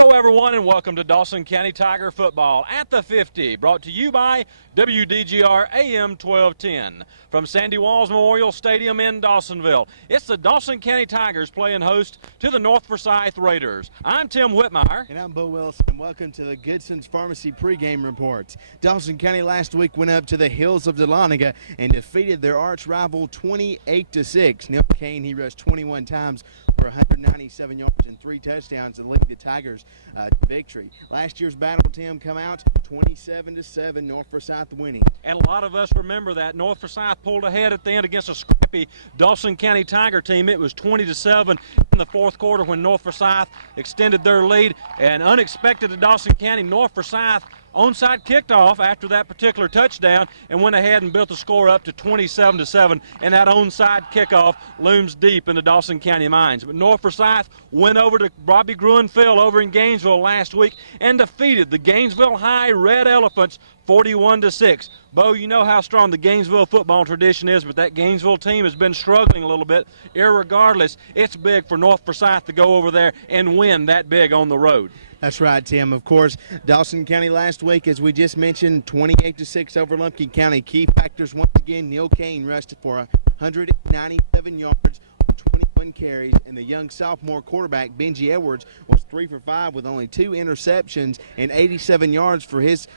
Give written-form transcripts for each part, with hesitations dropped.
Hello, everyone, and welcome to Dawson County Tiger Football at the 50, brought to you by WDGR AM 1210. From Sandy Walls Memorial Stadium in Dawsonville, it's the Dawson County Tigers playing host to the North Forsyth Raiders. I'm Tim Whitmire. And I'm Bo Wilson. Welcome to the Goodson's Pharmacy pregame report. Dawson County last week went up to the hills of Dahlonega and defeated their arch rival 28-6. Neil Kane, he rushed 21 times for 197 yards and 3 touchdowns to lead the Tigers to victory. Last year's battle, Tim, come out 27-7, North Forsyth winning. And a lot of us remember that. North Forsyth pulled ahead at the end against a scrappy Dawson County Tiger team. It was 20-7 in the fourth quarter when North Forsyth extended their lead. And unexpected to Dawson County, North Forsyth onside kicked off after that particular touchdown and went ahead and built the score up to 27-7, and that onside kickoff looms deep in the Dawson County minds. But North Forsyth went over to Robbie Gruen Field over in Gainesville last week and defeated the Gainesville High Red Elephants 41-6. Bo, you know how strong the Gainesville football tradition is, but that Gainesville team has been struggling a little bit. Irregardless, it's big for North Forsyth to go over there and win that big on the road. That's right, Tim. Of course, Dawson County last week, as we just mentioned, 28-6 over Lumpkin County. Key factors once again, Neil Kane rushed for 197 yards on 21 carries, and the young sophomore quarterback, Benji Edwards, was 3 for 5 with only 2 interceptions and 87 yards for his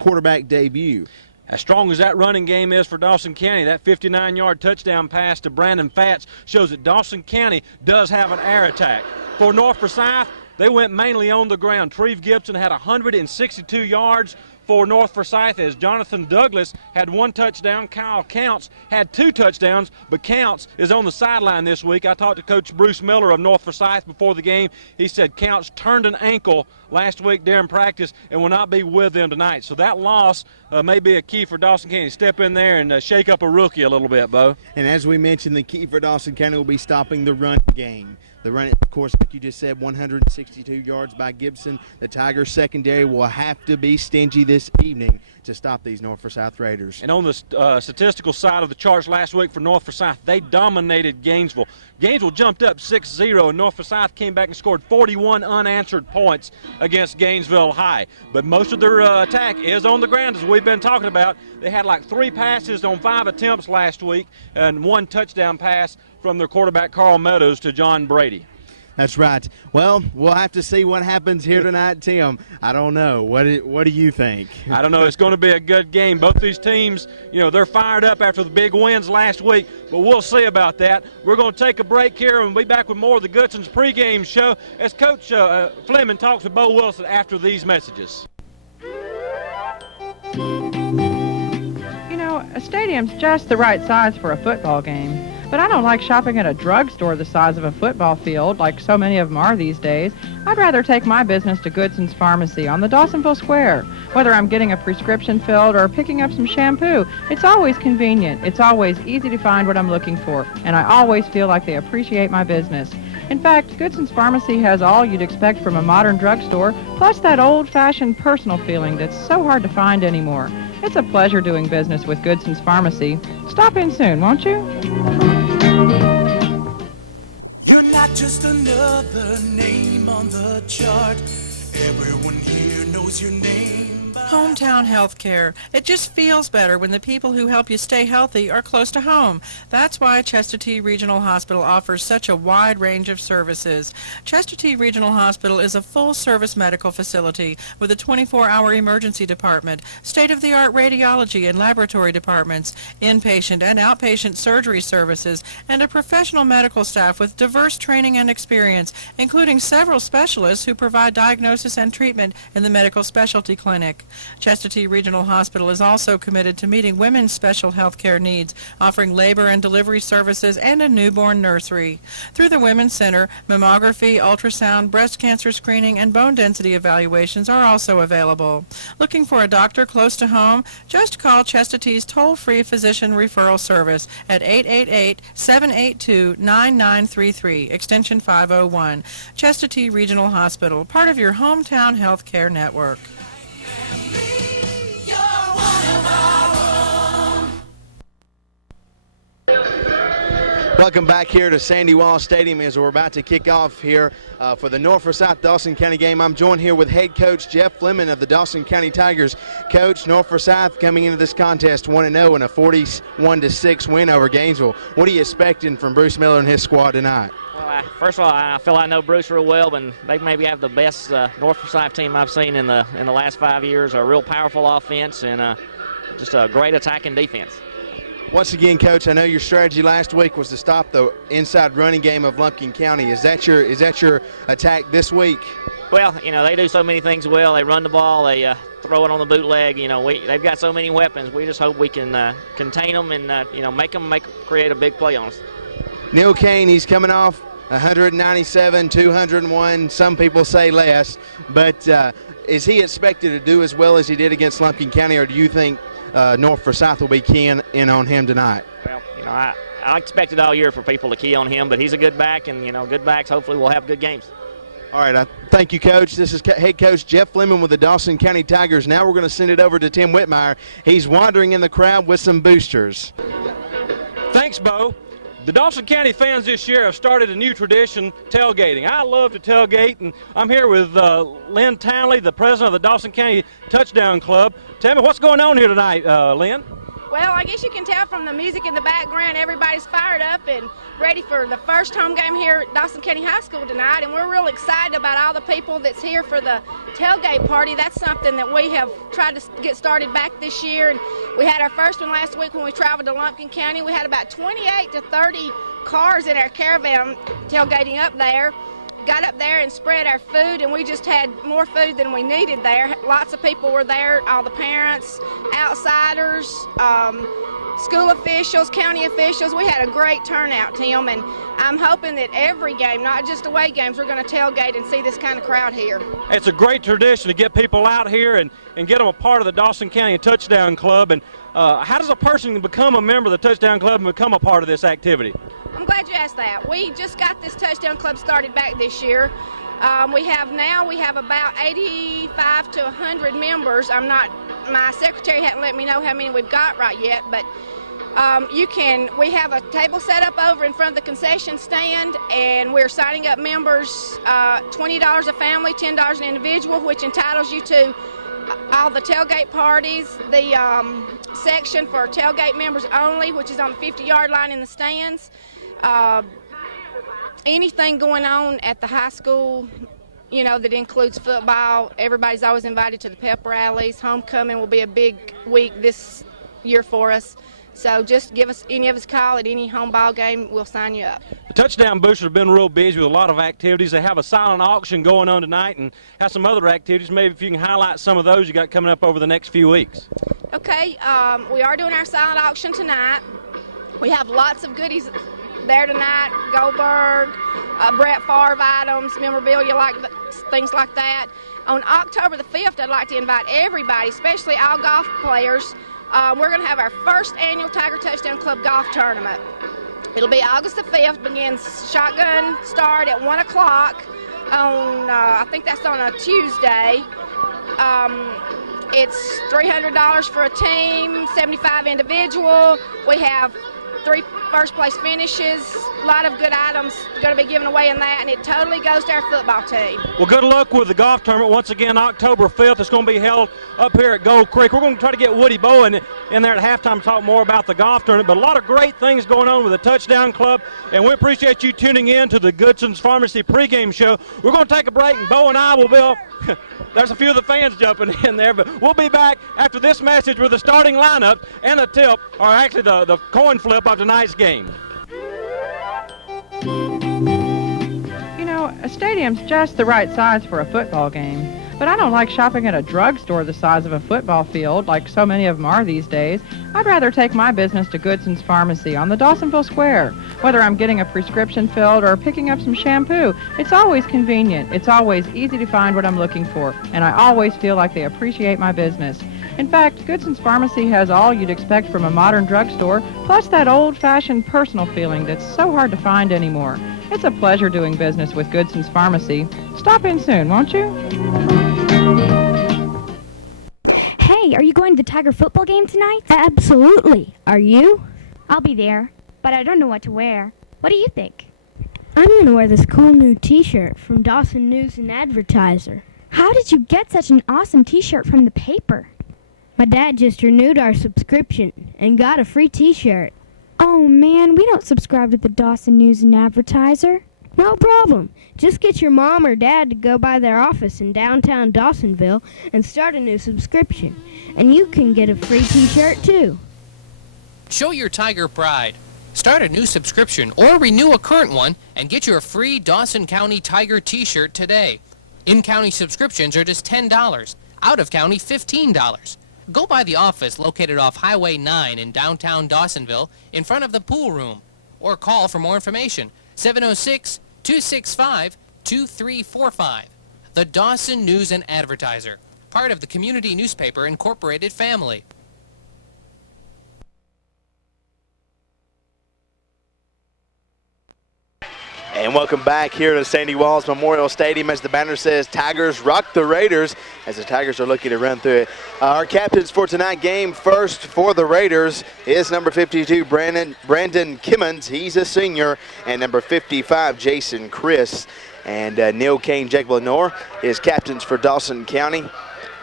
quarterback debut. As strong as that running game is for Dawson County, that 59-yard touchdown pass to Brandon Fatts shows that Dawson County does have an air attack. For North Forsyth, they went mainly on the ground. Treve Gibson had 162 yards for North Forsyth as Jonathan Douglas had 1 touchdown. Kyle Counts had 2 touchdowns, but Counts is on the sideline this week. I talked to Coach Bruce Miller of North Forsyth before the game. He said Counts turned an ankle last week during practice and will not be with them tonight. So that loss may be a key for Dawson County. Step in there and shake up a rookie a little bit, Bo. And as we mentioned, the key for Dawson County will be stopping the run game. The run, of course, like you just said, 162 yards by Gibson. The Tigers secondary will have to be stingy this evening to stop these North Forsyth Raiders. And on the statistical side of the charts last week for North Forsyth, they dominated Gainesville. Gainesville jumped up 6-0, and North Forsyth came back and scored 41 unanswered points against Gainesville High. But most of their attack is on the ground, as we've been talking about. They had like 3 passes on 5 attempts last week and 1 touchdown pass from their quarterback Carl Meadows to John Brady. That's right. Well, we'll have to see what happens here tonight, Tim. I don't know. What do you think? I don't know. It's going to be a good game. Both these teams, they're fired up after the big wins last week, but we'll see about that. We're going to take a break here and we'll be back with more of the Goodson's pregame show as Coach Fleming talks with Bo Wilson after these messages. A stadium's just the right size for a football game. But I don't like shopping at a drugstore the size of a football field, like so many of them are these days. I'd rather take my business to Goodson's Pharmacy on the Dawsonville Square. Whether I'm getting a prescription filled or picking up some shampoo, it's always convenient. It's always easy to find what I'm looking for, and I always feel like they appreciate my business. In fact, Goodson's Pharmacy has all you'd expect from a modern drugstore, plus that old-fashioned personal feeling that's so hard to find anymore. It's a pleasure doing business with Goodson's Pharmacy. Stop in soon, won't you? You're not just another name on the chart. Everyone here knows your name. Hometown health care. It just feels better when the people who help you stay healthy are close to home. That's why Chester T. Regional Hospital offers such a wide range of services. Chester T. Regional Hospital is a full-service medical facility with a 24-hour emergency department, state-of-the-art radiology and laboratory departments, inpatient and outpatient surgery services, and a professional medical staff with diverse training and experience, including several specialists who provide diagnosis and treatment in the medical specialty clinic. Chester T. Regional Hospital is also committed to meeting women's special health care needs, offering labor and delivery services and a newborn nursery. Through the Women's Center, mammography, ultrasound, breast cancer screening, and bone density evaluations are also available. Looking for a doctor close to home? Just call Chester T's toll-free physician referral service at 888-782-9933, extension 501. Chester T. Regional Hospital, part of your hometown health care network. Welcome back here to Sandy Wall Stadium as we're about to kick off here for the North Forsyth Dawson County game. I'm joined here with head coach Jeff Fleming of the Dawson County Tigers. Coach, North Forsyth coming into this contest 1-0 in a 41-6 win over Gainesville. What are you expecting from Bruce Miller and his squad tonight? Well, first of all, I feel I know Bruce real well, and they maybe have the best North Forsyth team I've seen in the last 5 years. A real powerful offense and just a great attacking defense. Once again, Coach, I know your strategy last week was to stop the inside running game of Lumpkin County. Is that your attack this week? Well, they do so many things well. They run the ball, they throw it on the bootleg. They've got so many weapons. We just hope we can contain them and create a big play on us. Neil Kane, he's coming off 197, 201. Some people say less, but is he expected to do as well as he did against Lumpkin County, or do you think North Forsyth will be keying in on him tonight? Well, I expected all year for people to key on him, but he's a good back, and good backs hopefully will have good games. All right, thank you, Coach. This is head coach Jeff Fleming with the Dawson County Tigers. Now we're going to send it over to Tim Whitmire. He's wandering in the crowd with some boosters. Thanks, Bo. The Dawson County fans this year have started a new tradition, tailgating. I love to tailgate, and I'm here with Lynn Townley, the president of the Dawson County Touchdown Club. Tell me, what's going on here tonight, Lynn? Well, I guess you can tell from the music in the background, everybody's fired up and ready for the first home game here at Dawson County High School tonight, and we're real excited about all the people that's here for the tailgate party. That's something that we have tried to get started back this year, and we had our first one last week when we traveled to Lumpkin County. We had about 28 to 30 cars in our caravan tailgating up there. Got up there and spread our food, and we just had more food than we needed there. Lots of people were there, all the parents, outsiders, school officials, county officials. We had a great turnout, Tim, and I'm hoping that every game, not just away games, we're going to tailgate and see this kind of crowd here. It's a great tradition to get people out here and get them a part of the Dawson County Touchdown Club. And how does a person become a member of the Touchdown Club and become a part of this activity? I'm glad you asked that. We just got this Touchdown Club started back this year. We have about 85 to 100 members. My secretary hadn't let me know how many we've got right yet, but we have a table set up over in front of the concession stand, and we're signing up members, $20 a family, $10 an individual, which entitles you to all the tailgate parties, the section for tailgate members only, which is on the 50-yard line in the stands. Anything going on at the high school, that includes football. Everybody's always invited to the pep rallies. Homecoming will be a big week this year for us. So just give us any of us a call at any home ball game. We'll sign you up. The Touchdown Boosters have been real busy with a lot of activities. They have a silent auction going on tonight and have some other activities. Maybe if you can highlight some of those you got coming up over the next few weeks. Okay, we are doing our silent auction tonight. We have lots of goodies there tonight. Goldberg, Brett Favre items, memorabilia, things like that. On October the 5th, I'd like to invite everybody, especially all golf players. We're going to have our first annual Tiger Touchdown Club golf tournament. It'll be August the 5th, begins shotgun start at 1 o'clock on, I think that's on a Tuesday. It's $300 for a team, $75 individual. We have 3 first place finishes, a lot of good items going to be given away in that, and it totally goes to our football team. Well, good luck with the golf tournament. Once again, October 5th, it's going to be held up here at Gold Creek. We're going to try to get Woody Bowen in there at halftime to talk more about the golf tournament, but a lot of great things going on with the Touchdown Club, and we appreciate you tuning in to the Goodson's Pharmacy pregame show. We're going to take a break, and Bo and I will be there's a few of the fans jumping in there, but we'll be back after this message with the starting lineup and a tip, or actually the coin flip of tonight's game. A stadium's just the right size for a football game, but I don't like shopping at a drugstore the size of a football field like so many of them are these days. I'd rather take my business to Goodson's Pharmacy on the Dawsonville Square. Whether I'm getting a prescription filled or picking up some shampoo, it's always convenient. It's always easy to find what I'm looking for, and I always feel like they appreciate my business. In fact, Goodson's Pharmacy has all you'd expect from a modern drugstore, plus that old-fashioned personal feeling that's so hard to find anymore. It's a pleasure doing business with Goodson's Pharmacy. Stop in soon, won't you? Hey, are you going to the Tiger football game tonight? Absolutely. Are you? I'll be there, but I don't know what to wear. What do you think? I'm going to wear this cool new t-shirt from Dawson News and Advertiser. How did you get such an awesome t-shirt from the paper? My dad just renewed our subscription and got a free t-shirt. Oh man, we don't subscribe to the Dawson News and Advertiser. No problem. Just get your mom or dad to go by their office in downtown Dawsonville and start a new subscription. And you can get a free t-shirt too. Show your Tiger pride. Start a new subscription or renew a current one and get your free Dawson County Tiger t-shirt today. In-county subscriptions are just $10, out-of-county $15. Go by the office located off Highway 9 in downtown Dawsonville in front of the pool room, or call for more information, 706-265-2345. The Dawson News and Advertiser, part of the Community Newspaper Incorporated family. And welcome back here to Sandy Walls Memorial Stadium as the banner says Tigers rock the Raiders as the Tigers are looking to run through it. Our captains for tonight's game, first for the Raiders is number 52, Brandon Kimmons. He's a senior. And number 55, Jason Chris. And Neil Kane, Jacob Lenore is captains for Dawson County.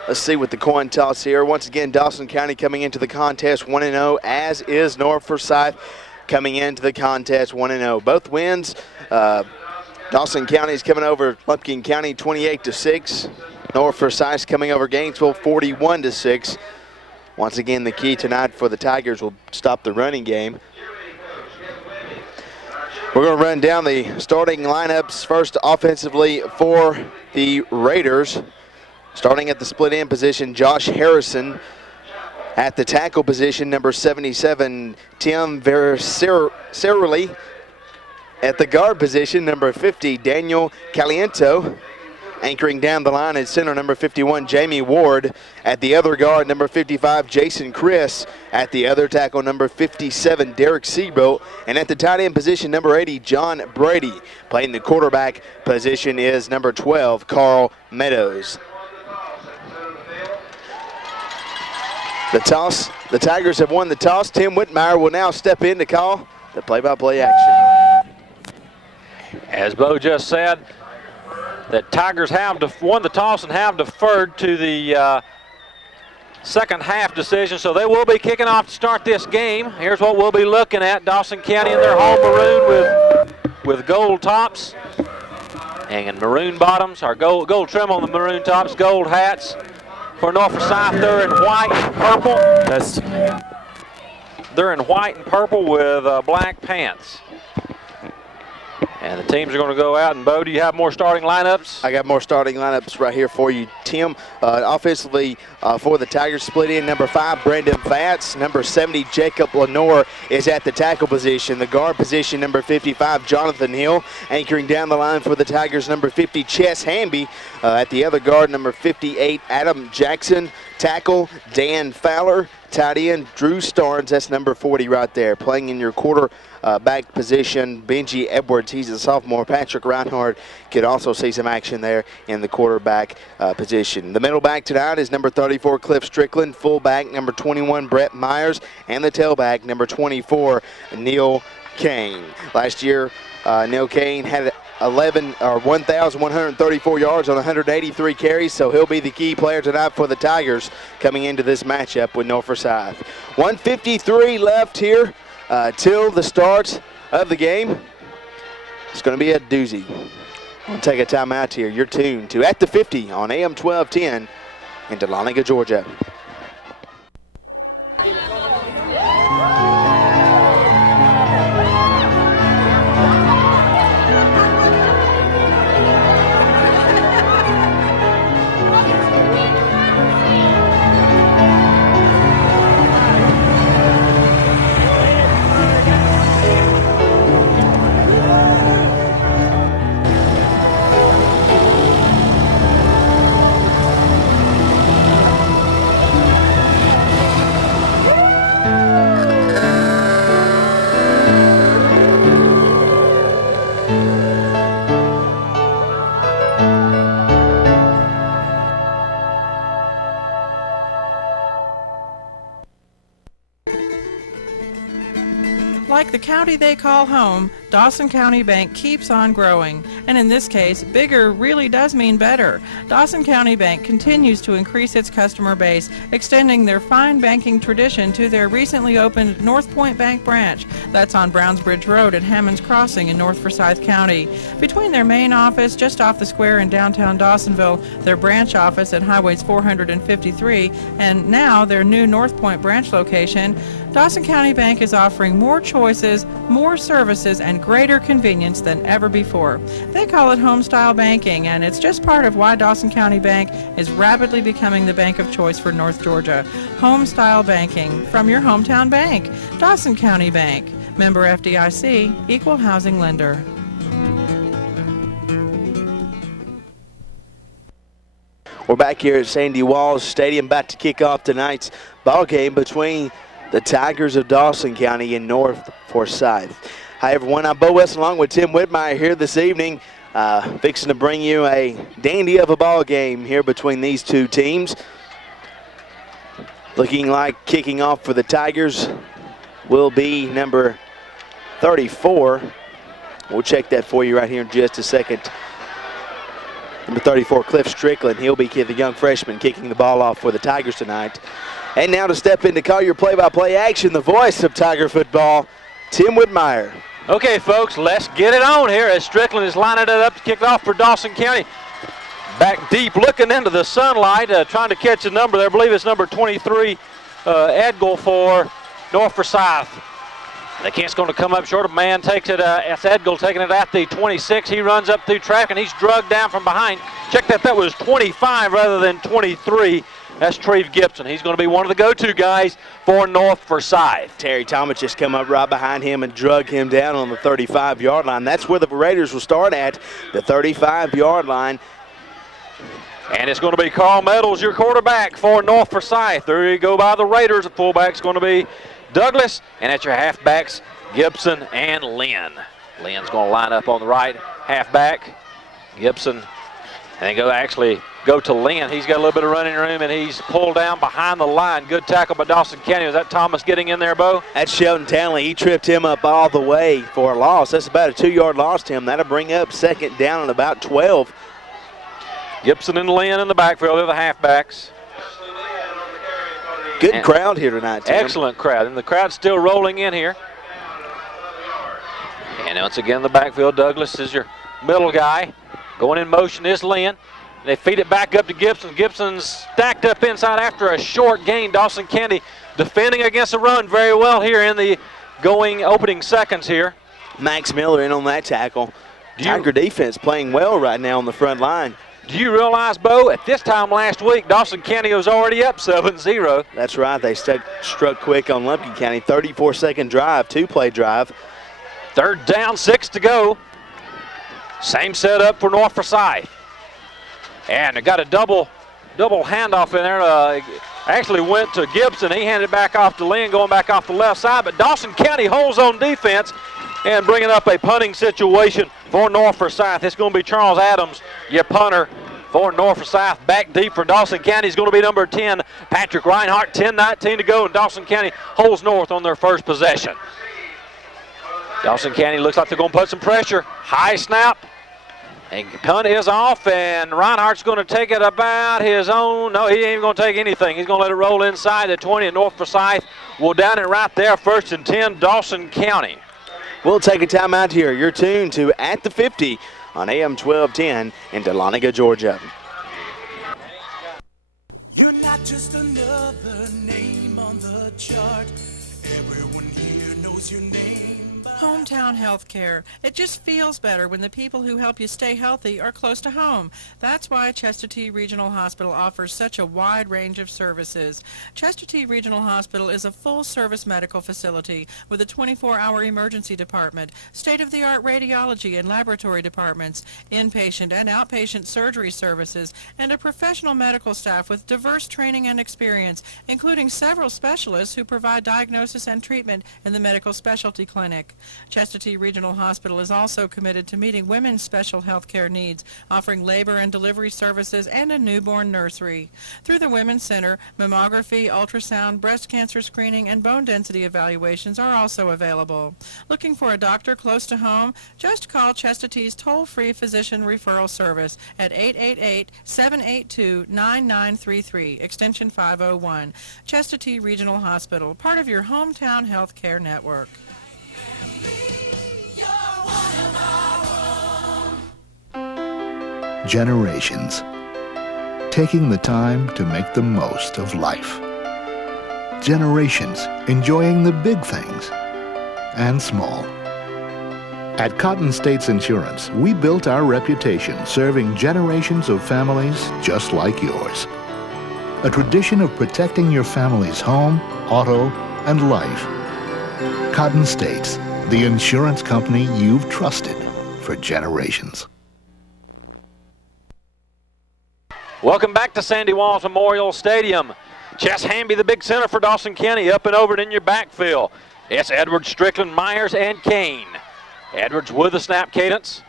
Let's see what the coin toss here. Once again, Dawson County coming into the contest 1-0, as is North Forsyth coming into the contest 1-0. Both wins. Dawson County is coming over Lumpkin County 28-6. North Forsyth coming over Gainesville 41-6. Once again, the key tonight for the Tigers will stop the running game. We're going to run down the starting lineups first offensively for the Raiders. Starting at the split end position, Josh Harrison. At the tackle position, number 77, Tim Vercerelli. At the guard position, number 50, Daniel Caliento. Anchoring down the line at center, number 51, Jamie Ward. At the other guard, number 55, Jason Chris. At the other tackle, number 57, Derek Seabolt. And at the tight end position, number 80, John Brady. Playing the quarterback position is number 12, Carl Meadows. The toss, the Tigers have won the toss. Tim Whitmire will now step in to call the play-by-play action. As Bo just said, the Tigers have won the toss and have deferred to the second half decision, so they will be kicking off to start this game. Here's what we'll be looking at. Dawson County in their home maroon with gold tops and maroon bottoms, or gold trim on the maroon tops, gold hats. For North Forsyth, they're in white and purple. They're in white and purple with black pants. And the teams are going to go out. And Bo, do you have more starting lineups? I got more starting lineups right here for you, Tim. Offensively for the Tigers, split in number 5, Brandon Vatz. Number 70, Jacob Lenore is at the tackle position. The guard position, number 55, Jonathan Hill. Anchoring down the line for the Tigers, number 50, Chess Hamby. At the other guard, number 58, Adam Jackson. Tackle, Dan Fowler. Tight end, Drew Starnes, that's number 40 right there. Playing in your quarterback position, Benji Edwards, he's a sophomore. Patrick Reinhardt could also see some action there in the quarterback position. The middle back tonight is number 34, Cliff Strickland. Fullback, number 21, Brett Myers. And the tailback, number 24, Neil Kane. Last year, Neil Kane had 1,134 yards on 183 carries, so he'll be the key player tonight for the Tigers coming into this matchup with North Forsyth. 1:53 left here till the start of the game. It's going to be a doozy. We'll take a timeout here. You're tuned to At the 50 on AM 1210 in Dahlonega, Georgia. Like the county they call home, Dawson County Bank keeps on growing. And in this case, bigger really does mean better. Dawson County Bank continues to increase its customer base, extending their fine banking tradition to their recently opened North Point Bank branch. That's on Brownsbridge Road at Hammond's Crossing in North Forsyth County. Between their main office just off the square in downtown Dawsonville, their branch office at Highways 453, and now their new North Point branch location, Dawson County Bank is offering more choices, more services, and greater convenience than ever before. They call it home-style banking, and it's just part of why Dawson County Bank is rapidly becoming the bank of choice for North Georgia. Home-style banking from your hometown bank. Dawson County Bank. Member FDIC, Equal Housing Lender. We're back here at Sandy Walls Stadium, about to kick off tonight's ball game between the Tigers of Dawson County and North Forsyth. Hi everyone, I'm Bo West along with Tim Whitmire here this evening, fixing to bring you a dandy of a ball game here between these two teams. Looking like kicking off for the Tigers will be number 34. We'll check that for you right here in just a second. Number 34, Cliff Strickland. He'll be the young freshman kicking the ball off for the Tigers tonight. And now to step in to call your play-by-play action, the voice of Tiger football, Tim Whitmire. Okay, folks, let's get it on here as Strickland is lining it up to kick off for Dawson County. Back deep, looking into the sunlight, trying to catch a number there. I believe it's number 23, Edgel for North Forsyth. The kick's going to come up short. A man takes it. It's Edgel taking it at the 26. He runs up through traffic, and he's drugged down from behind. Check that was 25 rather than 23. That's Treve Gibson. He's going to be one of the go-to guys for North Forsyth. Terry Thomas just come up right behind him and drug him down on the 35-yard line. That's where the Raiders will start at, the 35-yard line. And it's going to be Carl Meadows, your quarterback for North Forsyth. There you go by the Raiders. The fullback's going to be Douglas, and at your halfbacks, Gibson and Lynn. Lynn's going to line up on the right halfback. Gibson, and go to Lynn. He's got a little bit of running room, and he's pulled down behind the line. Good tackle by Dawson County. Was that Thomas getting in there, Bo? That's Sheldon Townley. He tripped him up all the way for a loss. That's about a 2-yard loss to him. That'll bring up second down at about 12. Gibson and Lynn in the backfield. They're the halfbacks. Good crowd here tonight, Tim. Excellent crowd, and the crowd's still rolling in here. And once again, the backfield, Douglas is your middle guy. Going in motion is Lynn. They feed it back up to Gibson. Gibson's stacked up inside after a short gain. Dawson County defending against the run very well here in the opening seconds here. Max Miller in on that tackle. Tiger defense playing well right now on the front line. Do you realize, Bo, at this time last week, Dawson County was already up 7-0. That's right. They struck quick on Lumpkin County. 34-second drive, 2-play drive. Third down, 6 to go. Same setup for North Forsyth. And they got a double handoff in there. Actually went to Gibson. He handed it back off to Lynn, going back off the left side. But Dawson County holds on defense and bringing up a punting situation for North Forsyth. It's going to be Charles Adams, your punter for North Forsyth. Back deep for Dawson County is going to be number 10, Patrick Reinhardt. 10-19 to go, and Dawson County holds North on their first possession. Dawson County looks like they're going to put some pressure. High snap. And punt is off, and Reinhardt's going to take it about his own. No, he ain't even going to take anything. He's going to let it roll inside the 20, and North Forsyth will down it right there, 1st and 10, Dawson County. We'll take a timeout here. You're tuned to At the 50 on AM 1210 in Dahlonega, Georgia. You're not just another name on the chart. Everyone here knows your name. Hometown health care. It just feels better when the people who help you stay healthy are close to home. That's why Chester T. Regional Hospital offers such a wide range of services. Chester T. Regional Hospital is a full-service medical facility with a 24-hour emergency department, state-of-the-art radiology and laboratory departments, inpatient and outpatient surgery services, and a professional medical staff with diverse training and experience, including several specialists who provide diagnosis and treatment in the medical specialty clinic. Chestatee Regional Hospital is also committed to meeting women's special health care needs, offering labor and delivery services and a newborn nursery. Through the Women's Center, mammography, ultrasound, breast cancer screening, and bone density evaluations are also available. Looking for a doctor close to home? Just call Chestatee's toll-free physician referral service at 888-782-9933, extension 501. Chestatee Regional Hospital, part of your hometown health care network. Generations. Taking the time to make the most of life. Generations enjoying the big things and small. At Cotton States Insurance, we built our reputation serving generations of families just like yours. A tradition of protecting your family's home, auto, and life. Cotton States, the insurance company you've trusted for generations. Welcome back to Sandy Walls Memorial Stadium. Chess Hamby, the big center for Dawson County, up and over it in your backfield. It's Edwards, Strickland, Myers, and Kane. Edwards with the snap cadence,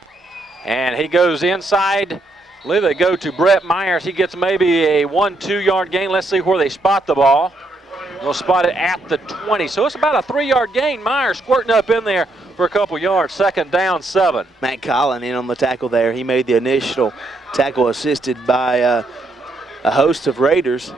and he goes inside. I believe they go to Brett Myers. He gets maybe a 1-2 yard gain. Let's see where they spot the ball. They'll spot it at the 20. So it's about a 3 yard gain. Myers squirting up in there for a couple yards. Second down, 7. Matt Collin in on the tackle there. He made the initial tackle assisted by a host of Raiders.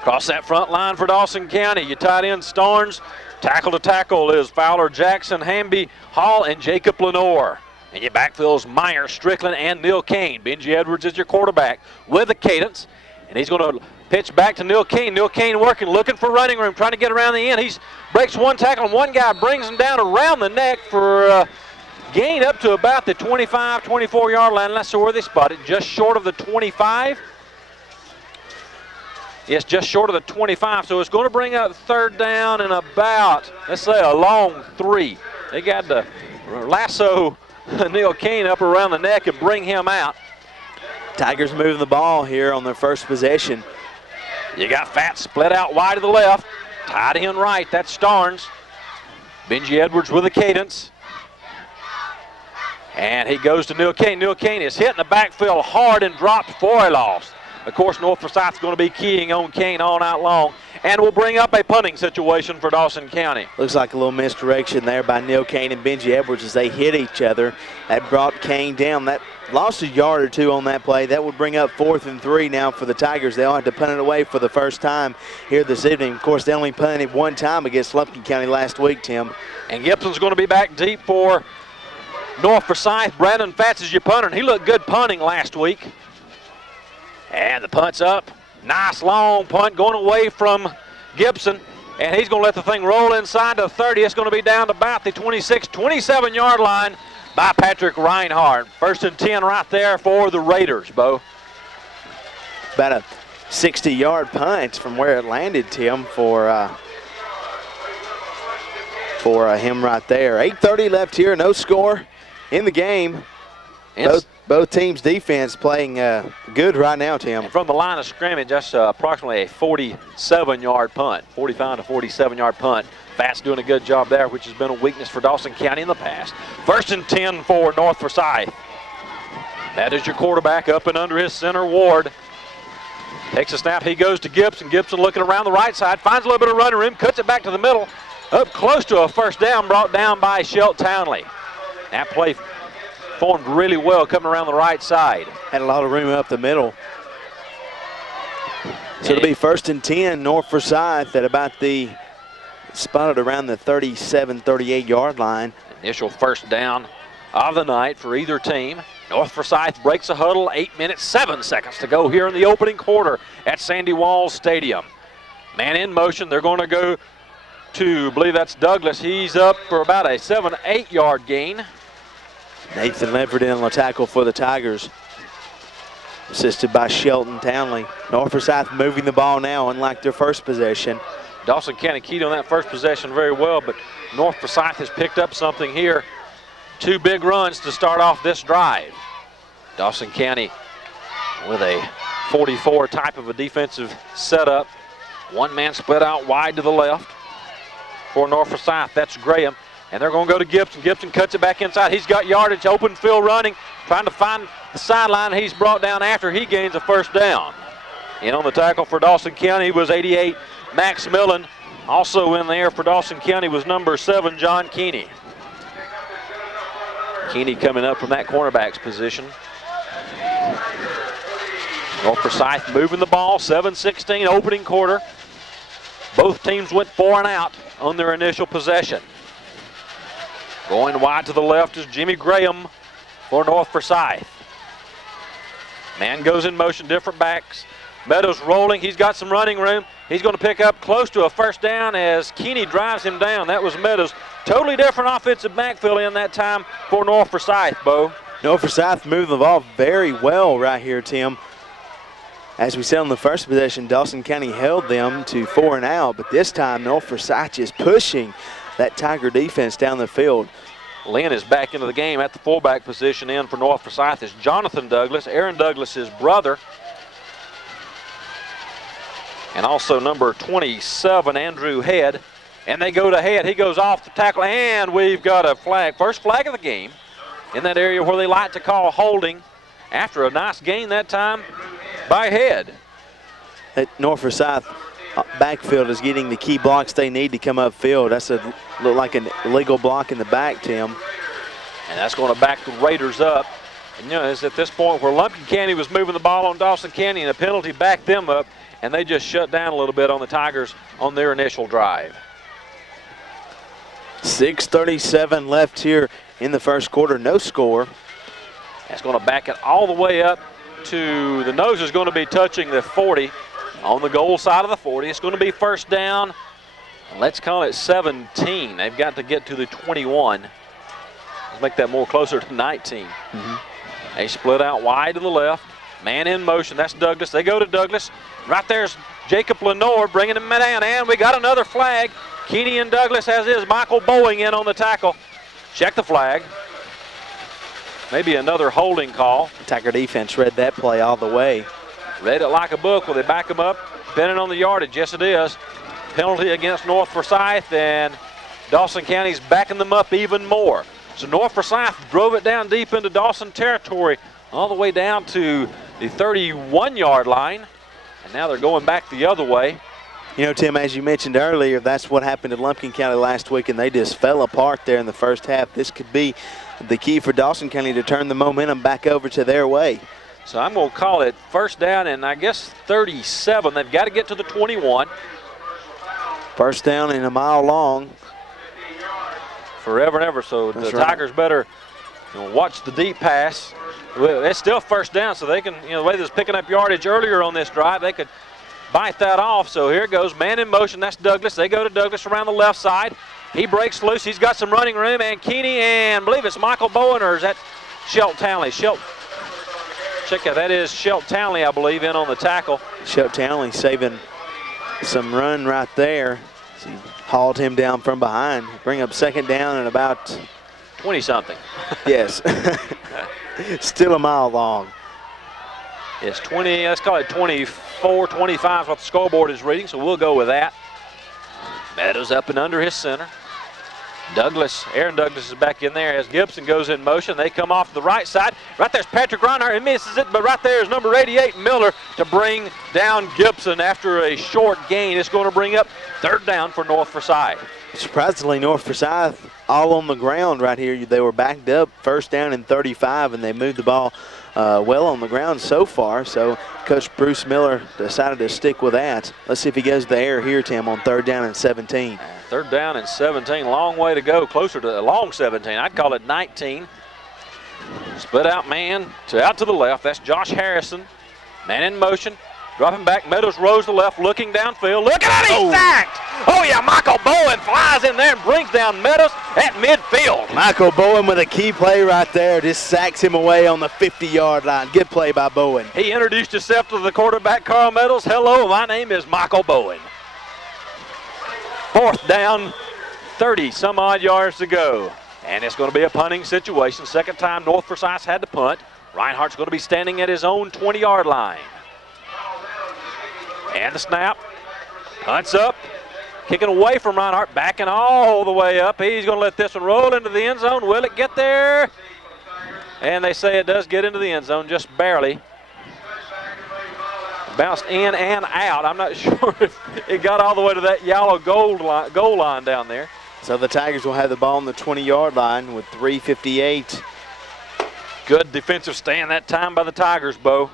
Across that front line for Dawson County. You tight end Starnes. Tackle to tackle is Fowler, Jackson, Hamby, Hall, and Jacob Lenore. And your backfield's Myers, Strickland, and Neil Kane. Benji Edwards is your quarterback with the cadence. And he's going to pitch back to Neil Kane. Neil Kane working, looking for running room, trying to get around the end. He breaks one tackle, and one guy brings him down around the neck for a gain up to about the 25, 24-yard line. That's where they spot it, just short of the 25. Yes, just short of the 25, so it's going to bring up third down and about, let's say, a long 3. They got to lasso Neil Kane up around the neck and bring him out. Tigers moving the ball here on their first possession. You got Fat split out wide to the left, tight end right, that's Starnes. Benji Edwards with the cadence. And he goes to Neil Kane. Neil Kane is hitting the backfield hard and dropped for a loss. Of course, North Forsyth is going to be keying on Kane all night long, and will bring up a punting situation for Dawson County. Looks like a little misdirection there by Neil Kane and Benji Edwards as they hit each other. That brought Kane down. That lost a yard or two on that play. That would bring up 4th and 3 now for the Tigers. They'll have to punt it away for the first time here this evening. Of course, they only punted it one time against Lumpkin County last week, Tim. And Gibson's going to be back deep for North Forsyth. Brandon Fatts is your punter, and he looked good punting last week. And the punt's up. Nice long punt going away from Gibson. And he's going to let the thing roll inside the 30. It's going to be down to about the 26, 27-yard line by Patrick Reinhardt. 1st and 10 right there for the Raiders, Bo. About a 60-yard punt from where it landed, Tim, for him right there. 8:30 left here, no score in the game. Both teams' defense playing good right now, Tim. And from the line of scrimmage, that's approximately a 47-yard punt, 45 to 47-yard punt. Fat's doing a good job there, which has been a weakness for Dawson County in the past. 1st and 10 for North Forsyth. That is your quarterback up and under his center, Ward. Takes a snap, he goes to Gibson. Gibson looking around the right side, finds a little bit of running room, cuts it back to the middle. Up close to a first down, brought down by Shelt Townley. That play formed really well coming around the right side. Had a lot of room up the middle. So it'll be 1st and 10, North Forsyth at about the, spotted around the 37, 38-yard line. Initial first down of the night for either team. North Forsyth breaks a huddle, 8 minutes, 7 seconds to go here in the opening quarter at Sandy Walls Stadium. Man in motion, they're going to go to, I believe that's Douglas. He's up for about a 7, 8-yard gain. Nathan Ledford in on the tackle for the Tigers, assisted by Shelton Townley. North Forsyth moving the ball now, unlike their first possession. Dawson County keyed on that first possession very well, but North Forsyth has picked up something here. 2 big runs to start off this drive. Dawson County with a 44 type of a defensive setup. 1 man split out wide to the left for North Forsyth. That's Graham. And they're going to go to Gibson. Gibson cuts it back inside. He's got yardage, open field running, trying to find the sideline. He's brought down after he gains a first down. In on the tackle for Dawson County was 88, Max Millen. Also in there for Dawson County was number 7, John Keeney. Keeney coming up from that cornerback's position. North Forsyth moving the ball, 7-16 opening quarter. Both teams went 4 and out on their initial possession. Going wide to the left is Jimmy Graham for North Forsyth. Man goes in motion, different backs. Meadows rolling, he's got some running room. He's going to pick up close to a first down as Keeney drives him down. That was Meadows. Totally different offensive backfield in that time for North Forsyth, Bo. North Forsyth moved the ball very well right here, Tim. As we said on the first possession, Dawson County held them to 4 and out, but this time North Forsyth is pushing that Tiger defense down the field. Lynn is back into the game at the fullback position. In for North Forsyth is Jonathan Douglas, Aaron Douglas' brother. And also number 27, Andrew Head. And they go to Head. He goes off the tackle, and we've got a flag. First flag of the game in that area where they like to call holding after a nice gain that time by Head. That North Forsyth backfield is getting the key blocks they need to come upfield. That's look like an illegal block in the back, Tim. And that's going to back the Raiders up. And you know, it's at this point where Lumpkin County was moving the ball on Dawson County, and a penalty backed them up, and they just shut down a little bit on the Tigers on their initial drive. 6:37 left here in the first quarter, no score. That's going to back it all the way up to the nose is going to be touching the 40 on the goal side of the 40. It's going to be first down. Let's call it 17. They've got to get to the 21. Let's make that more closer to 19. They split out wide to the left. Man in motion. That's Douglas. They go to Douglas. Right there's Jacob Lenore bringing him down, and we got another flag. Keeney and Douglas, as is Michael Boeing, in on the tackle. Check the flag. Maybe another holding call. Tiger defense read that play all the way. Read it like a book. Will they back him up? Depending on the yardage, yes it is. Penalty against North Forsyth, and Dawson County's backing them up even more. So North Forsyth drove it down deep into Dawson territory, all the way down to the 31-yard line, and now they're going back the other way. You know, Tim, as you mentioned earlier, that's what happened in Lumpkin County last week, and they just fell apart there in the first half. This could be the key for Dawson County to turn the momentum back over to their way. So I'm going to call it first down, and I guess 37. They've got to get to the 21. First down and a mile long. Forever and ever, so That's the right. Tigers better watch the deep pass. Well, it's still first down, so they can, the way they was picking up yardage earlier on this drive, they could bite that off. So here it goes, man in motion. That's Douglas. They go to Douglas around the left side. He breaks loose. He's got some running room, and Keeney and I believe it's Michael Bowen, or is that Shelt Townley? Check out, that is Shelt Townley, I believe, in on the tackle. Shelt Townley saving some run right there. He hauled him down from behind. Bring up second down and about 20-something. Yes. Still a mile long. It's 20, let's call it 24, 25 is what the scoreboard is reading, so we'll go with that. Meadows up and under his center. Douglas, Aaron Douglas is back in there as Gibson goes in motion. They come off the right side. Right there's Patrick Reinhardt. He misses it, but right there is number 88, Miller, to bring down Gibson after a short gain. It's going to bring up third down for North Forsyth. Surprisingly, North Forsyth all on the ground right here. They were backed up first down and 35, and they moved the ball well on the ground so far. So Coach Bruce Miller decided to stick with that. Let's see if he goes to the air here, Tim, on third down and 17. Third down and 17, long way to go, closer to a long 17. I'd call it 19. Split out man out to the left. That's Josh Harrison. Man in motion. Dropping back. Meadows rose to the left, looking downfield. Look at it, he's sacked! Oh, yeah, Michael Bowen flies in there and brings down Meadows at midfield. Michael Bowen with a key play right there. Just sacks him away on the 50-yard line. Good play by Bowen. He introduced himself to the quarterback, Carl Meadows. Hello, my name is Michael Bowen. Fourth down, 30-some-odd yards to go. And it's going to be a punting situation. Second time North Forsyth had to punt. Reinhardt's going to be standing at his own 20-yard line. And the snap. Punts up. Kicking away from Reinhardt, backing all the way up. He's going to let this one roll into the end zone. Will it get there? And they say it does get into the end zone, just barely. Bounced in and out. I'm not sure if it got all the way to that yellow goal line down there. So the Tigers will have the ball on the 20-yard line with 3:58. Good defensive stand that time by the Tigers, Bo.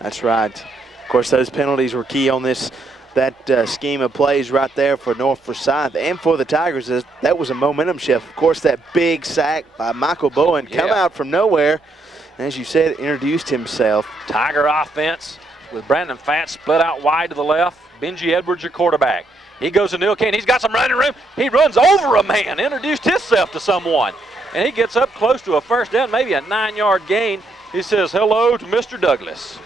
That's right. Of course, those penalties were key on that scheme of plays right there for North Forsyth and for the Tigers. That was a momentum shift. Of course, that big sack by Michael Bowen come out from nowhere. As you said, introduced himself. Tiger offense with Brandon Fatt split out wide to the left. Benji Edwards, your quarterback. He goes to Neil Kane. He's got some running room. He runs over a man, introduced himself to someone. And he gets up close to a first down, maybe a 9-yard gain. He says hello to Mr. Douglas.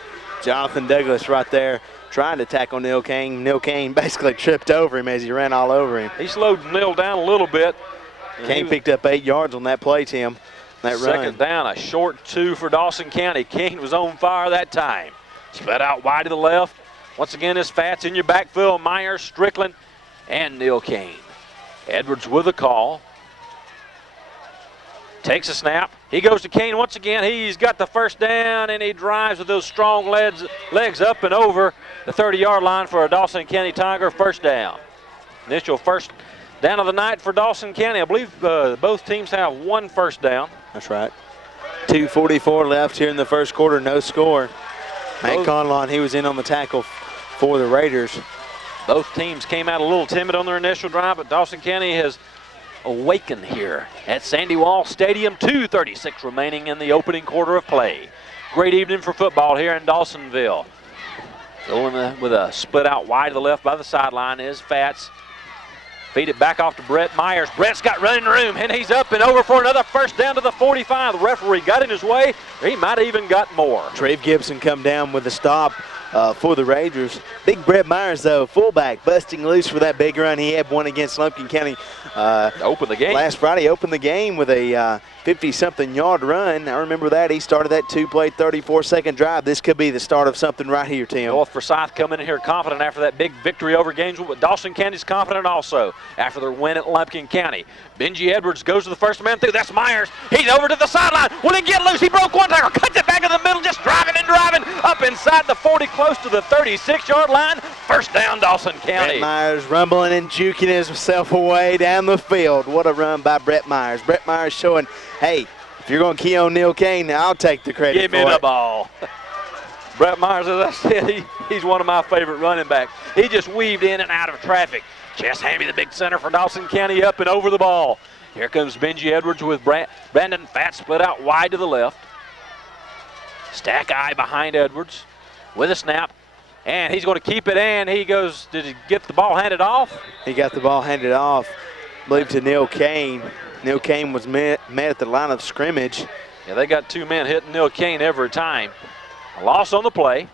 Jonathan Douglas right there trying to tackle Neil Kane. Neil Kane basically tripped over him as he ran all over him. He slowed Neil down a little bit. Kane picked up 8 yards on that play, Tim. That second down, a short 2 for Dawson County. Kane was on fire that time. Split out wide to the left. Once again, this Fat's in your backfield. Myers, Strickland, and Neil Kane. Edwards with a call. Takes a snap. He goes to Kane once again. He's got the first down, and he drives with those strong legs up and over the 30-yard line for a Dawson County Tiger first down. Initial first down of the night for Dawson County. I believe both teams have 1 first down. That's right. 2:44 left here in the first quarter, no score. Matt Conlon, he was in on the tackle for the Raiders. Both teams came out a little timid on their initial drive, but Dawson County has awakened here at Sandy Wall Stadium. 2:36 remaining in the opening quarter of play. Great evening for football here in Dawsonville. Going with a split out wide to the left by the sideline is Fats. Feed it back off to Brett Myers. Brett's got running room, and he's up and over for another first down to the 45. The referee got in his way. He might have even got more. Treve Gibson come down with a stop for the Raiders. Big Brett Myers, though, fullback, busting loose for that big run. He had one against Lumpkin County open the game last Friday. Opened the game with a 50-something yard run. I remember that. He started that 2-play, 34-second drive. This could be the start of something right here, Tim. North Forsyth coming in here confident after that big victory over Gainesville, but Dawson County's confident also after their win at Lumpkin County. Benji Edwards goes to the first man through. That's Myers. He's over to the sideline. Will he get loose? He broke one tackle, cuts it back in the middle, just driving and driving up inside the 40, close to the 36-yard line. First down, Dawson County. Brett Myers rumbling and juking himself away down the field. What a run by Brett Myers. Brett Myers showing, hey, if you're going to key on Neil Kane, I'll take the credit Give me the ball. Brett Myers, as I said, he's one of my favorite running backs. He just weaved in and out of traffic. Just hand me the big center for Dawson County up and over the ball. Here comes Benji Edwards with Brandon Fatt split out wide to the left. Stack eye behind Edwards with a snap. And he's going to keep it, and he goes, did he get the ball handed off? He got the ball handed off, I believe, to Neil Kane. Neil Kane was met at the line of scrimmage. Yeah, they got 2 men hitting Neil Kane every time. A loss on the play.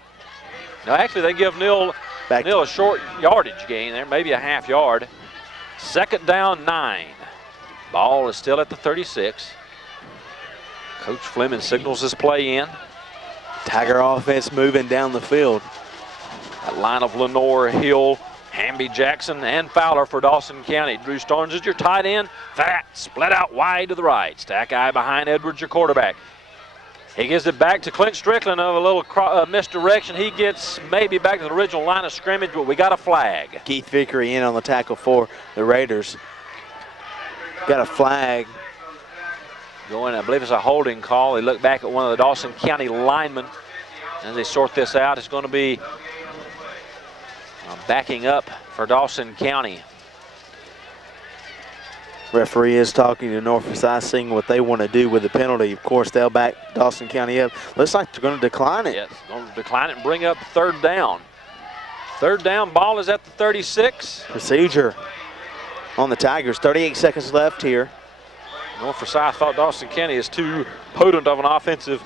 No, actually, they give Neil a short yardage gain there, maybe a half yard. Second down, 9. Ball is still at the 36. Coach Fleming signals his play in. Tiger offense moving down the field. That line of Lenore, Hill, Hamby Jackson, and Fowler for Dawson County. Drew Starnes is your tight end. Fat split out wide to the right. Stack eye behind Edwards, your quarterback. He gives it back to Clint Strickland of a little misdirection. He gets maybe back to the original line of scrimmage, but we got a flag. Keith Vickery in on the tackle for the Raiders. Got a flag. Going, I believe it's a holding call. They look back at one of the Dawson County linemen. As they sort this out, it's going to be backing up for Dawson County. Referee is talking to North Forsyth, seeing what they want to do with the penalty. Of course, they'll back Dawson County up. Looks like they're going to decline it. Yes, going to decline it and bring up third down. Third down, ball is at the 36. Procedure on the Tigers. 38 seconds left here. North Forsyth thought Dawson County is too potent of an offensive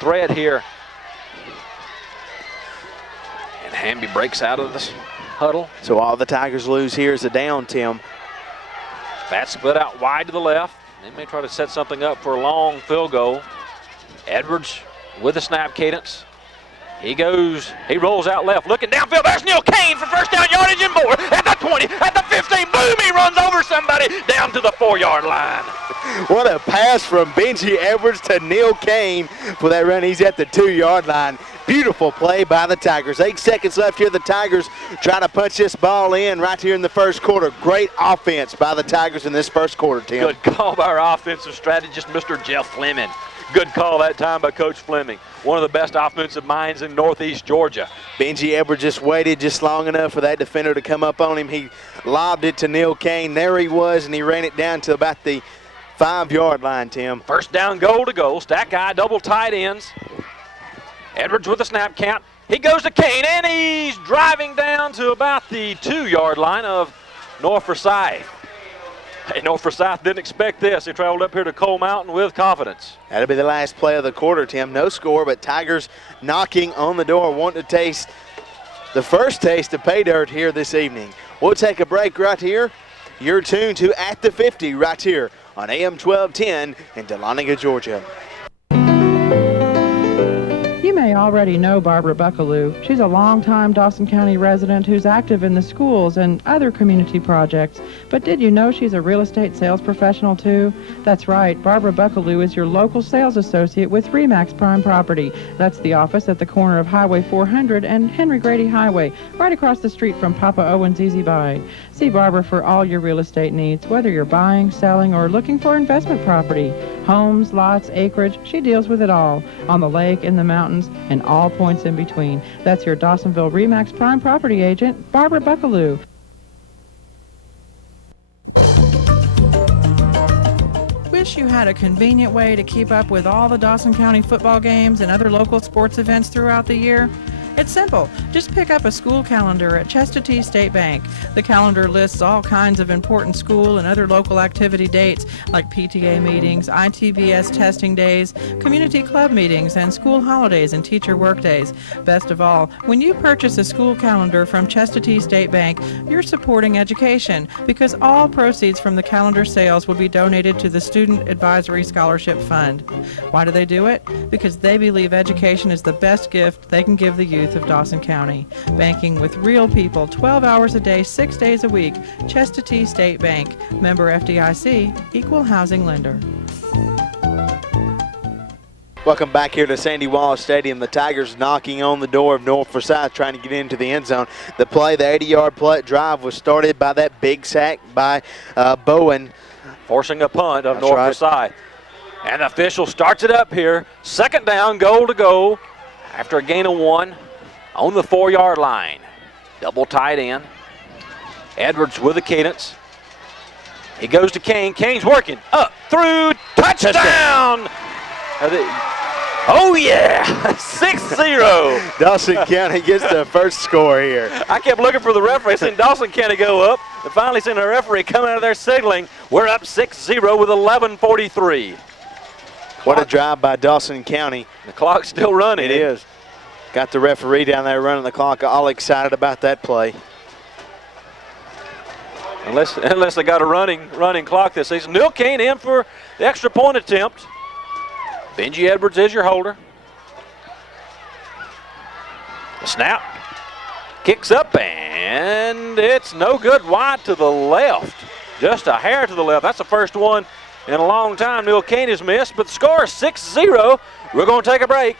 threat here. And Hamby breaks out of this huddle. So all the Tigers lose here is a down, Tim. Fat split out wide to the left. They may try to set something up for a long field goal. Edwards with a snap cadence. He rolls out left, looking downfield. There's Neil Kane for first down yardage and more. At the 20, at the 15, boom, he runs over somebody down to the 4-yard line. What a pass from Benji Edwards to Neil Kane for that run. He's at the 2-yard line. Beautiful play by the Tigers. 8 seconds left here. The Tigers try to punch this ball in right here in the first quarter. Great offense by the Tigers in this first quarter, Tim. Good call by our offensive strategist, Mr. Jeff Fleming. Good call that time by Coach Fleming. One of the best offensive minds in Northeast Georgia. Benji Edwards just waited just long enough for that defender to come up on him. He lobbed it to Neil Kane. There he was, and he ran it down to about the 5-yard line, Tim. First down, goal to goal. Stack high, double tight ends. Edwards with a snap count. He goes to Kane, and he's driving down to about the 2-yard line of North Forsyth. Hey, North Forsyth didn't expect this. He traveled up here to Coal Mountain with confidence. That'll be the last play of the quarter, Tim. No score, but Tigers knocking on the door, wanting to taste the first taste of pay dirt here this evening. We'll take a break right here. You're tuned to At the 50 right here on AM 1210 in Dahlonega, Georgia. You may already know Barbara Buckaloo. She's a longtime Dawson County resident who's active in the schools and other community projects. But did you know she's a real estate sales professional too? That's right, Barbara Buckaloo is your local sales associate with RE/MAX Prime Property. That's the office at the corner of Highway 400 and Henry Grady Highway, right across the street from Papa Owen's Easy Buy. See Barbara for all your real estate needs, whether you're buying, selling, or looking for investment property. Homes, lots, acreage, she deals with it all. On the lake, in the mountains, and all points in between. That's your Dawsonville RE/MAX Prime Property agent, Barbara Buckaloo. Wish you had a convenient way to keep up with all the Dawson County football games and other local sports events throughout the year? It's simple. Just pick up a school calendar at Chestatee State Bank. The calendar lists all kinds of important school and other local activity dates like PTA meetings, ITBS testing days, community club meetings, and school holidays and teacher workdays. Best of all, when you purchase a school calendar from Chestatee State Bank, you're supporting education because all proceeds from the calendar sales will be donated to the Student Advisory Scholarship Fund. Why do they do it? Because they believe education is the best gift they can give the youth of Dawson County. Banking with real people 12 hours a day, 6 days a week. Chestatee State Bank. Member FDIC. Equal housing lender. Welcome back here to Sandy Wallace Stadium. The Tigers knocking on the door of North Forsyth, trying to get into the end zone. The 80-yard drive was started by that big sack by Bowen. Forcing a punt of North Forsyth. And the official starts it up here. Second down, goal to go after a gain of 1 on the 4-yard line. Double tight end. Edwards with the cadence. He goes to Kane. Kane's working up through. Touchdown! Oh, yeah! 6-0. Dawson County gets the first score here. I kept looking for the referee. Seen Dawson County go up. And finally seen the referee come out of there signaling. We're up 6-0 with 11:43. What a drive by Dawson County. The clock's still running. It is. Got the referee down there running the clock, all excited about that play. Unless they got a running clock this season. Neil Kane in for the extra point attempt. Benji Edwards is your holder. The snap. Kicks up, and it's no good. Wide to the left. Just a hair to the left. That's the first one in a long time Neil Kane has missed, but the score is 6-0. We're going to take a break,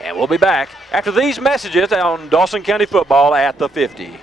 and we'll be back after these messages on Dawson County football at the 50.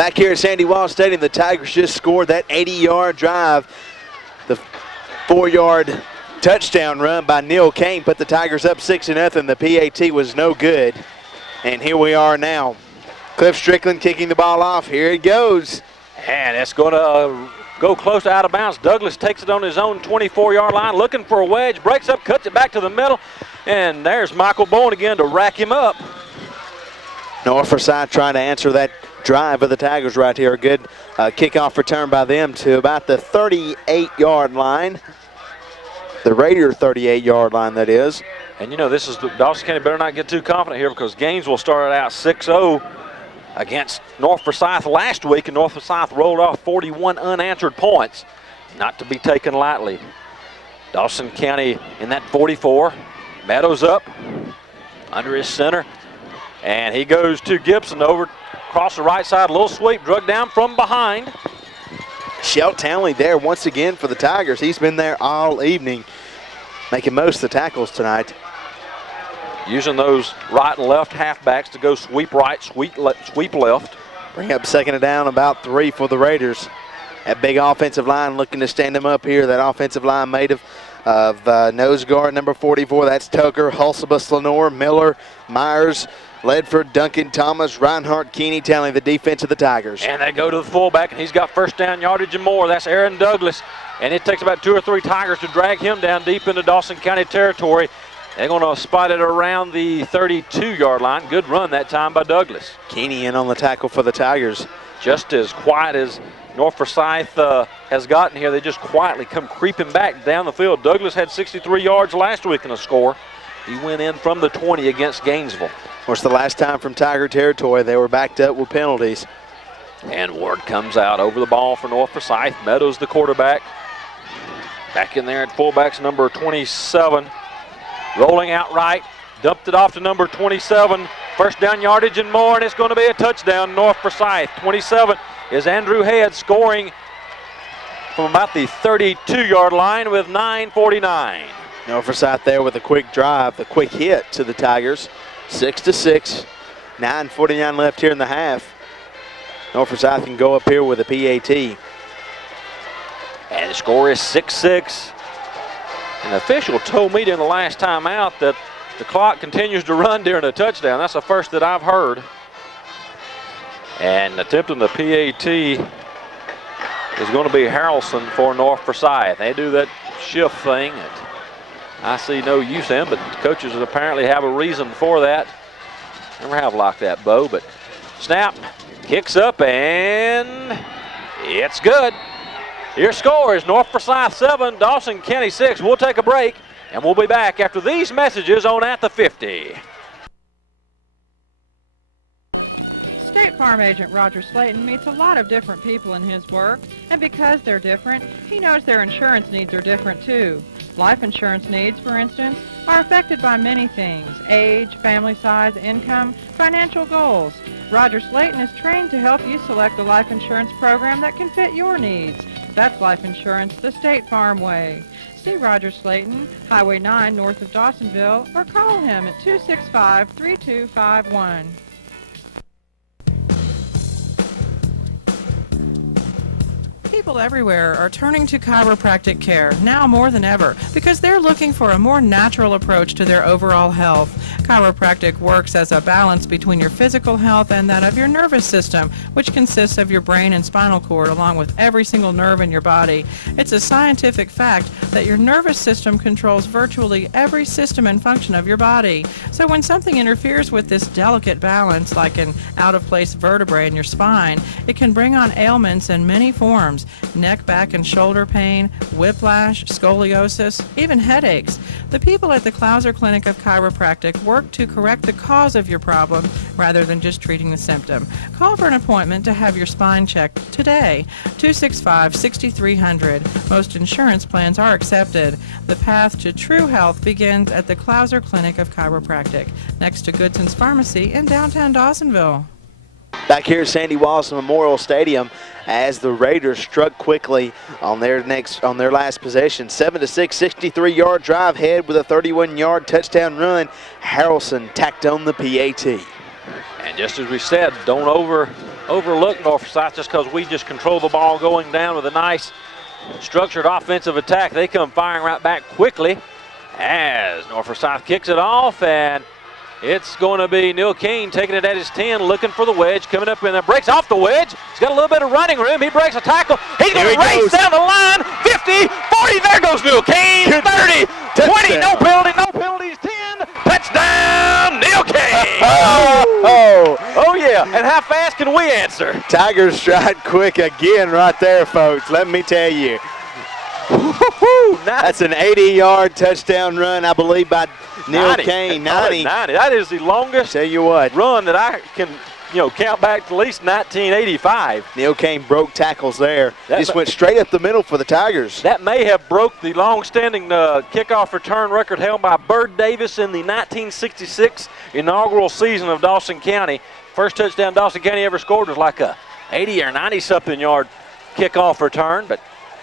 Back here at Sandy Walsh Stadium, the Tigers just scored that 80-yard drive. The 4-yard touchdown run by Neil Kane put the Tigers up 6-0. The PAT was no good. And here we are now. Cliff Strickland kicking the ball off. Here it goes. And it's going to go close to out of bounds. Douglas takes it on his own 24-yard line, looking for a wedge, breaks up, cuts it back to the middle, and there's Michael Bowen again to rack him up. North Forsyth trying to answer that drive of the Tigers right here. A good kickoff return by them to about the 38-yard line. The Raider 38-yard line, that is. And you know, this is Dawson County better not get too confident here, because Gainesville started out 6-0 against North Forsyth last week, and North Forsyth rolled off 41 unanswered points. Not to be taken lightly. Dawson County in that 44. Meadows up under his center, and he goes to Gibson over across the right side. A little sweep, drug down from behind. Shelt Townley there once again for the Tigers. He's been there all evening, making most of the tackles tonight. Using those right and left halfbacks to go sweep right, sweep left. Bring up second and down, about 3 for the Raiders. That big offensive line looking to stand them up here. That offensive line made of nose guard number 44. That's Tucker, Hulsebus, Lenore, Miller, Myers, Ledford, Duncan, Thomas, Reinhardt, Keeney telling the defense of the Tigers. And they go to the fullback, and he's got first down yardage and more. That's Aaron Douglas. And it takes about 2 or 3 Tigers to drag him down deep into Dawson County territory. They're going to spot it around the 32-yard line. Good run that time by Douglas. Keeney in on the tackle for the Tigers. Just as quiet as North Forsyth has gotten here, they just quietly come creeping back down the field. Douglas had 63 yards last week in a score. He went in from the 20 against Gainesville. Of course, the last time from Tiger territory, they were backed up with penalties. And Ward comes out over the ball for North Forsyth. Meadows, the quarterback. Back in there at fullbacks, number 27. Rolling out right, dumped it off to number 27. First down yardage and more, and it's going to be a touchdown, North Forsyth. 27 is Andrew Head, scoring from about the 32-yard line with 9:49. North Forsyth there with a quick drive, the quick hit to the Tigers. 6-6, 9:49 left here in the half. North Forsyth can go up here with a PAT. And the score is 6-6. An official told me during the last time out that the clock continues to run during a touchdown. That's the first that I've heard. And attempting the PAT is going to be Harrelson for North Forsyth. They do that shift thing that I see no use in, but coaches apparently have a reason for that. Never have liked that, Bo, but snap, kicks up, and it's good. Your score is North Forsyth 7, Dawson County 6. We'll take a break, and we'll be back after these messages on At the 50. State Farm agent Roger Slayton meets a lot of different people in his work, and because they're different, he knows their insurance needs are different too. Life insurance needs, for instance, are affected by many things: age, family size, income, financial goals. Roger Slayton is trained to help you select a life insurance program that can fit your needs. That's life insurance the State Farm way. See Roger Slayton, Highway 9 north of Dawsonville, or call him at 265-3251. People everywhere are turning to chiropractic care now more than ever because they're looking for a more natural approach to their overall health. Chiropractic works as a balance between your physical health and that of your nervous system, which consists of your brain and spinal cord along with every single nerve in your body. It's a scientific fact that your nervous system controls virtually every system and function of your body. So when something interferes with this delicate balance, like an out-of-place vertebrae in your spine, it can bring on ailments in many forms: neck, back, and shoulder pain, whiplash, scoliosis, even headaches. The people at the Clouser Clinic of Chiropractic work to correct the cause of your problem rather than just treating the symptom. Call for an appointment to have your spine checked today. 265-6300. Most insurance plans are accepted. The path to true health begins at the Clouser Clinic of Chiropractic, next to Goodson's Pharmacy in downtown Dawsonville. Back here at Sandy Walsh Memorial Stadium, as the Raiders struck quickly on their last possession. 7-6, 63-yard drive, Head with a 31-yard touchdown run. Harrelson tacked on the PAT. And just as we said, don't overlook North Forsyth just because we just control the ball going down with a nice structured offensive attack. They come firing right back quickly as North Forsyth kicks it off, and it's going to be Neil Kane taking it at his 10, looking for the wedge, coming up in there, breaks off the wedge. He's got a little bit of running room. He breaks a tackle. He's going to race down the line. 50, 40, there goes Neil Kane. 30, 20, no penalty, no penalties, 10. Touchdown, Neil Kane. Oh, yeah. And how fast can we answer? Tigers stride quick again right there, folks. Let me tell you. That's an 80-yard touchdown run, I believe, by Neil Kane. 90. That is the longest run that I can count back to at least 1985. Neil Kane broke tackles there. Just went straight up the middle for the Tigers. That may have broke the long-standing kickoff return record held by Bird Davis in the 1966 inaugural season of Dawson County. First touchdown Dawson County ever scored was like a 80 or 90-something yard kickoff return, but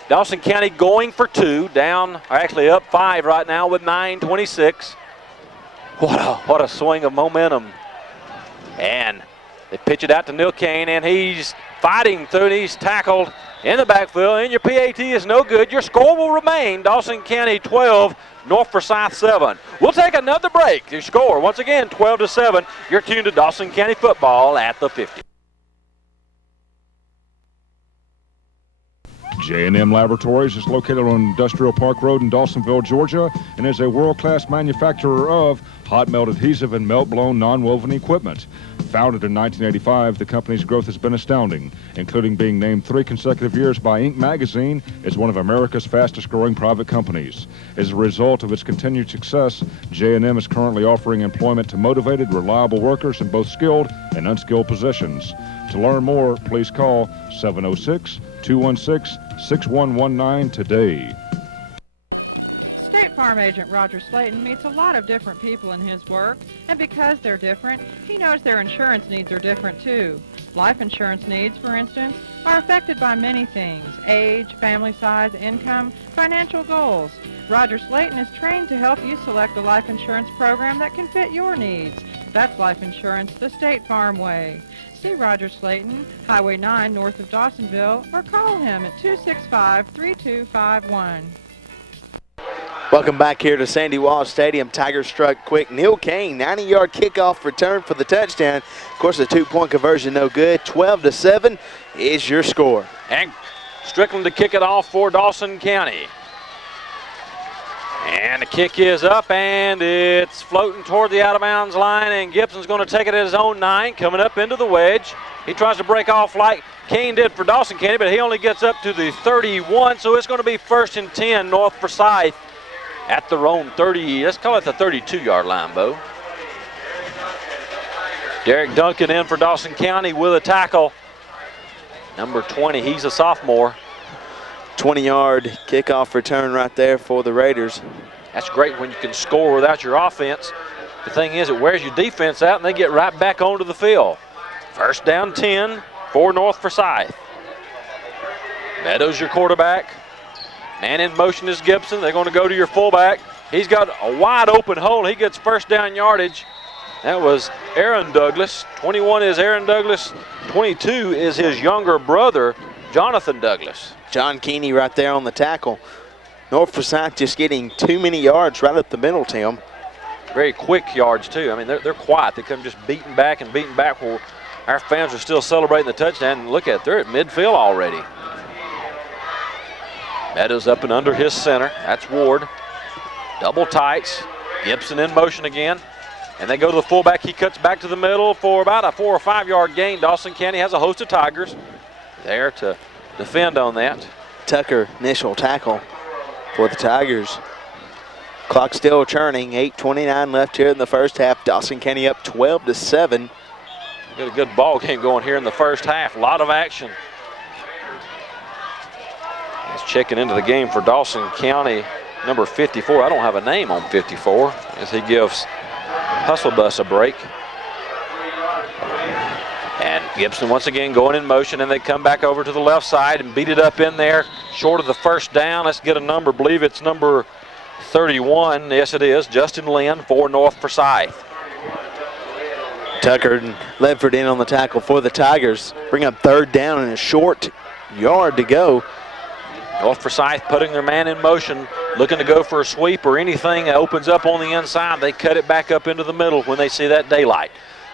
Dawson County going for 2, down, or actually up 5 right now with 9:26. What a swing of momentum. And they pitch it out to Neil Kane, and he's fighting through, and he's tackled in the backfield, and your PAT is no good. Your score will remain Dawson County 12, North Forsyth 7. We'll take another break. Your score, once again, 12-7. You're tuned to Dawson County football at the 50. J&M Laboratories is located on Industrial Park Road in Dawsonville, Georgia, and is a world-class manufacturer of hot melt adhesive and melt-blown non-woven equipment. Founded in 1985, the company's growth has been astounding, including being named 3 consecutive years by Inc. magazine as one of America's fastest-growing private companies. As a result of its continued success, J&M is currently offering employment to motivated, reliable workers in both skilled and unskilled positions. To learn more, please call 706-216-6119 today. State Farm Agent Roger Slayton meets a lot of different people in his work, and because they're different, he knows their insurance needs are different too. Life insurance needs, for instance, are affected by many things: age, family size, income, financial goals. Roger Slayton is trained to help you select a life insurance program that can fit your needs. That's life insurance the State Farm way. See Roger Slayton, Highway 9 north of Dawsonville, or call him at 265-3251. Welcome back here to Sandy Walsh Stadium. Tigers struck quick. Neil Kane, 90-yard kickoff return for the touchdown. Of course, the 2-point conversion no good. 12-7 is your score. And Strickland to kick it off for Dawson County. And the kick is up, and it's floating toward the out-of-bounds line, and Gibson's going to take it at his own 9, coming up into the wedge. He tries to break off like Kane did for Dawson County, but he only gets up to the 31, so it's going to be 1st and 10, North Forsyth at their own 30, let's call it the 32-yard line, Bo. Derek Duncan in for Dawson County with a tackle. Number 20, he's a sophomore. 20-yard kickoff return right there for the Raiders. That's great when you can score without your offense. The thing is, it wears your defense out, and they get right back onto the field. 1st down 10 for North Forsyth. Meadows your quarterback. Man in motion is Gibson. They're going to go to your fullback. He's got a wide open hole. He gets 1st down yardage. That was Aaron Douglas. 21 is Aaron Douglas. 22 is his younger brother, Jonathan Douglas. John Keeney right there on the tackle. North Forsyth just getting too many yards right up the middle, Tim. Very quick yards, too. I mean, they're quiet. They come just beating back where our fans are still celebrating the touchdown. And look at it, they're at midfield already. Meadows up and under his center. That's Ward. Double tights. Gibson in motion again. And they go to the fullback. He cuts back to the middle for about a 4 or 5 yard gain. Dawson County has a host of Tigers there to defend on that. Tucker, initial tackle for the Tigers. Clock still churning. 8:29 left here in the first half. Dawson County up 12-7. Got a good ball game going here in the first half. A lot of action. He's checking into the game for Dawson County, number 54. I don't have a name on 54 as he gives Hustle Bus a break. And Gibson once again going in motion, and they come back over to the left side and beat it up in there short of the 1st down. Let's get a number. I believe it's number 31. Yes, it is. Justin Lynn for North Forsyth. Tucker and Ledford in on the tackle for the Tigers. Bring up 3rd down and a short yard to go. North Forsyth putting their man in motion, looking to go for a sweep or anything that opens up on the inside. They cut it back up into the middle when they see that daylight.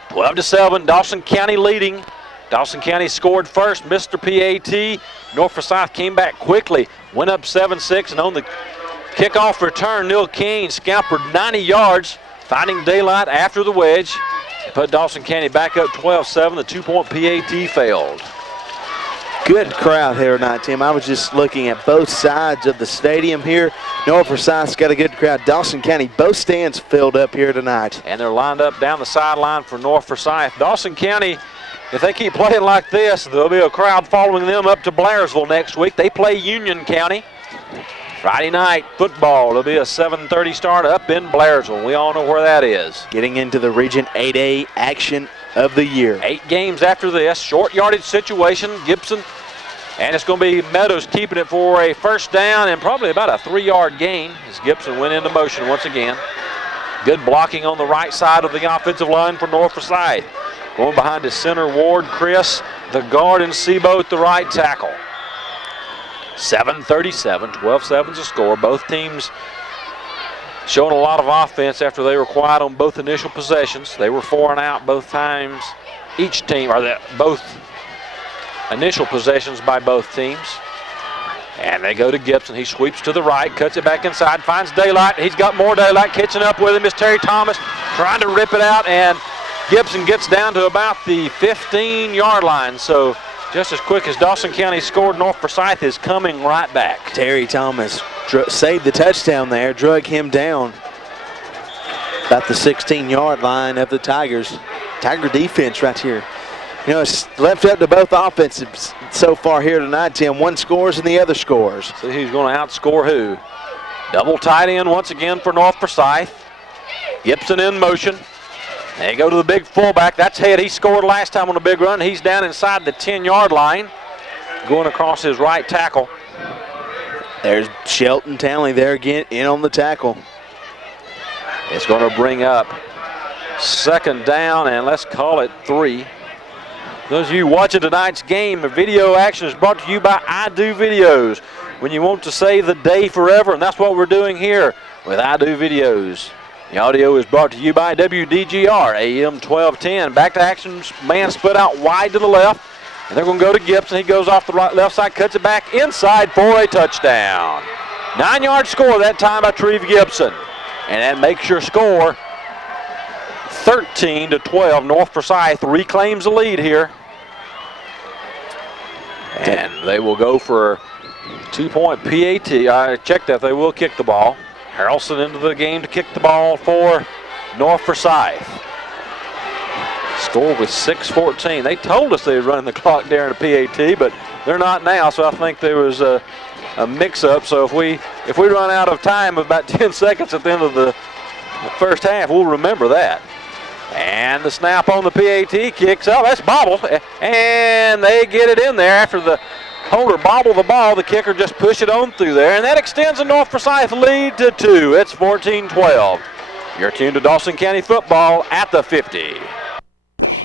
12-7, Dawson County leading. Dawson County scored first, Mr. PAT. North Forsyth came back quickly, went up 7-6, and on the kickoff return, Neil Kane scampered 90 yards, finding daylight after the wedge. Put Dawson County back up 12-7. The 2-point PAT failed. Good crowd here tonight, Tim. I was just looking at both sides of the stadium here. North Forsyth's got a good crowd. Dawson County, both stands filled up here tonight. And they're lined up down the sideline for North Forsyth. Dawson County, if they keep playing like this, there'll be a crowd following them up to Blairsville next week. They play Union County. Friday night football. It'll be a 7:30 start up in Blairsville. We all know where that is. Getting into the Region 8A action of the year. 8 games after this. Short yardage situation. Gibson. And it's going to be Meadows keeping it for a 1st down and probably about a 3-yard gain as Gibson went into motion once again. Good blocking on the right side of the offensive line for North Forsyth. Going behind his center, Ward, Chris, the guard, and Sebo at the right tackle. 7:37, 12-7's the score. Both teams showing a lot of offense after they were quiet on both initial possessions. They were 4 and out both times. Each team, or both initial possessions by both teams. And they go to Gibson. He sweeps to the right, cuts it back inside, finds daylight. He's got more daylight. Catching up with him is Terry Thomas, trying to rip it out, and Gibson gets down to about the 15-yard line. So just as quick as Dawson County scored, North Forsyth is coming right back. Terry Thomas saved the touchdown there, drug him down about the 16-yard line of the Tigers. Tiger defense right here. You know, it's left up to both offenses so far here tonight, Tim. One scores and the other scores. See who's going to outscore who. Double tight end once again for North Forsyth. Gibson in motion. They go to the big fullback. That's Head. He scored last time on a big run. He's down inside the 10-yard line, going across his right tackle. There's Shelton Townley there again, in on the tackle. It's going to bring up 2nd down, and let's call it 3. Those of you watching tonight's game, the video action is brought to you by I Do Videos. When you want to save the day forever, and that's what we're doing here with I Do Videos. The audio is brought to you by WDGR, AM 1210. Back to action, man split out wide to the left, and they're going to go to Gibson. He goes off the left side, cuts it back inside for a touchdown. 9-yard score that time by Treve Gibson. And that makes your score 13-12. North Forsyth reclaims the lead here. And they will go for 2-point PAT. I checked that. They will kick the ball. Harrelson into the game to kick the ball for North Forsyth. Score with 6:14. They told us they were running the clock during the PAT, but they're not now, so I think there was a mix-up. So if we run out of time of about 10 seconds at the end of the first half, we'll remember that. And the snap on the PAT kicks out. That's bobbled, and they get it in there after the holder bobbled the ball. The kicker just pushed it on through there, and that extends the North Forsyth lead to 2. It's 14-12. You're tuned to Dawson County football at the 50.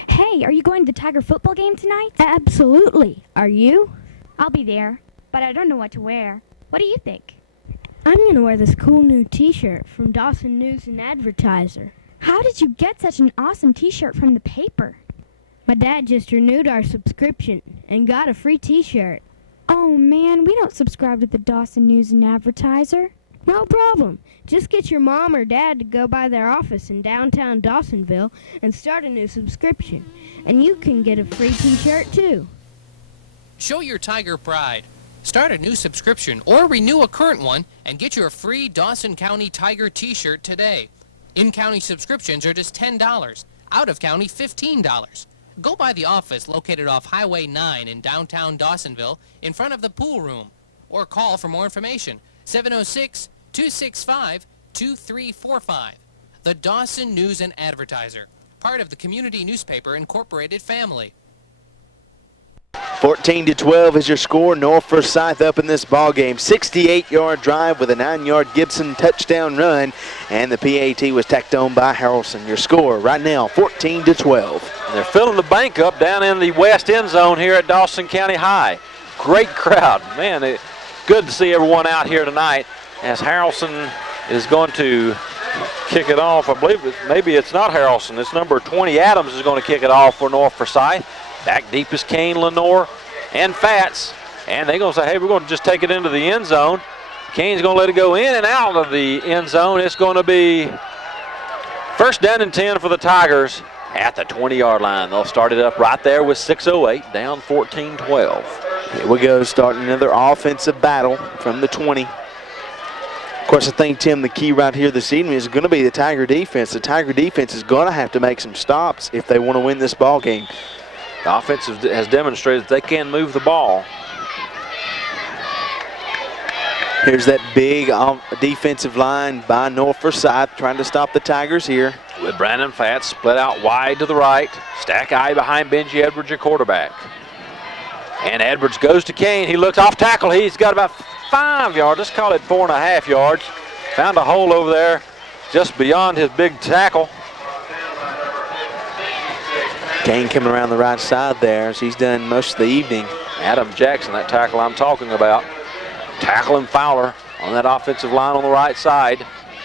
Hey, are you going to the Tiger football game tonight? Absolutely. Are you? I'll be there, but I don't know what to wear. What do you think? I'm going to wear this cool new t-shirt from Dawson News and Advertiser. How did you get such an awesome t-shirt from the paper? My dad just renewed our subscription and got a free t-shirt. Oh man, we don't subscribe to the Dawson News and Advertiser. No problem. Just get your mom or dad to go by their office in downtown Dawsonville and start a new subscription. And you can get a free t-shirt too. Show your Tiger pride. Start a new subscription or renew a current one and get your free Dawson County Tiger t-shirt today. In-county subscriptions are just $10. Out-of-county, $15. Go by the office located off Highway 9 in downtown Dawsonville in front of the pool room. Or call for more information, 706-265-2345. The Dawson News and Advertiser, part of the Community Newspaper Incorporated family. 14-12 is your score. North Forsyth up in this ball game. 68-yard drive with a 9-yard Gibson touchdown run, and the PAT was tacked on by Harrelson. Your score right now, 14-12. They're filling the bank up down in the west end zone here at Dawson County High. Great crowd. Man, good to see everyone out here tonight as Harrelson is going to kick it off. I believe maybe it's not Harrelson. It's number 20, Adams, is going to kick it off for North Forsyth. Back deep is Kane, Lenore, and Fats. And they're going to say, hey, we're going to just take it into the end zone. Kane's going to let it go in and out of the end zone. It's going to be first down and 10 for the Tigers at the 20-yard line. They'll start it up right there with 6:08, down 14-12. Here we go, starting another offensive battle from the 20. Of course, I think, Tim, the key right here this evening is going to be the Tiger defense. The Tiger defense is going to have to make some stops if they want to win this ball game. The offense has demonstrated that they can move the ball. Here's that big defensive line by North Forsyth trying to stop the Tigers here. With Brandon Fats split out wide to the right. Stack eye behind Benji Edwards, your quarterback. And Edwards goes to Kane. He looks off tackle. He's got about 5 yards. Let's call it 4.5 yards. Found a hole over there just beyond his big tackle. Kane coming around the right side there as he's done most of the evening. Adam Jackson, that tackle I'm talking about. Tackling Fowler on that offensive line on the right side.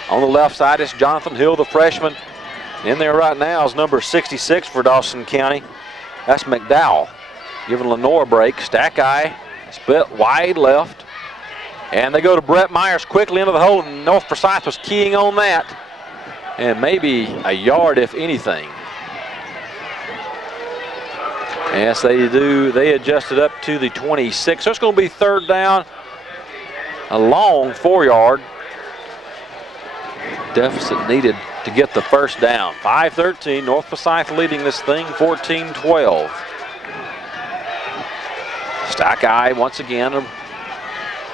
On the left side is Jonathan Hill, the freshman. In there right now is number 66 for Dawson County. That's McDowell. Giving Lenore a break. Stack eye, split wide left. And they go to Brett Myers quickly into the hole, and North Forsyth was keying on that. And maybe a yard, if anything. Yes, they do. They adjusted up to the 26. So it's going to be third down. A long 4-yard deficit needed to get the first down. 5-13, North Forsyth leading this thing, 14-12. Stack eye once again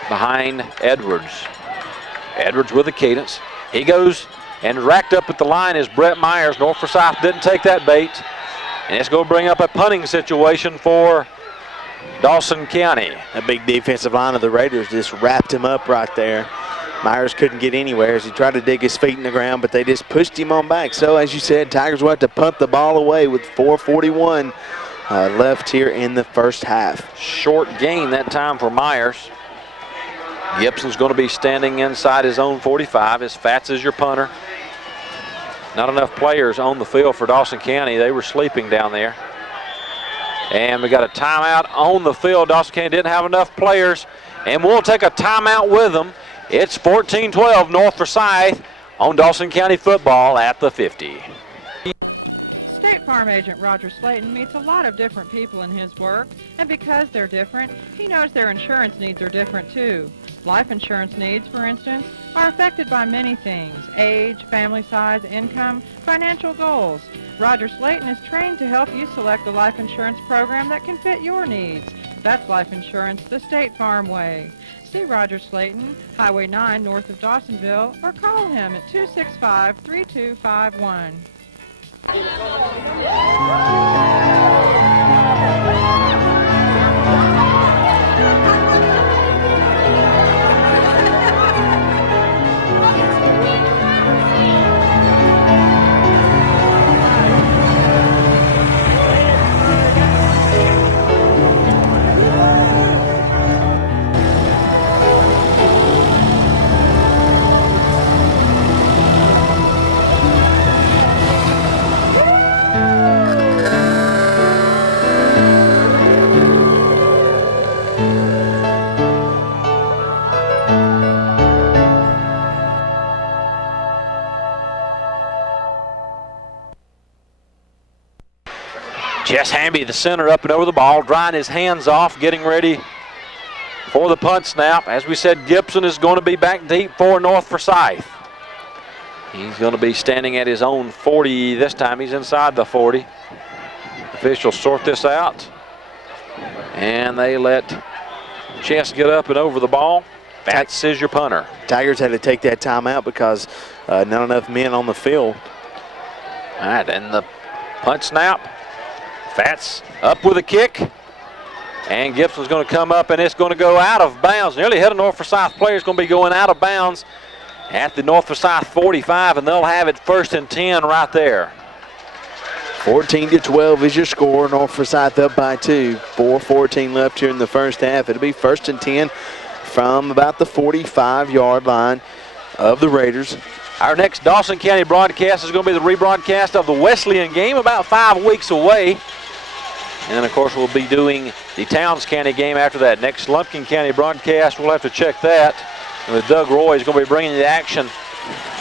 behind Edwards. Edwards with the cadence. He goes and racked up at the line is Brett Myers. North Forsyth didn't take that bait. And it's going to bring up a punting situation for Dawson County. A big defensive line of the Raiders just wrapped him up right there. Myers couldn't get anywhere as he tried to dig his feet in the ground, but they just pushed him on back. So, as you said, Tigers will have to punt the ball away with 4:41 left here in the first half. Short gain that time for Myers. Gibson's going to be standing inside his own 45 as Fats is your punter. Not enough players on the field for Dawson County. They were sleeping down there. And we got a timeout on the field. Dawson County didn't have enough players, and we'll take a timeout with them. It's 14-12 North Forsyth on Dawson County football at the 50. State Farm agent Roger Slayton meets a lot of different people in his work, and because they're different, he knows their insurance needs are different too. Life insurance needs, for instance, are affected by many things: age, family size, income, financial goals. Roger Slayton is trained to help you select a life insurance program that can fit your needs. That's life insurance the State Farm way. See Roger Slayton, Highway 9 north of Dawsonville, or call him at 265-3251. Jess Hamby, the center, up and over the ball, drying his hands off, getting ready for the punt snap. As we said, Gibson is going to be back deep for North Forsyth. He's going to be standing at his own 40 this time. He's inside the 40. Officials sort this out, and they let Chess get up and over the ball. Fats is your punter. Tigers had to take that timeout because not enough men on the field. All right, and the punt snap. Fats up with a kick, And Gibson's going to come up, and it's going to go out of bounds. Nearly hit a North Forsyth player. Is going to be going out of bounds at the North Forsyth 45, and they'll have it 1st and 10 right there. 14-12 is your score. North Forsyth up by 2. 4:14 left here in the first half. It'll be 1st and 10 from about the 45-yard line of the Raiders. Our next Dawson County broadcast is going to be the rebroadcast of the Wesleyan game, about 5 weeks away. And, of course, we'll be doing the Towns County game after that. Next Lumpkin County broadcast, we'll have to check that. And with Doug Roy is going to be bringing the action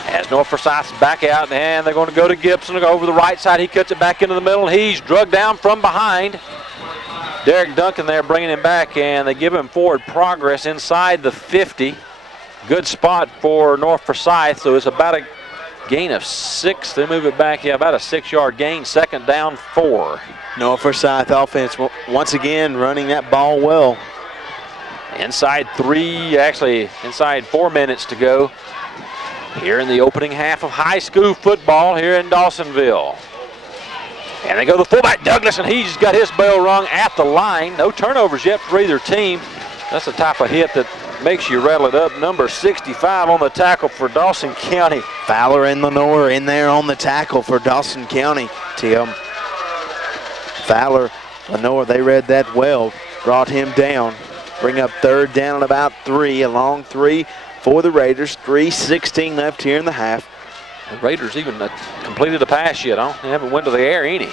as North Forsyth's back out, and they're going to go to Gibson. Go over the right side. He cuts it back into the middle. He's drugged down from behind. Derek Duncan there bringing him back, and they give him forward progress inside the 50. Good spot for North Forsyth, so it's about a gain of 6. They move it back, about a 6-yard gain. 2nd down 4. North Forsyth offense once again running that ball well. Inside 4 minutes to go here in the opening half of high school football here in Dawsonville. And they go to the fullback, Douglas, and he's got his bell rung at the line. No turnovers yet for either team. That's the type of hit that makes you rattle it up. Number 65 on the tackle for Dawson County. Fowler and Lenore in there on the tackle for Dawson County, Tim. Fowler, Lenore, they read that well, brought him down. Bring up 3rd down and about 3, a long 3 for the Raiders. 3:16 left here in the half. The Raiders even completed a pass yet, huh? They haven't went to the air any.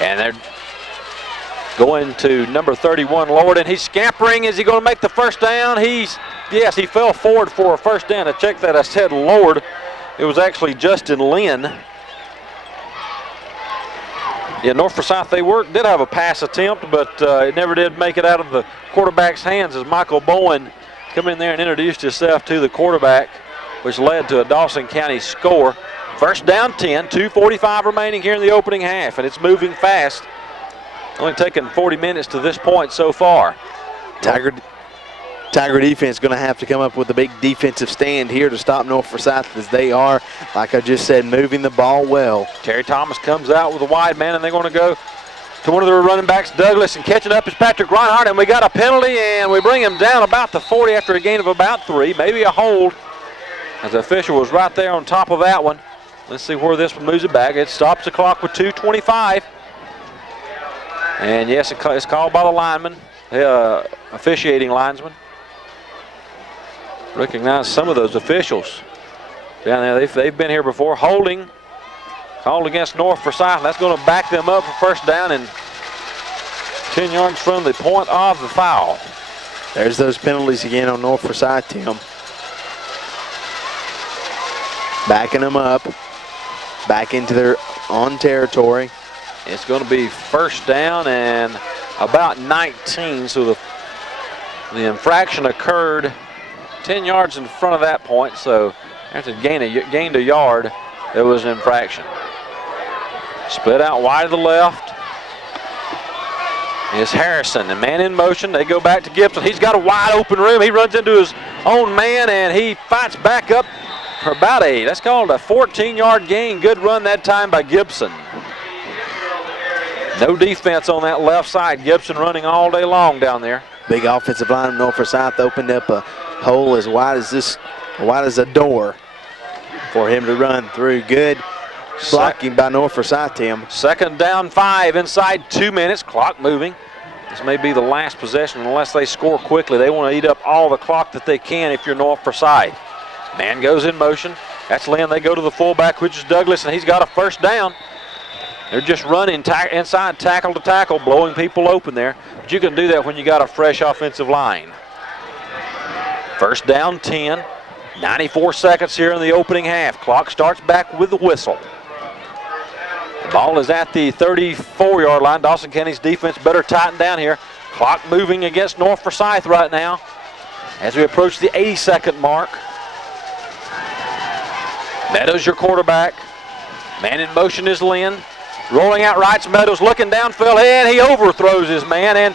And they're going to number 31, Lord, and he's scampering. Is he going to make the 1st down? Yes, he fell forward for a 1st down. To check that, I said Lord. It was actually Justin Lynn. Yeah, North Forsyth, they did have a pass attempt, but it never did make it out of the quarterback's hands as Michael Bowen come in there and introduced himself to the quarterback, which led to a Dawson County score. 1st down 10, 2:45 remaining here in the opening half, and it's moving fast. Only taken 40 minutes to this point so far. Tiger defense going to have to come up with a big defensive stand here to stop North Forsyth, as they are, like I just said, moving the ball well. Terry Thomas comes out with a wide man, and they're going to go to one of their running backs, Douglas, and catching up is Patrick Reinhardt, and we got a penalty, and we bring him down about the 40 after a gain of about 3, maybe a hold, as the official was right there on top of that one. Let's see where this one moves it back. It stops the clock with 2:25. And yes, it's called by the lineman, officiating linesman. Recognize some of those officials down there. They've been here before. Holding called against North Forsyth. That's going to back them up for 1st down and 10 yards from the point of the foul. There's those penalties again on North Forsyth, Tim. Backing them up, back into their own territory. It's going to be 1st down and about 19. So the infraction occurred 10 yards in front of that point. So after gained a yard, it was an infraction. Split out wide to the left is Harrison. And man in motion. They go back to Gibson. He's got a wide open room. He runs into his own man, and he fights back up for about that's called a 14-yard gain. Good run that time by Gibson. No defense on that left side. Gibson running all day long down there. Big offensive line. North Forsyth opened up a hole as wide as a door for him to run through. Good blocking by North Forsyth, Tim. 2nd down 5 inside 2 minutes. Clock moving. This may be the last possession unless they score quickly. They want to eat up all the clock that they can if you're North Forsyth. Man goes in motion. That's Lynn. They go to the fullback, which is Douglas, and he's got a 1st down. They're just running inside tackle to tackle, blowing people open there. But you can do that when you got a fresh offensive line. 1st down 10. 94 seconds here in the opening half. Clock starts back with the whistle. The ball is at the 34-yard line. Dawson County's defense better tighten down here. Clock moving against North Forsyth right now as we approach the 80-second mark. Meadows your quarterback. Man in motion is Lynn. Rolling out right, Meadows looking downfield, and he overthrows his man, and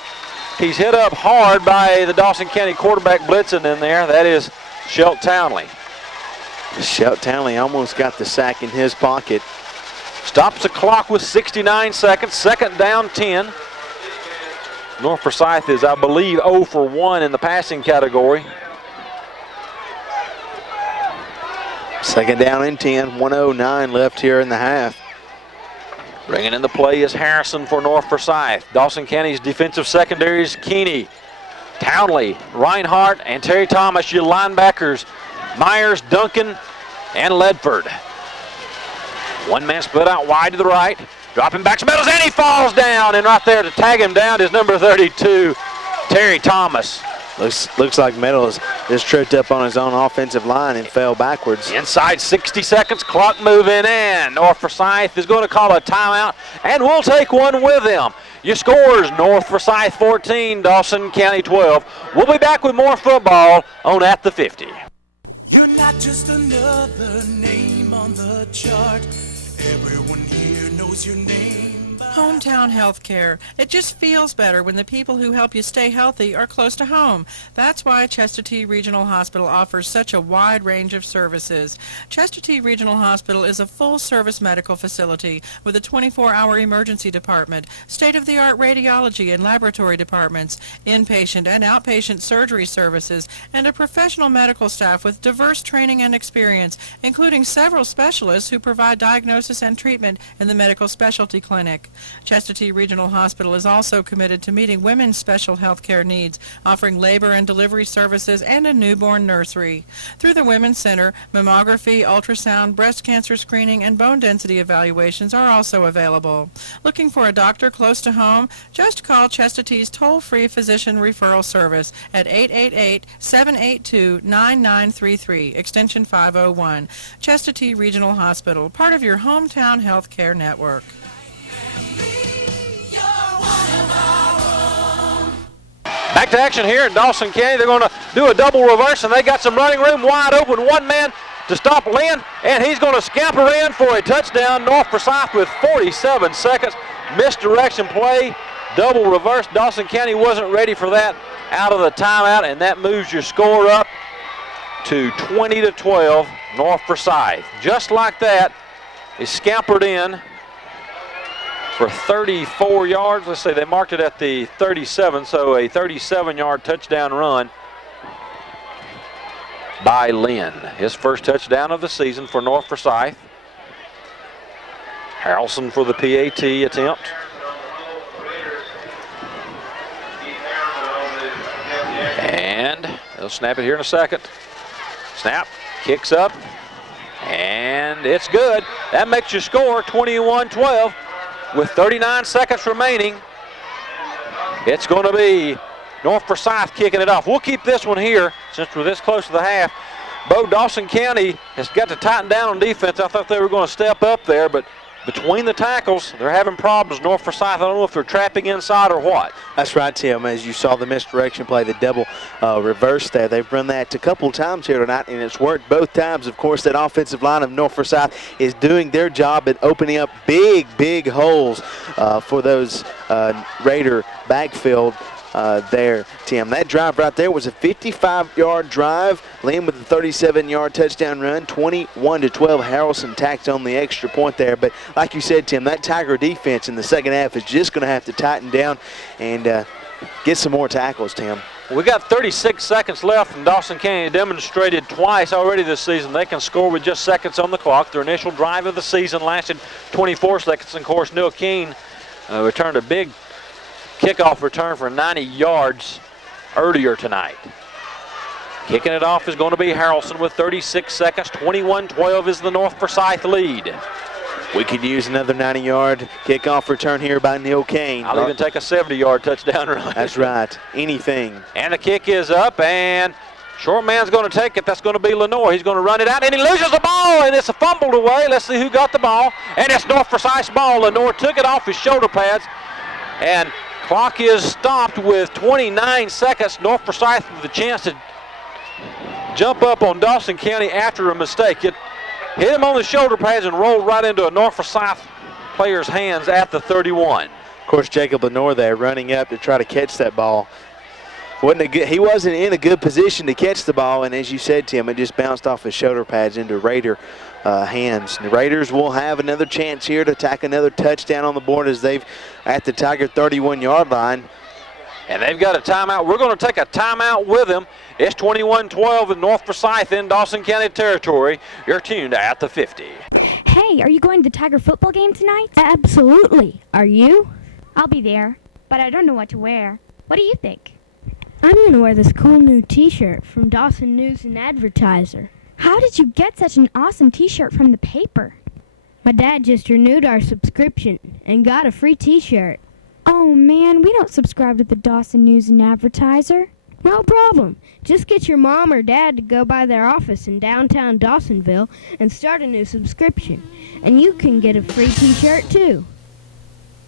he's hit up hard by the Dawson County quarterback blitzing in there. That is Shelt Townley. Shelt Townley almost got the sack in his pocket. Stops the clock with 69 seconds. 2nd down 10. North Forsyth is, I believe, 0 for 1 in the passing category. Second down and 10, 1:09 left here in the half. Bringing in the play is Harrison for North Forsyth. Dawson County's defensive secondaries, Keeney, Townley, Reinhardt, and Terry Thomas, your linebackers, Myers, Duncan, and Ledford. One man split out wide to the right, dropping back to Meadows, and he falls down, and right there to tag him down is number 32, Terry Thomas. Looks like Meadows just tripped up on his own offensive line and fell backwards. Inside 60 seconds, clock moving in. North Forsyth is going to call a timeout, and we'll take one with him. Your scores, North Forsyth 14, Dawson County 12. We'll be back with more football on At the 50. You're not just another name on the chart. Everyone here knows your name. Hometown health care. It just feels better when the people who help you stay healthy are close to home. That's why Chestatee Regional Hospital offers such a wide range of services. Chestatee Regional Hospital is a full-service medical facility with a 24-hour emergency department, state-of-the-art radiology and laboratory departments, inpatient and outpatient surgery services, and a professional medical staff with diverse training and experience, including several specialists who provide diagnosis and treatment in the medical specialty clinic. Chestatee Regional Hospital is also committed to meeting women's special health care needs, offering labor and delivery services and a newborn nursery. Through the Women's Center, mammography, ultrasound, breast cancer screening, and bone density evaluations are also available. Looking for a doctor close to home? Just call Chestatee's toll-free physician referral service at 888-782-9933, extension 501. Chestatee Regional Hospital, part of your hometown health care network. Back to action here in Dawson County. They're going to do a double reverse, and they got some running room wide open. One man to stop Lynn, and he's going to scamper in for a touchdown. North Forsyth with 47 seconds. Misdirection play, double reverse. Dawson County wasn't ready for that out of the timeout, and that moves your score up to 20-12, North Forsyth. Just like that, he scampered in for 34 yards. Let's see, they marked it at the 37, so a 37-yard touchdown run by Lynn. His first touchdown of the season for North Forsyth. Harrelson for the PAT attempt. And they'll snap it here in a second. Snap, kicks up, and it's good. That makes your score 21-12. With 39 seconds remaining, it's going to be North Forsyth kicking it off. We'll keep this one here since we're this close to the half. Bo, Dawson County has got to tighten down on defense. I thought they were going to step up there, but between the tackles, they're having problems. North Forsyth, I don't know if they're trapping inside or what. That's right, Tim. As you saw the misdirection play, the double reverse there. They've run that a couple times here tonight, and it's worked both times. Of course, that offensive line of North Forsyth is doing their job at opening up big holes for those Raider backfield there, Tim. That drive right there was a 55-yard drive. Lynn with a 37-yard touchdown run, 21-12. Harrelson tacked on the extra point there. But like you said, Tim, that Tiger defense in the second half is just going to have to tighten down and get some more tackles, Tim. We got 36 seconds left, and Dawson County demonstrated twice already this season they can score with just seconds on the clock. Their initial drive of the season lasted 24 seconds. And of course, Neil Keene returned a big kickoff return for 90 yards earlier tonight. Kicking it off is going to be Harrelson with 36 seconds. 21-12 is the North Forsyth lead. We could use another 90-yard kickoff return here by Neil Kane. I'll even take a 70-yard touchdown run. That's right. Anything. And the kick is up, and short man's going to take it. That's going to be Lenore. He's going to run it out, and he loses the ball, and it's fumbled away. Let's see who got the ball. And it's North Forsyth's ball. Lenore took it off his shoulder pads, and clock is stopped with 29 seconds. North Forsyth with a chance to jump up on Dawson County after a mistake. It hit him on the shoulder pads and rolled right into a North Forsyth player's hands at the 31. Of course, Jacob Lenore there running up to try to catch that ball. He wasn't in a good position to catch the ball, and as you said, Tim, it just bounced off his shoulder pads into Raider hands. The Raiders will have another chance here to tack another touchdown on the board as they've at the Tiger 31-yard line. and they've got a timeout. We're going to take a timeout with them. It's 21-12 in North Forsyth in Dawson County territory. You're tuned at the 50. Hey, are you going to the Tiger football game tonight? Absolutely. Are you? I'll be there, but I don't know what to wear. What do you think? I'm going to wear this cool new t-shirt from Dawson News and Advertiser. How did you get such an awesome t-shirt from the paper? My dad just renewed our subscription and got a free t-shirt. Oh man, we don't subscribe to the Dawson News and Advertiser. No problem. Just get your mom or dad to go by their office in downtown Dawsonville and start a new subscription. And you can get a free t-shirt too.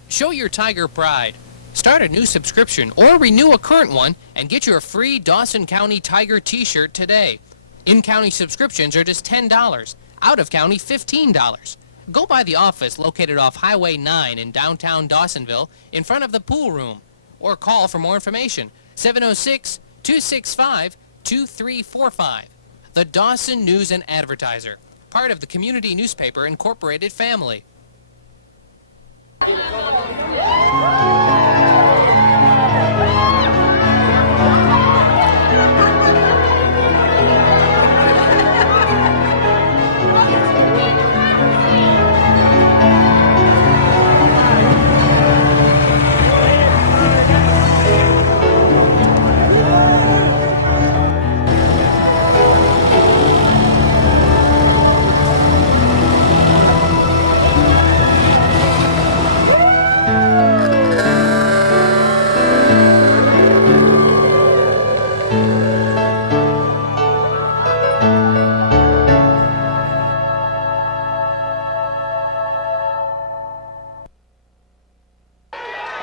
Show your Tiger pride. Start a new subscription or renew a current one and get your free Dawson County Tiger t-shirt today. In-county subscriptions are just $10, out-of-county $15. Go by the office located off Highway 9 in downtown Dawsonville in front of the pool room, or call for more information, 706-265-2345. The Dawson News and Advertiser, part of the Community Newspaper Incorporated family.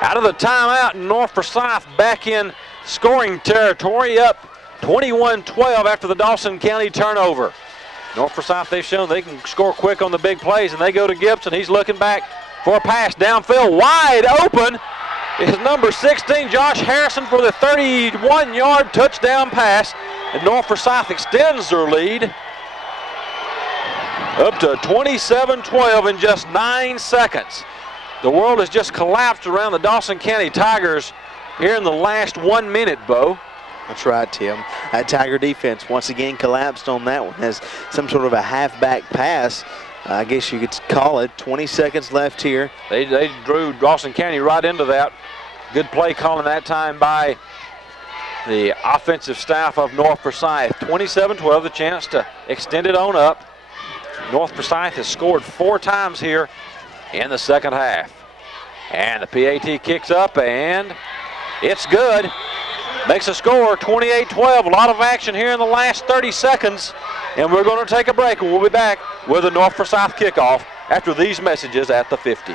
Out of the timeout, North Forsyth back in scoring territory, up 21-12 after the Dawson County turnover. North Forsyth, they've shown they can score quick on the big plays, and they go to Gibson. He's looking back for a pass downfield. Wide open is number 16, Josh Harrison, for the 31-yard touchdown pass. And North Forsyth extends their lead up to 27-12 in just 9 seconds. The world has just collapsed around the Dawson County Tigers here in the last 1 minute, Bo. That's right, Tim. That Tiger defense once again collapsed on that one. Has some sort of a halfback pass, I guess you could call it. 20 seconds left here. They drew Dawson County right into that. Good play calling that time by the offensive staff of North Forsyth. 27-12, the chance to extend it on up. North Forsyth has scored 4 times here in the second half. And the PAT kicks up, and it's good. Makes a score, 28-12. A lot of action here in the last 30 seconds. And we're going to take a break, and we'll be back with a North Forsyth kickoff after these messages at the 50.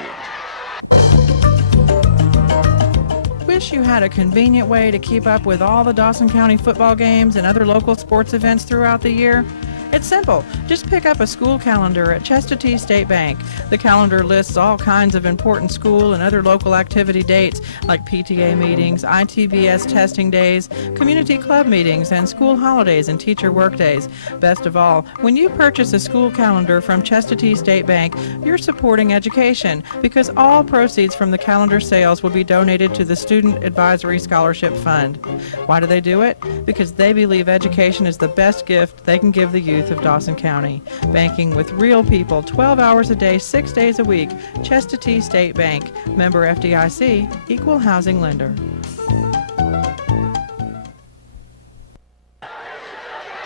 Wish you had a convenient way to keep up with all the Dawson County football games and other local sports events throughout the year? It's simple. Just pick up a school calendar at Chestatee State Bank. The calendar lists all kinds of important school and other local activity dates like PTA meetings, ITBS testing days, community club meetings, and school holidays and teacher work days. Best of all, when you purchase a school calendar from Chestatee State Bank, you're supporting education because all proceeds from the calendar sales will be donated to the Student Advisory Scholarship Fund. Why do they do it? Because they believe education is the best gift they can give the youth of Dawson County. Banking with real people 12 hours a day, 6 days a week. Chestatee State Bank. Member FDIC. Equal housing lender.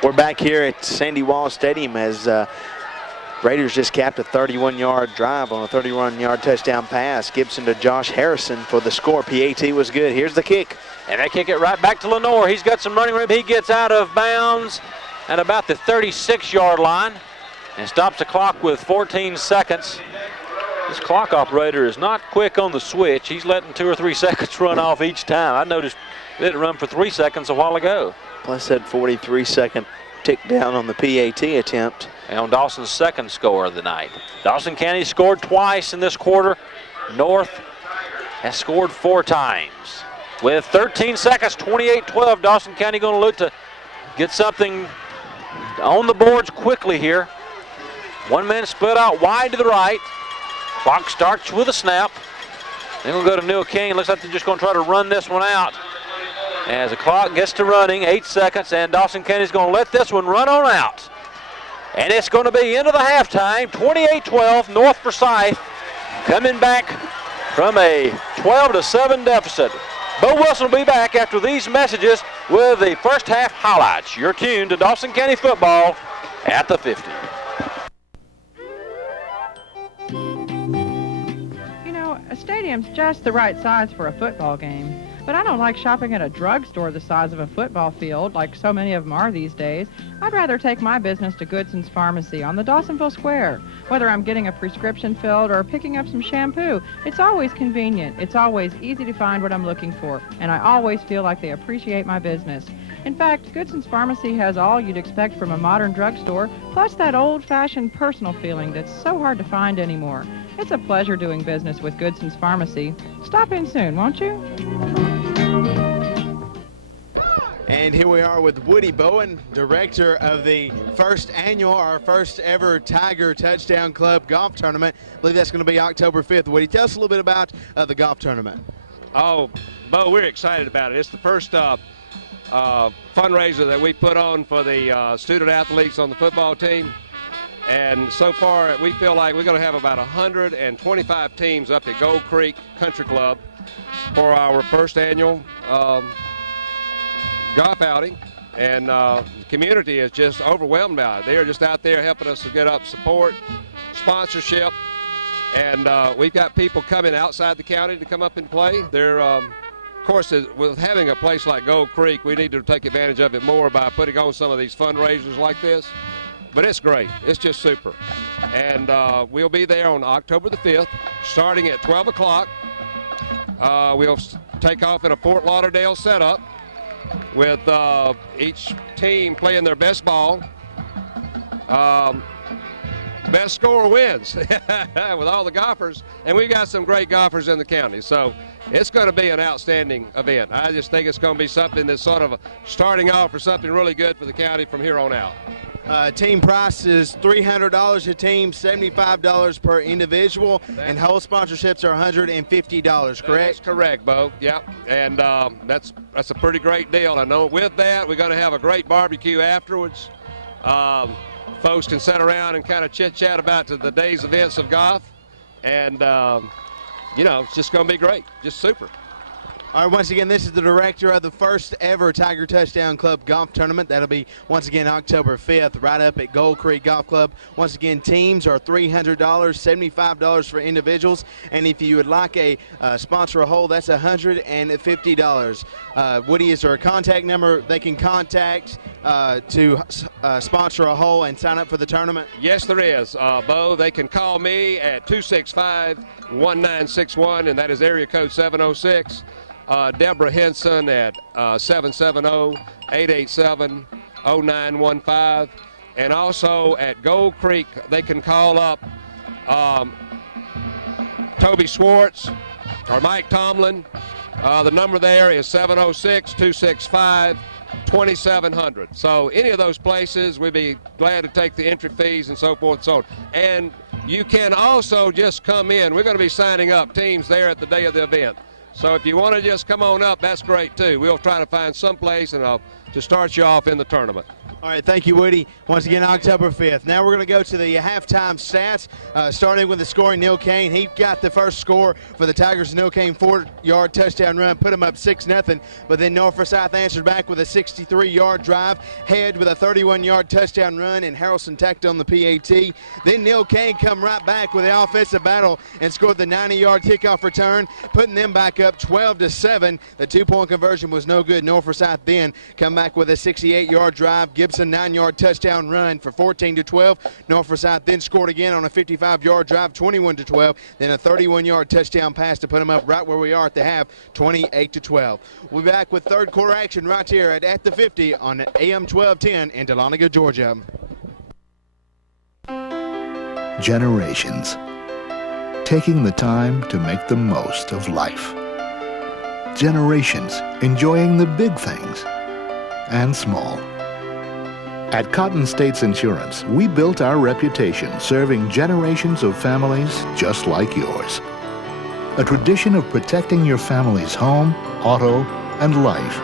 We're back here at Sandy Wall Stadium as Raiders just capped a 31-yard drive on a 31-yard touchdown pass. Gibson to Josh Harrison for the score. PAT was good. Here's the kick. And they kick it right back to Lenore. He's got some running room. He gets out of bounds at about the 36-yard line and stops the clock with 14 seconds. This clock operator is not quick on the switch. He's letting 2 or 3 seconds run off each time. I noticed it didn't run for 3 seconds a while ago. Plus that 43-second tick down on the PAT attempt. And on Dawson's second score of the night. Dawson County scored twice in this quarter. North has scored 4 times. With 13 seconds, 28-12, Dawson County going to look to get something on the boards quickly here. 1 man split out wide to the right. Clock starts with a snap. Then we'll go to Neil King. Looks like they're just going to try to run this one out. As the clock gets to running, 8 seconds, and Dawson County's going to let this one run on out. And it's going to be into the halftime, 28-12, North Forsyth coming back from a 12-7 deficit. Bo Wilson will be back after these messages with the first half highlights. You're tuned to Dawson County football at the 50. You know, a stadium's just the right size for a football game. But I don't like shopping at a drugstore the size of a football field like so many of them are these days. I'd rather take my business to Goodson's Pharmacy on the Dawsonville Square. Whether I'm getting a prescription filled or picking up some shampoo, it's always convenient. It's always easy to find what I'm looking for, and I always feel like they appreciate my business. In fact, Goodson's Pharmacy has all you'd expect from a modern drugstore, plus that old-fashioned personal feeling that's so hard to find anymore. It's a pleasure doing business with Goodson's Pharmacy. Stop in soon, won't you? And here we are with Woody Bowen, director of the first ever Tiger Touchdown Club golf tournament. I believe that's going to be October 5th. Woody, tell us a little bit about the golf tournament. Oh, Bo, we're excited about it. It's the first fundraiser that we put on for the student athletes on the football team. And so far, we feel like we're going to have about 125 teams up at Gold Creek Country Club for our first annual golf outing, and the community is just overwhelmed by it. They are just out there helping us to get up support, sponsorship, and we've got people coming outside the county to come up and play. They're, of course, with having a place like Gold Creek, we need to take advantage of it more by putting on some of these fundraisers like this. But it's great. It's just super. And we'll be there on October the 5th, starting at 12 o'clock. We'll take off in a Fort Lauderdale setup, with each team playing their best ball. Best scorer wins with all the golfers, and we've got some great golfers in the county, so it's going to be an outstanding event. I just think it's going to be something that's sort of starting off for something really good for the county from here on out. Team price is $300 a team, $75 per individual, and whole sponsorships are $150, correct? That's correct, Bo. Yep, and that's a pretty great deal. I know with that, we're going to have a great barbecue afterwards. Folks can sit around and kind of chit-chat about the day's events of golf, and, you know, it's just going to be great, just super. All right, once again, this is the director of the first ever Tiger Touchdown Club golf tournament. That'll be, once again, October 5th, right up at Gold Creek Golf Club. Once again, teams are $300, $75 for individuals. And if you would like a sponsor a hole, that's $150. Woody, is there a contact number they can contact to sponsor a hole and sign up for the tournament? Yes, there is. Bo, they can call me at 265-1961, and that is area code 706. Deborah Henson at 770-887-0915. And also at Gold Creek, they can call up Toby Schwartz or Mike Tomlin. The number there is 706-265-2700. So any of those places, we'd be glad to take the entry fees and so forth and so on. And you can also just come in. We're going to be signing up teams there at the day of the event. So if you want to just come on up, that's great too. We'll try to find some place to start you off in the tournament. All right, thank you, Woody. Once again, October 5th. Now we're going to go to the halftime stats, starting with the scoring. Neil Kane, he got the first score for the Tigers. Neil Kane, 4-yard touchdown run, put them up 6-0. But then North Forsyth answered back with a 63-yard drive, Head with a 31-yard touchdown run, and Harrelson tacked on the PAT. Then Neil Kane come right back with the offensive battle and scored the 90-yard kickoff return, putting them back up 12-7. The two-point conversion was no good. North Forsyth then come back with a 68-yard drive. Gibson 9-yard touchdown run for 14-12. North Forsyth then scored again on a 55-yard drive, 21-12. Then a 31-yard touchdown pass to put them up right where we are at the half, 28-12. We'll be back with third quarter action right here at the 50 on AM 1210 in Dahlonega, Georgia. Generations. Taking the time to make the most of life. Generations enjoying the big things and small. At Cotton States Insurance, we built our reputation serving generations of families just like yours. A tradition of protecting your family's home, auto, and life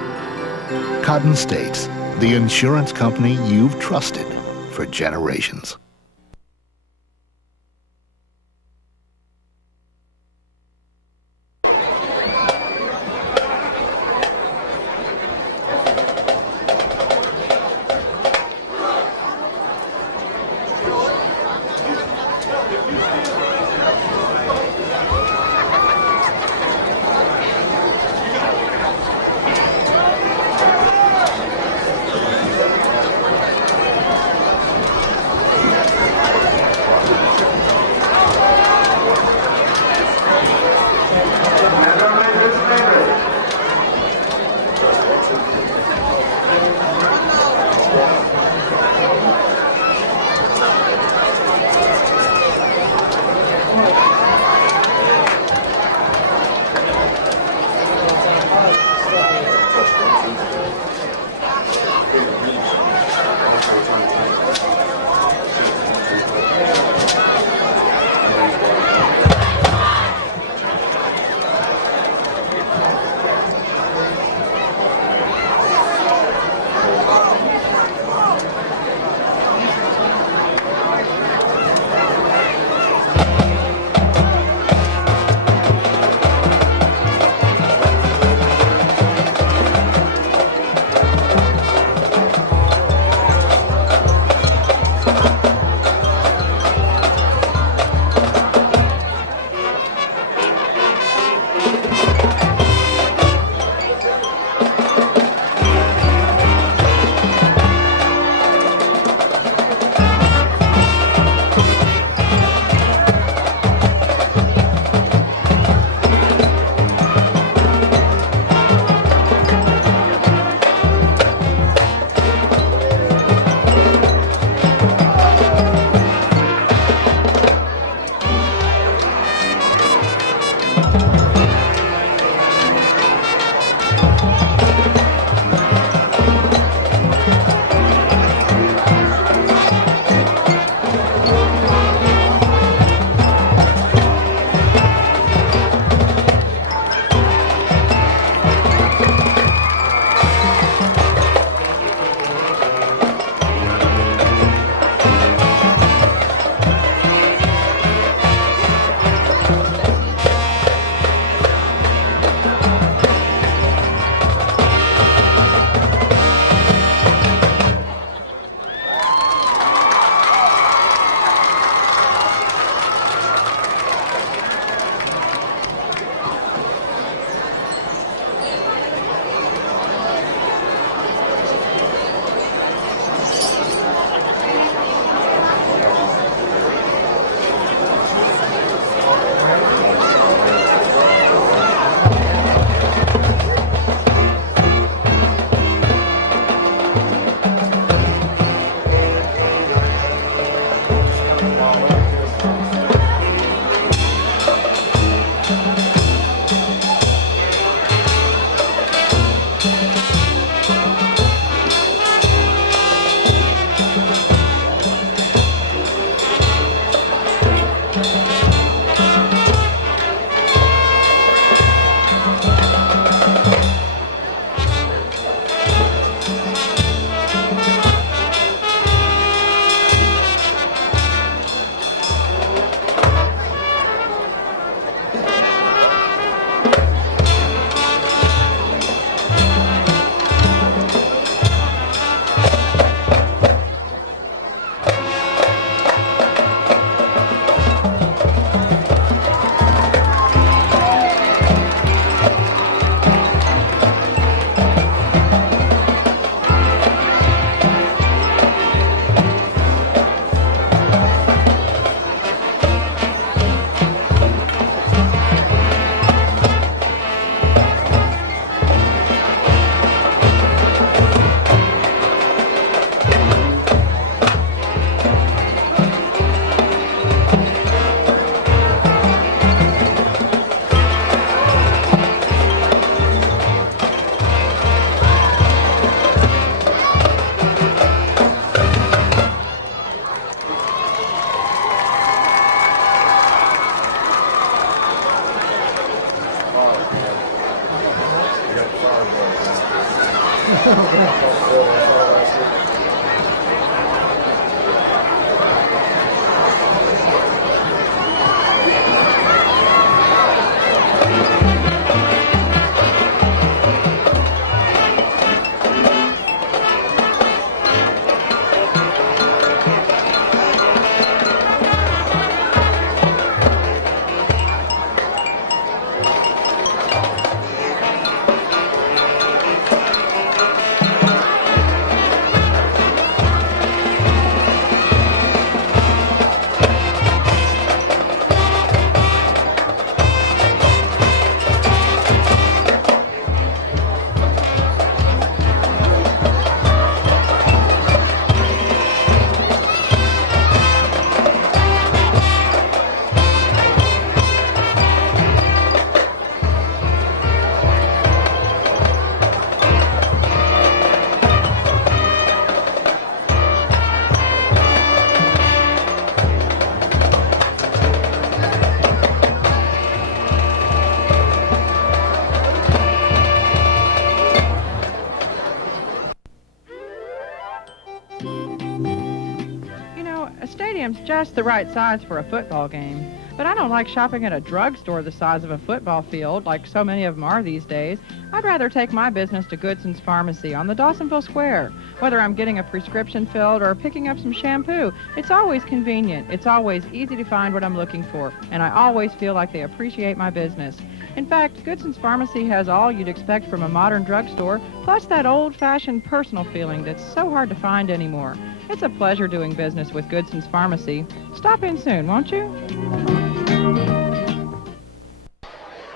Cotton States, the insurance company you've trusted for generations. Just the right size for a football game. But I don't like shopping at a drugstore the size of a football field, like so many of them are these days. I'd rather take my business to Goodson's Pharmacy on the Dawsonville Square. Whether I'm getting a prescription filled or picking up some shampoo, it's always convenient. It's always easy to find what I'm looking for, and I always feel like they appreciate my business. In fact, Goodson's Pharmacy has all you'd expect from a modern drugstore, plus that old-fashioned personal feeling that's so hard to find anymore. It's a pleasure doing business with Goodson's Pharmacy. Stop in soon, won't you?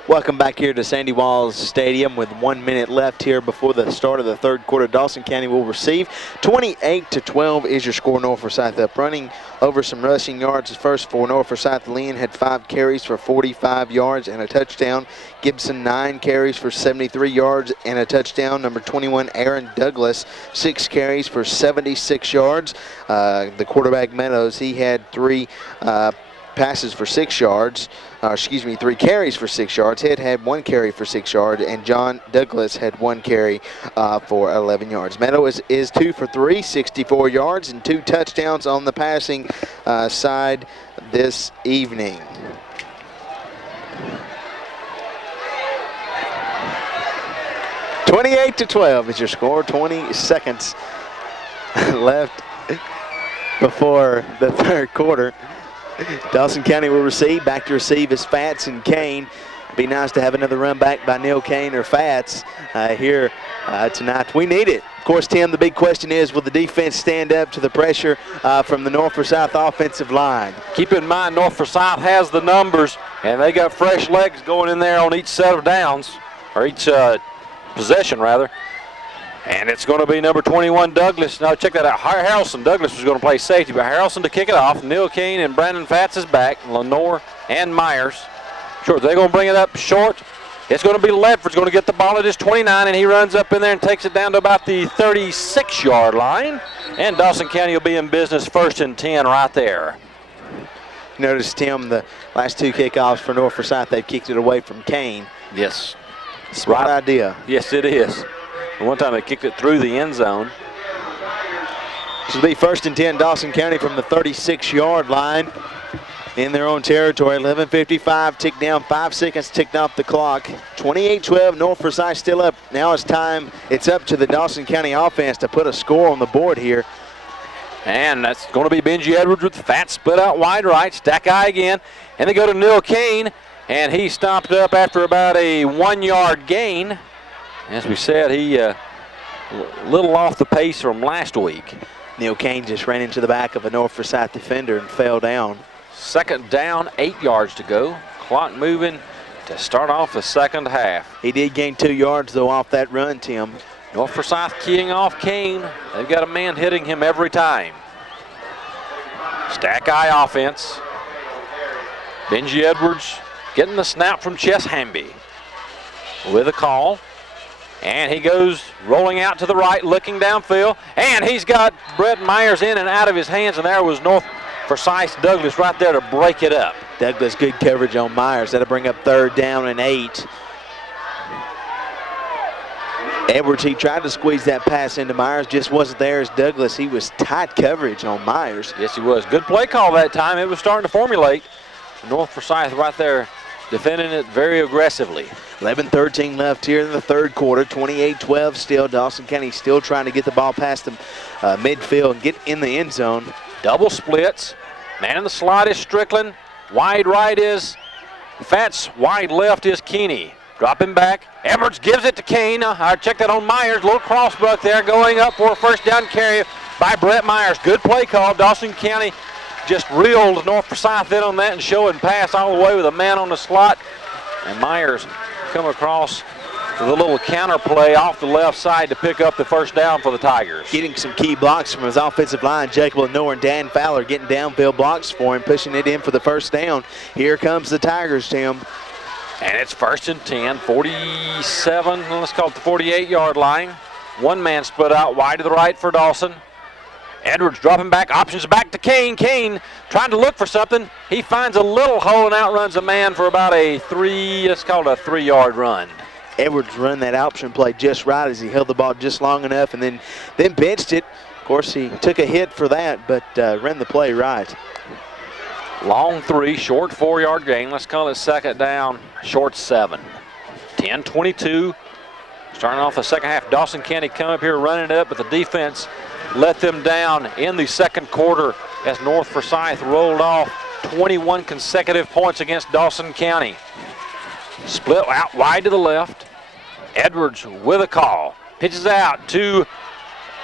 Welcome back here to Sandy Walls Stadium with 1 minute left here before the start of the third quarter. Dawson County will receive. 28-12 is your score. North Forsyth up running over some rushing yards. First for North Forsyth, Lynn had 5 carries for 45 yards and a touchdown. Gibson 9 carries for 73 yards and a touchdown. Number 21, Aaron Douglas, 6 carries for 76 yards. The quarterback Meadows, he had 3 passes for 6 yards. 3 carries for 6 yards. Head had 1 carry for 6 yards, and John Douglas had 1 carry for 11 yards. Meadow is 2 for 3, 64 yards, and 2 touchdowns on the passing side this evening. (28-12) is your score. 20 seconds left before the third quarter. Dawson County will receive. Back to receive is Fats and Kane. Be nice to have another run back by Neil Kane or Fats here tonight. We need it. Of course, Tim, the big question is, will the defense stand up to the pressure from the North Forsyth offensive line? Keep in mind, North Forsyth has the numbers, and they got fresh legs going in there on each set of downs, or each possession, rather. And it's going to be number 21, Douglas. Now, check that out. Harrelson Douglas was going to play safety, but Harrelson to kick it off. Neil Kane and Brandon Fats is back. Lenore and Myers. Short. They're going to bring it up short. It's going to be Ledford's going to get the ball at his 29, and he runs up in there and takes it down to about the 36-yard line. And Dawson County will be in business 1st and 10 right there. Notice, Tim, the last 2 kickoffs for North Forsyth, they've kicked it away from Kane. Yes. Smart idea. Yes, it is. One time they kicked it through the end zone. This will be 1st and 10, Dawson County from the 36-yard line in their own territory. 11:55 ticked down, 5 seconds ticked off the clock. 28-12, North Forsyth still up. Now it's time. It's up to the Dawson County offense to put a score on the board here. And that's going to be Benji Edwards with Fat split out wide right. Stack eye again. And they go to Neil Kane, and he stopped up after about a 1-yard gain. As we said, he a little off the pace from last week. Neil Kane just ran into the back of a North Forsyth defender and fell down. 2nd down, 8 yards to go. Clock moving to start off the second half. He did gain 2 yards, though, off that run, Tim. North Forsyth keying off Kane. They've got a man hitting him every time. Stack eye offense. Benji Edwards getting the snap from Chess Hamby with a call. And he goes rolling out to the right, looking downfield. And he's got Brett Myers in and out of his hands. And there was North Forsyth Douglas right there to break it up. Douglas, good coverage on Myers. That'll bring up 3rd down and 8. Edwards, he tried to squeeze that pass into Myers, just wasn't there as Douglas. He was tight coverage on Myers. Yes, he was. Good play call that time. It was starting to formulate. North Forsyth right there defending it very aggressively. 11:13 left here in the third quarter. 28-12 still. Dawson County still trying to get the ball past the midfield and get in the end zone. Double splits. Man in the slot is Strickland. Wide right is Fats. Wide left is Keeney. Dropping back. Edwards gives it to Kane. I check that on Myers. Little crossbuck there going up for a first down carry by Brett Myers. Good play call. Dawson County just reeled North Forsyth in on that and showing pass all the way with a man on the slot. And Myers come across with a little counter play off the left side to pick up the first down for the Tigers. Getting some key blocks from his offensive line. Jacob Lenore and Dan Fowler getting downfield blocks for him, pushing it in for the first down. Here comes the Tigers, Tim. And it's 1st and 10, 47, let's call it the 48-yard line. One man split out wide to the right for Dawson. Edwards dropping back, options back to Kane. Kane trying to look for something. He finds a little hole and outruns a man for about a let's call it a 3-yard run. Edwards run that option play just right as he held the ball just long enough and then benched it. Of course, he took a hit for that, but ran the play right. Long 3, short 4-yard gain. Let's call it second down, short 7. 10-22. Starting off the second half. Dawson County come up here running it up, but the defense let them down in the second quarter as North Forsyth rolled off 21 consecutive points against Dawson County. Split out wide to the left. Edwards with a call. Pitches out to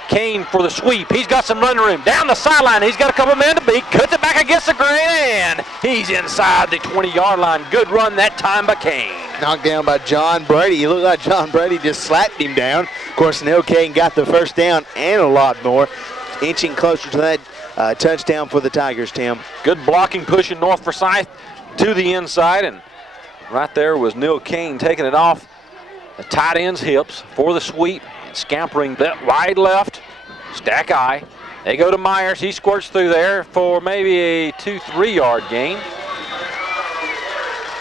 Kane for the sweep. He's got some running room. Down the sideline. He's got a couple men to beat. Cuts it back against the grain, and he's inside the 20-yard line. Good run that time by Kane. Knocked down by John Brady. It looked like John Brady just slapped him down. Of course, Neil Kane got the first down and a lot more. Inching closer to that touchdown for the Tigers, Tim. Good blocking, pushing North Forsyth to the inside, and right there was Neil Kane taking it off the tight end's hips for the sweep. Scampering that wide left, stack eye. They go to Myers. He squirts through there for maybe a 2-3-yard gain.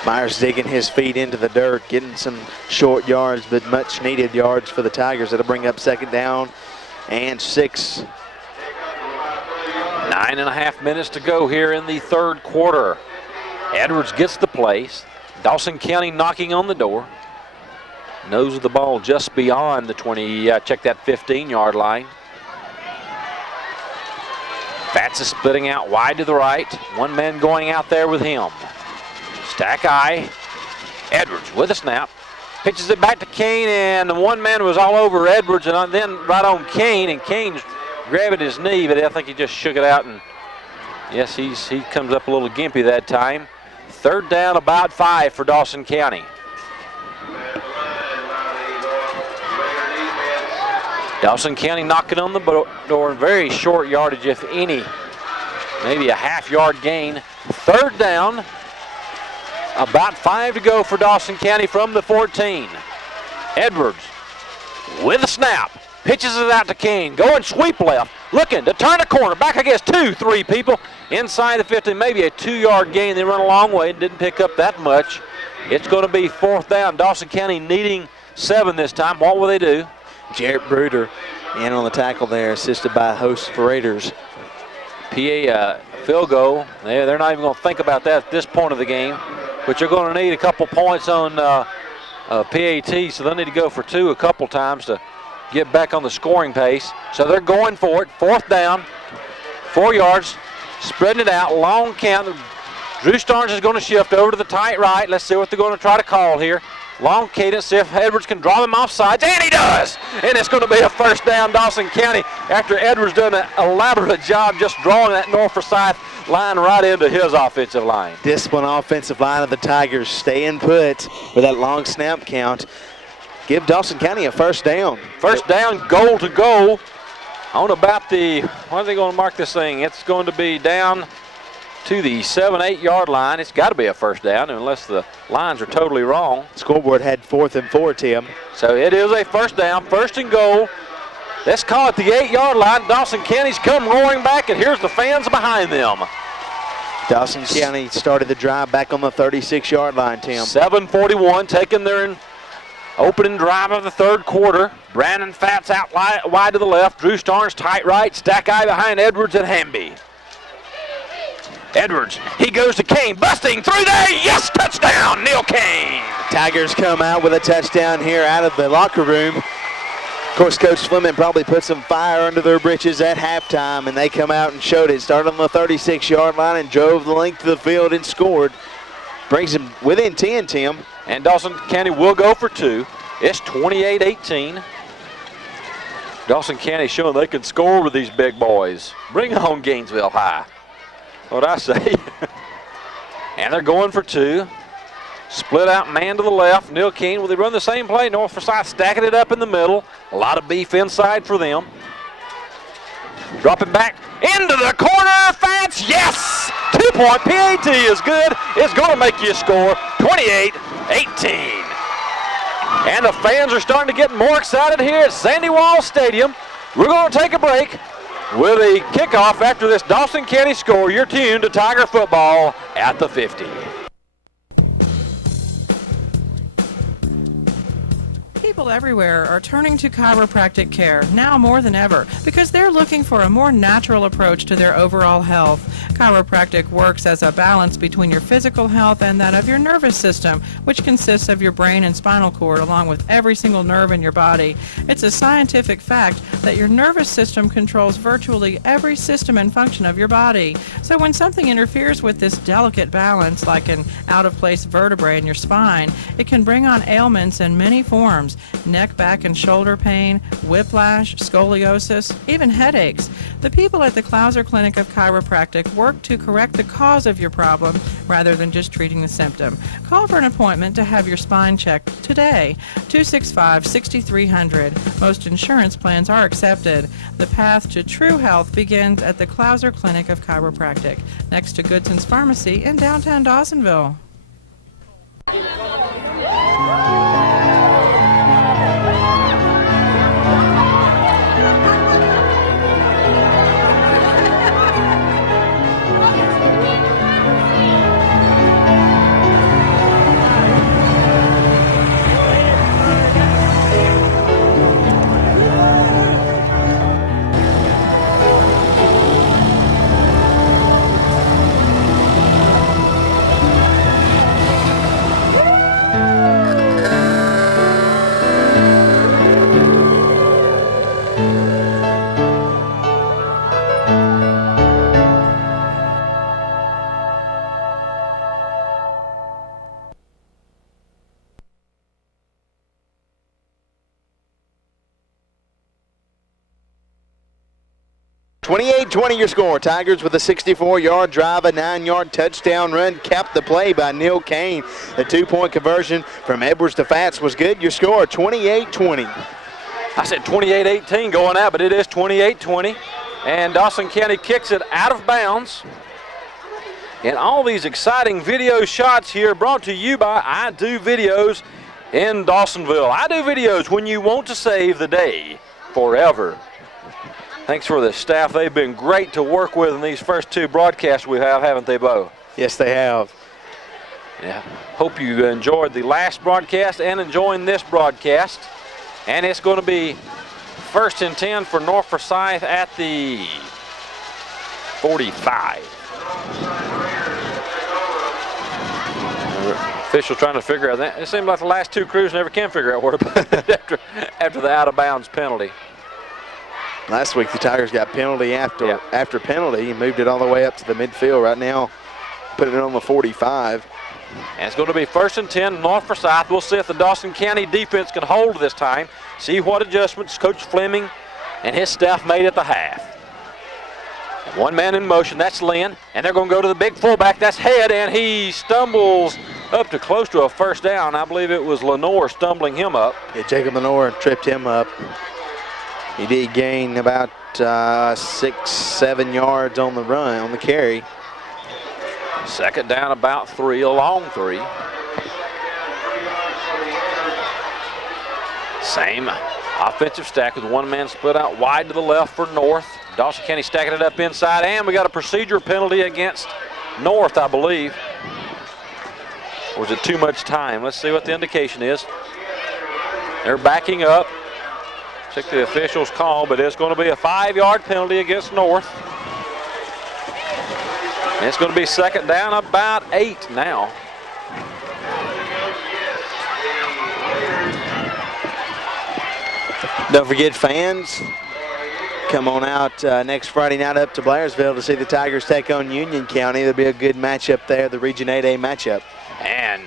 Myers digging his feet into the dirt, getting some short yards, but much needed yards for the Tigers. That'll bring up second down and 6. 9.5 minutes to go here in the third quarter. Edwards gets the place. Dawson County knocking on the door. Nose of the ball just beyond the 20, check that 15-yard line. Fats is splitting out wide to the right. One man going out there with him. Stack eye. Edwards with a snap. Pitches it back to Kane, and the one man was all over Edwards and then right on Kane, and Kane's grabbing his knee, but I think he just shook it out, and yes, he comes up a little gimpy that time. Third down, about 5 for Dawson County. Dawson County knocking on the door in very short yardage, if any. Maybe a half-yard gain. Third down, about 5 to go for Dawson County from the 14. Edwards with a snap. Pitches it out to Kane. Going sweep left. Looking to turn a corner. Back against 2-3 people. Inside the 15, maybe a 2-yard gain. They run a long way and didn't pick up that much. It's going to be fourth down. Dawson County needing 7 this time. What will they do? Jarrett Bruder in on the tackle there, assisted by host Raiders. PA field goal. They're not even going to think about that at this point of the game, but you're going to need a couple points on PAT, so they'll need to go for 2 a couple times to get back on the scoring pace. So they're going for it. Fourth down, 4 yards, spreading it out, long count. Drew Starnes is going to shift over to the tight right. Let's see what they're going to try to call here. Long cadence, see if Edwards can draw them off sides, and he does! And it's going to be a first down, Dawson County, after Edwards done an elaborate job just drawing that North Forsyth line right into his offensive line. Disciplined offensive line of the Tigers staying put with that long snap count. Give Dawson County a first down. First down, goal to go. On about the, what are they going to mark this thing? It's going to be down to the 7-8 yard line. It's got to be a first down unless the lines are totally wrong. Scoreboard had 4th and 4, Tim. So it is a first down, first and goal. Let's call it the 8-yard line. Dawson County's come roaring back, and here's the fans behind them. Dawson County started the drive back on the 36-yard line, Tim. 7:41 taking their Opening drive of the third quarter. Brandon Fats out wide to the left. Drew Starnes tight right. Stack eye behind Edwards and Hamby. Edwards, he goes to Kane, busting through there. Yes, touchdown, Neil Kane. Tigers come out with a touchdown here out of the locker room. Of course, Coach Fleming probably put some fire under their britches at halftime, and they come out and showed it. Started on the 36-yard line and drove the length of the field and scored. Brings them within 10, Tim. And Dawson County will go for 2. It's 28-18. Dawson County showing they can score with these big boys. Bring on Gainesville High. What I say. And they're going for 2. Split out man to the left. Neil Keene, will they run the same play? North Forsyth stacking it up in the middle. A lot of beef inside for them. Dropping back into the corner. Fats, yes! 2-point PAT is good. It's going to make you score 28-18. And the fans are starting to get more excited here at Sandy Walls Stadium. We're going to take a break with a kickoff after this Dawson County score. You're tuned to Tiger Football at the 50. People everywhere are turning to chiropractic care now more than ever because they're looking for a more natural approach to their overall health. Chiropractic works as a balance between your physical health and that of your nervous system, which consists of your brain and spinal cord along with every single nerve in your body. It's a scientific fact that your nervous system controls virtually every system and function of your body. So when something interferes with this delicate balance, like an out-of-place vertebrae in your spine, it can bring on ailments in many forms: neck, back, and shoulder pain, whiplash, scoliosis, even headaches. The people at the Clouser Clinic of Chiropractic work to correct the cause of your problem rather than just treating the symptom. Call for an appointment to have your spine checked today. 265-6300. Most insurance plans are accepted. The path to true health begins at the Clouser Clinic of Chiropractic, next to Goodson's Pharmacy in downtown Dawsonville. Your score. Tigers with a 64-yard drive, a 9-yard touchdown run, capped the play by Neil Kane. The 2-point conversion from Edwards to Fats was good. Your score, 28-20. I said 28-18 going out, but it is 28-20. And Dawson County kicks it out of bounds. And all these exciting video shots here brought to you by I Do Videos in Dawsonville. I do videos when you want to save the day forever. Thanks for the staff. They've been great to work with in these first 2 broadcasts we have, haven't they, Bo? Yes, they have. Yeah. Hope you enjoyed the last broadcast and enjoying this broadcast. And it's going to be 1st and 10 for North Forsyth at the 45. Official trying to figure out that. It seems like the last 2 crews never can figure out where to put it after the out-of-bounds penalty. Last week the Tigers got penalty after penalty and moved it all the way up to the midfield. Right now, putting it on the 45. And it's going to be 1st and 10, North Forsyth. We'll see if the Dawson County defense can hold this time. See what adjustments Coach Fleming and his staff made at the half. And 1 man in motion, that's Lynn. And they're going to go to the big fullback, that's Head, and he stumbles up to close to a first down. I believe it was Lenore stumbling him up. Yeah, Jacob Lenore tripped him up. He did gain about 6-7 yards on the run, on the carry. 2nd down, about 3, a long 3. Same offensive stack with 1 man split out wide to the left for North. Dawson County stacking it up inside, and we got a procedure penalty against North, I believe. Or is it too much time? Let's see what the indication is. They're backing up. Check the officials' call, but it's going to be a 5-yard penalty against North. And it's going to be second down, about 8 now. Don't forget, fans, come on out next Friday night up to Blairsville to see the Tigers take on Union County. There'll be a good matchup there, the Region 8A matchup. And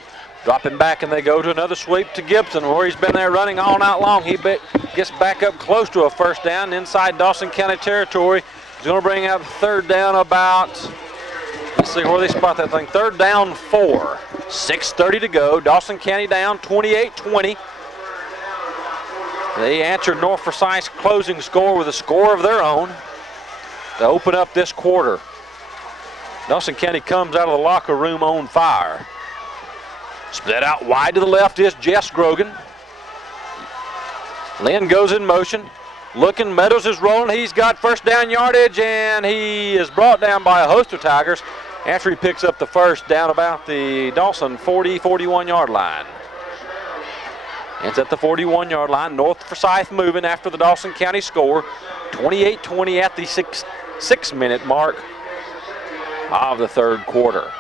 dropping back, and they go to another sweep to Gibson, where he's been there running all night long. He gets back up close to a first down inside Dawson County territory. He's going to bring up third down about, let's see where they spot that thing. Third down 4. 6:30 to go. Dawson County down 28-20. They answered North Forsyth's closing score with a score of their own to open up this quarter. Dawson County comes out of the locker room on fire. Split out wide to the left is Jess Grogan. Lynn goes in motion. Looking, Meadows is rolling. He's got first down yardage, and he is brought down by a host of Tigers after he picks up the first down about the Dawson 41-yard line. It's at the 41-yard line. North Forsyth moving after the Dawson County score. 28-20 at the 6-minute mark of the third quarter.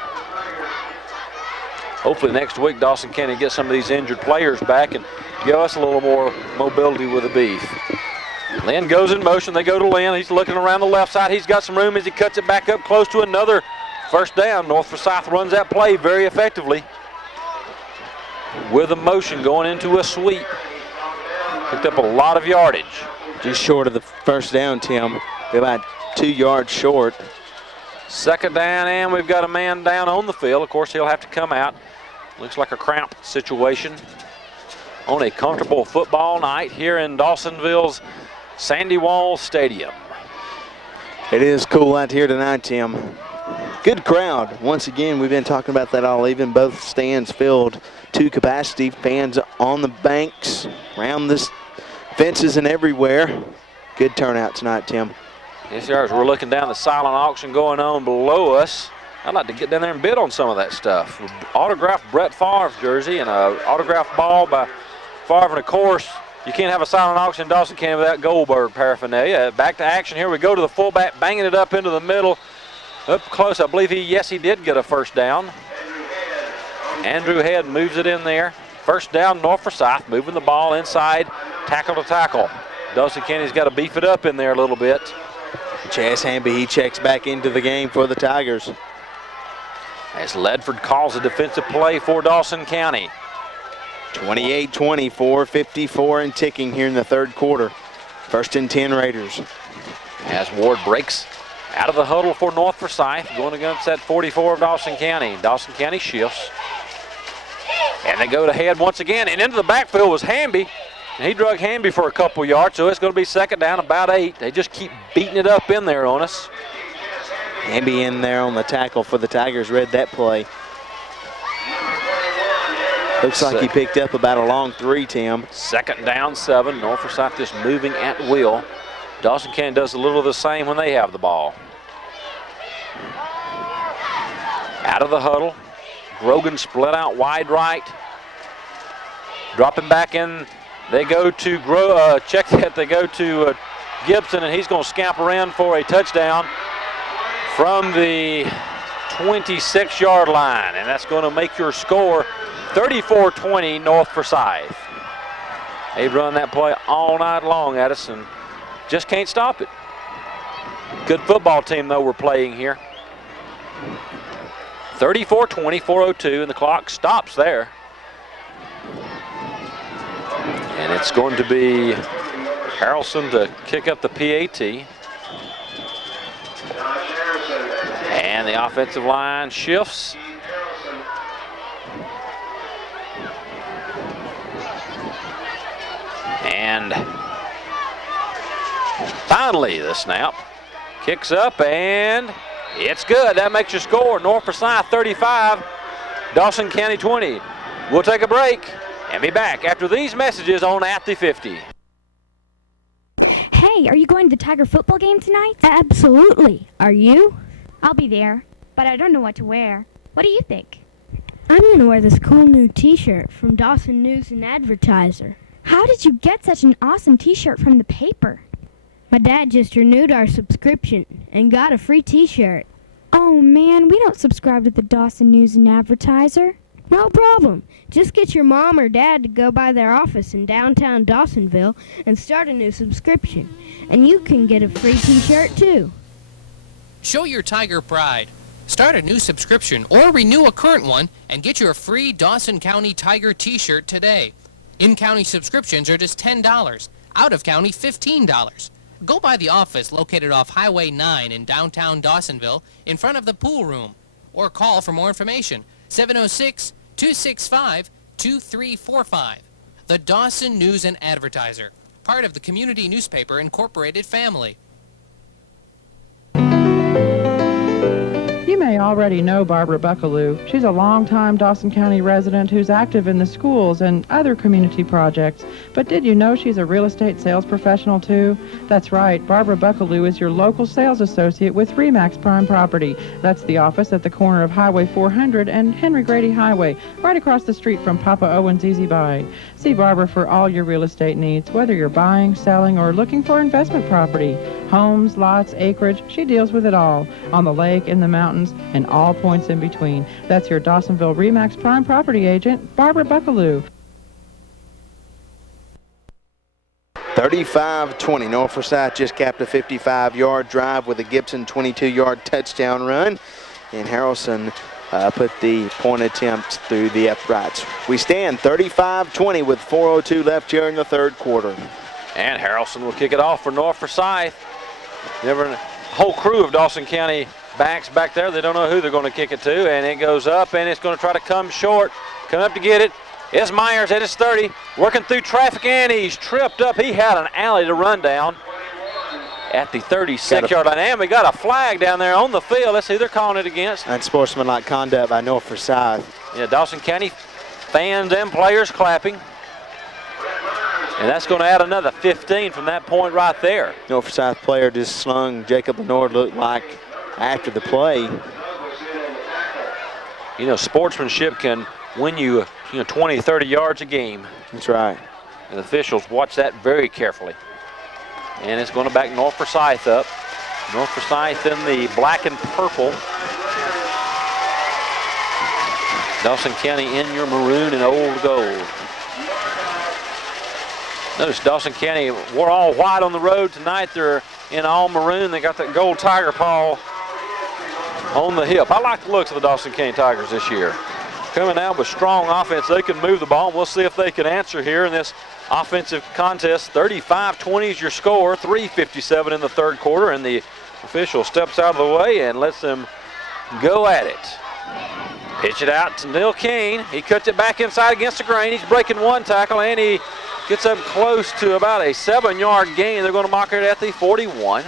Hopefully next week Dawson County gets some of these injured players back and give us a little more mobility with the beef. Lynn goes in motion. They go to Lynn. He's looking around the left side. He's got some room as he cuts it back up close to another first down. North Forsyth runs that play very effectively with a motion going into a sweep. Picked up a lot of yardage. Just short of the first down, Tim. They're about 2 yards short. Second down, and we've got a man down on the field. Of course, he'll have to come out. Looks like a cramp situation on a comfortable football night here in Dawsonville's Sandy Wall Stadium. It is cool out here tonight, Tim. Good crowd. Once again, we've been talking about that all evening. Both stands filled to capacity. Fans on the banks, around the fences and everywhere. Good turnout tonight, Tim. Yes, sir. As we're looking down the silent auction going on below us, I'd like to get down there and bid on some of that stuff. Autographed Brett Favre jersey and an autographed ball by Favre. And of course, you can't have a silent auction in Dawson County without Goldberg paraphernalia. Back to action here. We go to the fullback, banging it up into the middle. Up close, I believe he did get a first down. Andrew Head moves it in there. First down, North Forsyth, moving the ball inside, tackle to tackle. Dawson County's got to beef it up in there a little bit. Chaz Hamby, he checks back into the game for the Tigers. As Ledford calls a defensive play for Dawson County. 28-24, 4:54 and ticking here in the third quarter. First and 10 Raiders. As Ward breaks out of the huddle for North Forsyth, going against that 44 of Dawson County. Dawson County shifts. And they go to Head once again, and into the backfield was Hamby. And he drug Hamby for a couple yards, so it's going to be second down, about 8. They just keep beating it up in there on us. Hamby in there on the tackle for the Tigers, read that play. Looks like he picked up about a long 3, Tim. Second down 7. North Forsyth just moving at will. Dawson County does a little of the same when they have the ball. Out of the huddle. Grogan split out wide right. Dropping back in. They go to check that. They go to Gibson, and he's going to scamper in for a touchdown from the 26-yard line, and that's going to make your score 34-20 North Forsyth. They've run that play all night long at us and just can't stop it. Good football team, though, we're playing here. 34-20, 4:02, and the clock stops there. And it's going to be Harrelson to kick up the PAT. And the offensive line shifts. And finally the snap. Kicks up and it's good. That makes your score North Forsyth 35, Dawson County 20. We'll take a break and be back after these messages on At the 50. Hey, are you going to the Tiger football game tonight? Absolutely. Are you? I'll be there, but I don't know what to wear. What do you think? I'm going to wear this cool new t-shirt from Dawson News and Advertiser. How did you get such an awesome t-shirt from the paper? My dad just renewed our subscription and got a free t-shirt. Oh man, we don't subscribe to the Dawson News and Advertiser. No problem. Just get your mom or dad to go by their office in downtown Dawsonville and start a new subscription. And you can get a free t-shirt too. Show your Tiger pride. Start a new subscription or renew a current one and get your free Dawson County Tiger t-shirt today. In-county subscriptions are just $10. Out-of-county, $15. Go by the office located off Highway 9 in downtown Dawsonville in front of the pool room. Or call for more information, 706-265-2345. The Dawson News and Advertiser, part of the Community Newspaper Incorporated family. You may already know Barbara Buckaloo. She's a longtime Dawson County resident who's active in the schools and other community projects. But did you know she's a real estate sales professional too? That's right, Barbara Buckaloo is your local sales associate with RE/MAX Prime Property. That's the office at the corner of Highway 400 and Henry Grady Highway, right across the street from Papa Owen's Easy Buy. See Barbara for all your real estate needs, whether you're buying, selling, or looking for investment property. Homes, lots, acreage, she deals with it all. On the lake, in the mountains, and all points in between. That's your Dawsonville RE/MAX Prime Property agent, Barbara Buckaloo. 35-20. North Forsyth just capped a 55-yard drive with a Gibson 22-yard touchdown run. And Harrelson put the point attempt through the uprights. We stand 35-20 with 4:02 left here in the third quarter. And Harrelson will kick it off for North Forsyth. A whole crew of Dawson County backs back there. They don't know who they're going to kick it to, and it goes up, and it's going to try to come short. Come up to get it. It's Myers at his 30, working through traffic, and he's tripped up. He had an alley to run down at the 36-yard line, and we got a flag down there on the field. Let's see who they're calling it against. Unsportsmanlike conduct by North Forsyth. Yeah, Dawson County fans and players clapping. And that's going to add another 15 from that point right there. North Forsyth player just slung Jacob Lenore, looked like, after the play. You know, sportsmanship can win you, 20, 30 yards a game. That's right. And the officials watch that very carefully. And it's going to back North Forsyth up. North Forsyth in the black and purple. Dawson County in your maroon and old gold. Notice Dawson County, we're all white on the road tonight. They're in all maroon. They got that gold tiger paw on the hip. I like the looks of the Dawson County Tigers this year. Coming out with strong offense. They can move the ball. We'll see if they can answer here in this offensive contest. 35-20 is your score. 3:57 in the third quarter, and the official steps out of the way and lets them go at it. Pitch it out to Neil Kane. He cuts it back inside against the grain. He's breaking one tackle, and he gets up close to about a 7-yard gain. They're going to mark it at the 41.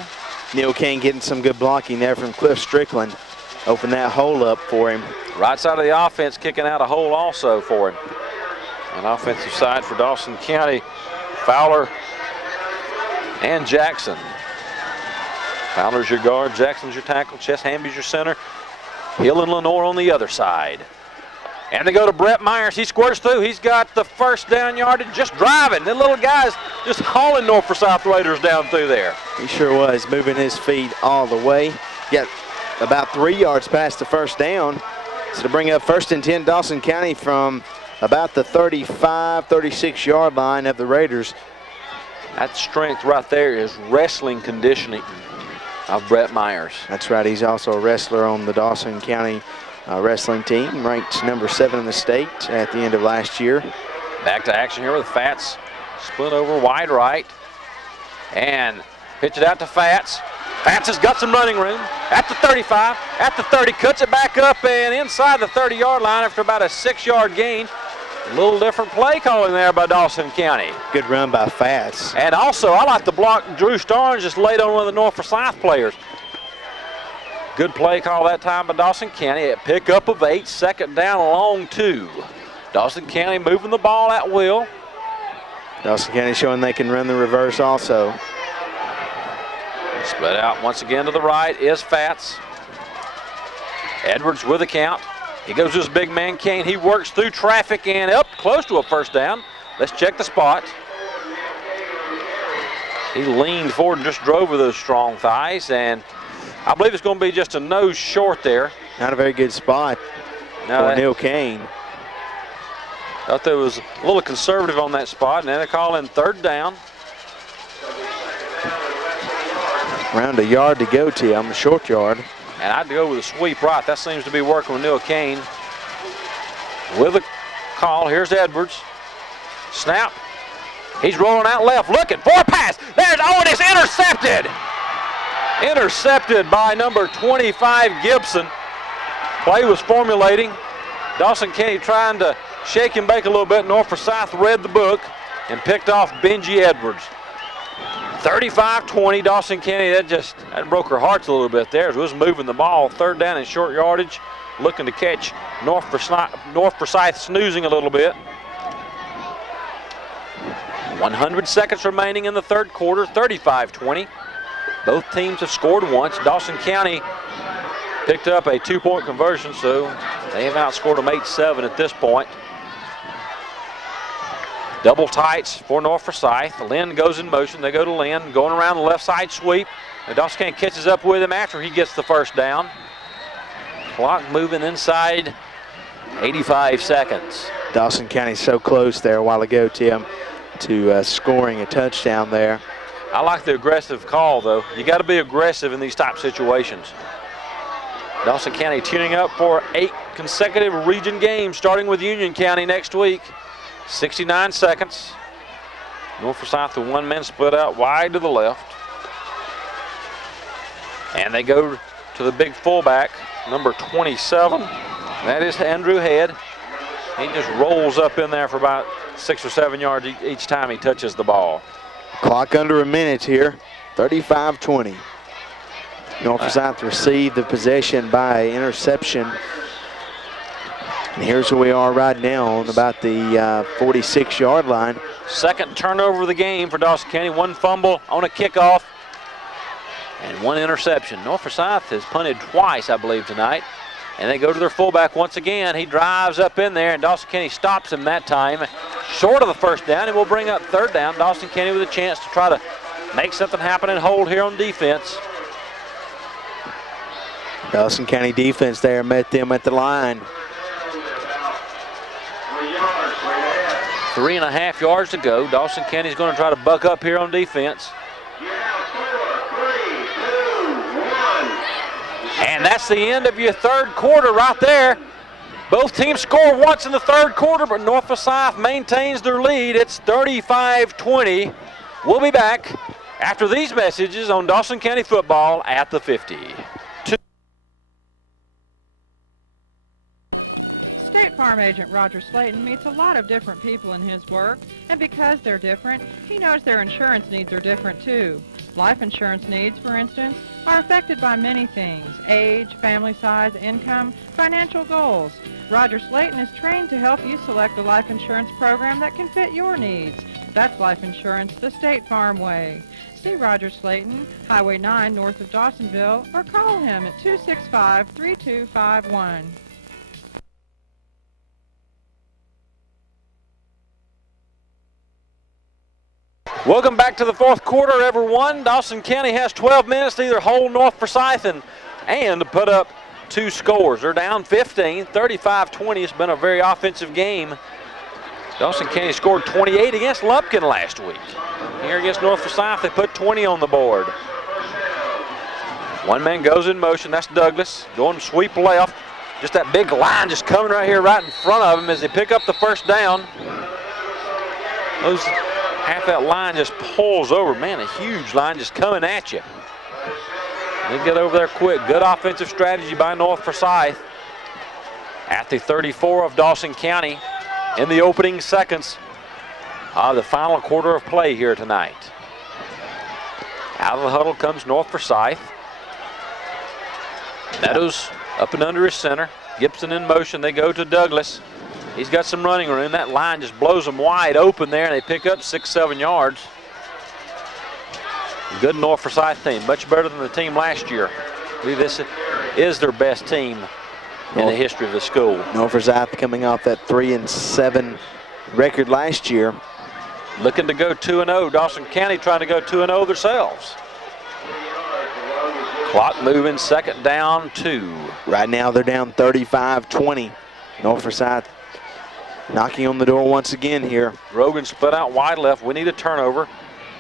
Neil Kane getting some good blocking there from Cliff Strickland. Open that hole up for him. Right side of the offense kicking out a hole also for him. On offensive side for Dawson County, Fowler and Jackson. Fowler's your guard, Jackson's your tackle, Cheshamby's your center. Hill and Lenore on the other side. And they go to Brett Myers. He squirts through. He's got the first down yardage, just driving. The little guy's just hauling North Forsyth Raiders down through there. He sure was, moving his feet all the way. Got about 3 yards past the first down. So to bring up 1st and 10 Dawson County from about the 35, 36-yard line of the Raiders. That strength right there is wrestling conditioning of Brett Myers. That's right. He's also a wrestler on the Dawson County wrestling team, ranked number 7 in the state at the end of last year. Back to action here with Fats. Split over wide right. And pitch it out to Fats. Fats has got some running room at the 35, at the 30, cuts it back up and inside the 30-yard line after about a 6-yard gain. A little different play calling there by Dawson County. Good run by Fats. And also, I like the block Drew Starnes just laid on one of the North Forsyth players. Good play call that time by Dawson County at pickup of 8, 2nd down, long 2. Dawson County moving the ball at will. Dawson County showing they can run the reverse also. Split out once again to the right is Fats. Edwards with a count. He goes to his big man Kane. He works through traffic and up close to a first down. Let's check the spot. He leaned forward and just drove with those strong thighs, and I believe it's going to be just a nose short there. Not a very good spot for Neil Kane. Thought they was a little conservative on that spot, and then they're calling third down. Around a yard to go, Tim, a short yard. And I'd go with a sweep right. That seems to be working with Neil Kane. With a call, here's Edwards. Snap. He's rolling out left, looking for a pass. There's, oh, and it's intercepted. Intercepted by number 25, Gibson. Play was formulating. Dawson County trying to shake and bake a little bit. North Forsyth read the book and picked off Benji Edwards. 35-20, Dawson County, that broke her hearts a little bit there. It was moving the ball, third down in short yardage, looking to catch North Forsyth snoozing a little bit. 100 seconds remaining in the third quarter, 35-20. Both teams have scored once. Dawson County picked up a 2-point conversion, so they have outscored them 8-7 at this point. Double tights for North Forsyth. Lynn goes in motion. They go to Lynn, going around the left side sweep. And Dawson County catches up with him after he gets the first down. Clock moving inside 85 seconds. Dawson County so close there a while ago, Tim, to scoring a touchdown there. I like the aggressive call, though. You got to be aggressive in these type situations. Dawson County tuning up for 8 consecutive region games, starting with Union County next week. 69 seconds. North Forsyth, the one-man split out wide to the left. And they go to the big fullback, number 27. That is Andrew Head. He just rolls up in there for about 6 or 7 yards each time he touches the ball. Clock under a minute here, 35-20. North Forsyth received the possession by interception. And here's where we are right now on about the 46-yard line. Second turnover of the game for Dawson County. 1 fumble on a kickoff and 1 interception. North Forsyth has punted twice, I believe, tonight. And they go to their fullback once again. He drives up in there, and Dawson County stops him that time. Short of the first down, and will bring up third down. Dawson County with a chance to try to make something happen and hold here on defense. Dawson County defense there met them at the line. 3.5 yards to go. Dawson County is going to try to buck up here on defense. And that's the end of your third quarter right there. Both teams score once in the third quarter, but North Forsyth maintains their lead. It's 35-20. We'll be back after these messages on Dawson County football at the 50. State Farm Agent Roger Slayton meets a lot of different people in his work, and because they're different, he knows their insurance needs are different too. Life insurance needs, for instance, are affected by many things: age, family size, income, financial goals. Roger Slayton is trained to help you select a life insurance program that can fit your needs. That's life insurance the State Farm way. See Roger Slayton, Highway 9 north of Dawsonville, or call him at 265-3251. Welcome back to the fourth quarter, everyone. Dawson County has 12 minutes to either hold North Forsyth and put up 2 scores. They're down 15, 35-20. It's been a very offensive game. Dawson County scored 28 against Lumpkin last week. Here against North Forsyth, they put 20 on the board. One man goes in motion. That's Douglas going sweep left. Just that big line just coming right here right in front of him as they pick up the first down. Half that line just pulls over. Man, a huge line just coming at you. They get over there quick. Good offensive strategy by North Forsyth at the 34 of Dawson County in the opening seconds of the final quarter of play here tonight. Out of the huddle comes North Forsyth. Meadows up and under his center. Gibson in motion. They go to Douglas. He's got some running room. That line just blows them wide open there, and they pick up 6-7 yards. Good North Forsyth team, much better than the team last year. I believe this is their best team in the history of the school. North Forsyth coming off that 3-7 record last year. looking to go 2-0. Dawson County trying to go 2-0 themselves. Clock moving, second down, 2. Right now they're down 35-20. North Forsyth knocking on the door once again here. Rogan split out wide left. We need a turnover.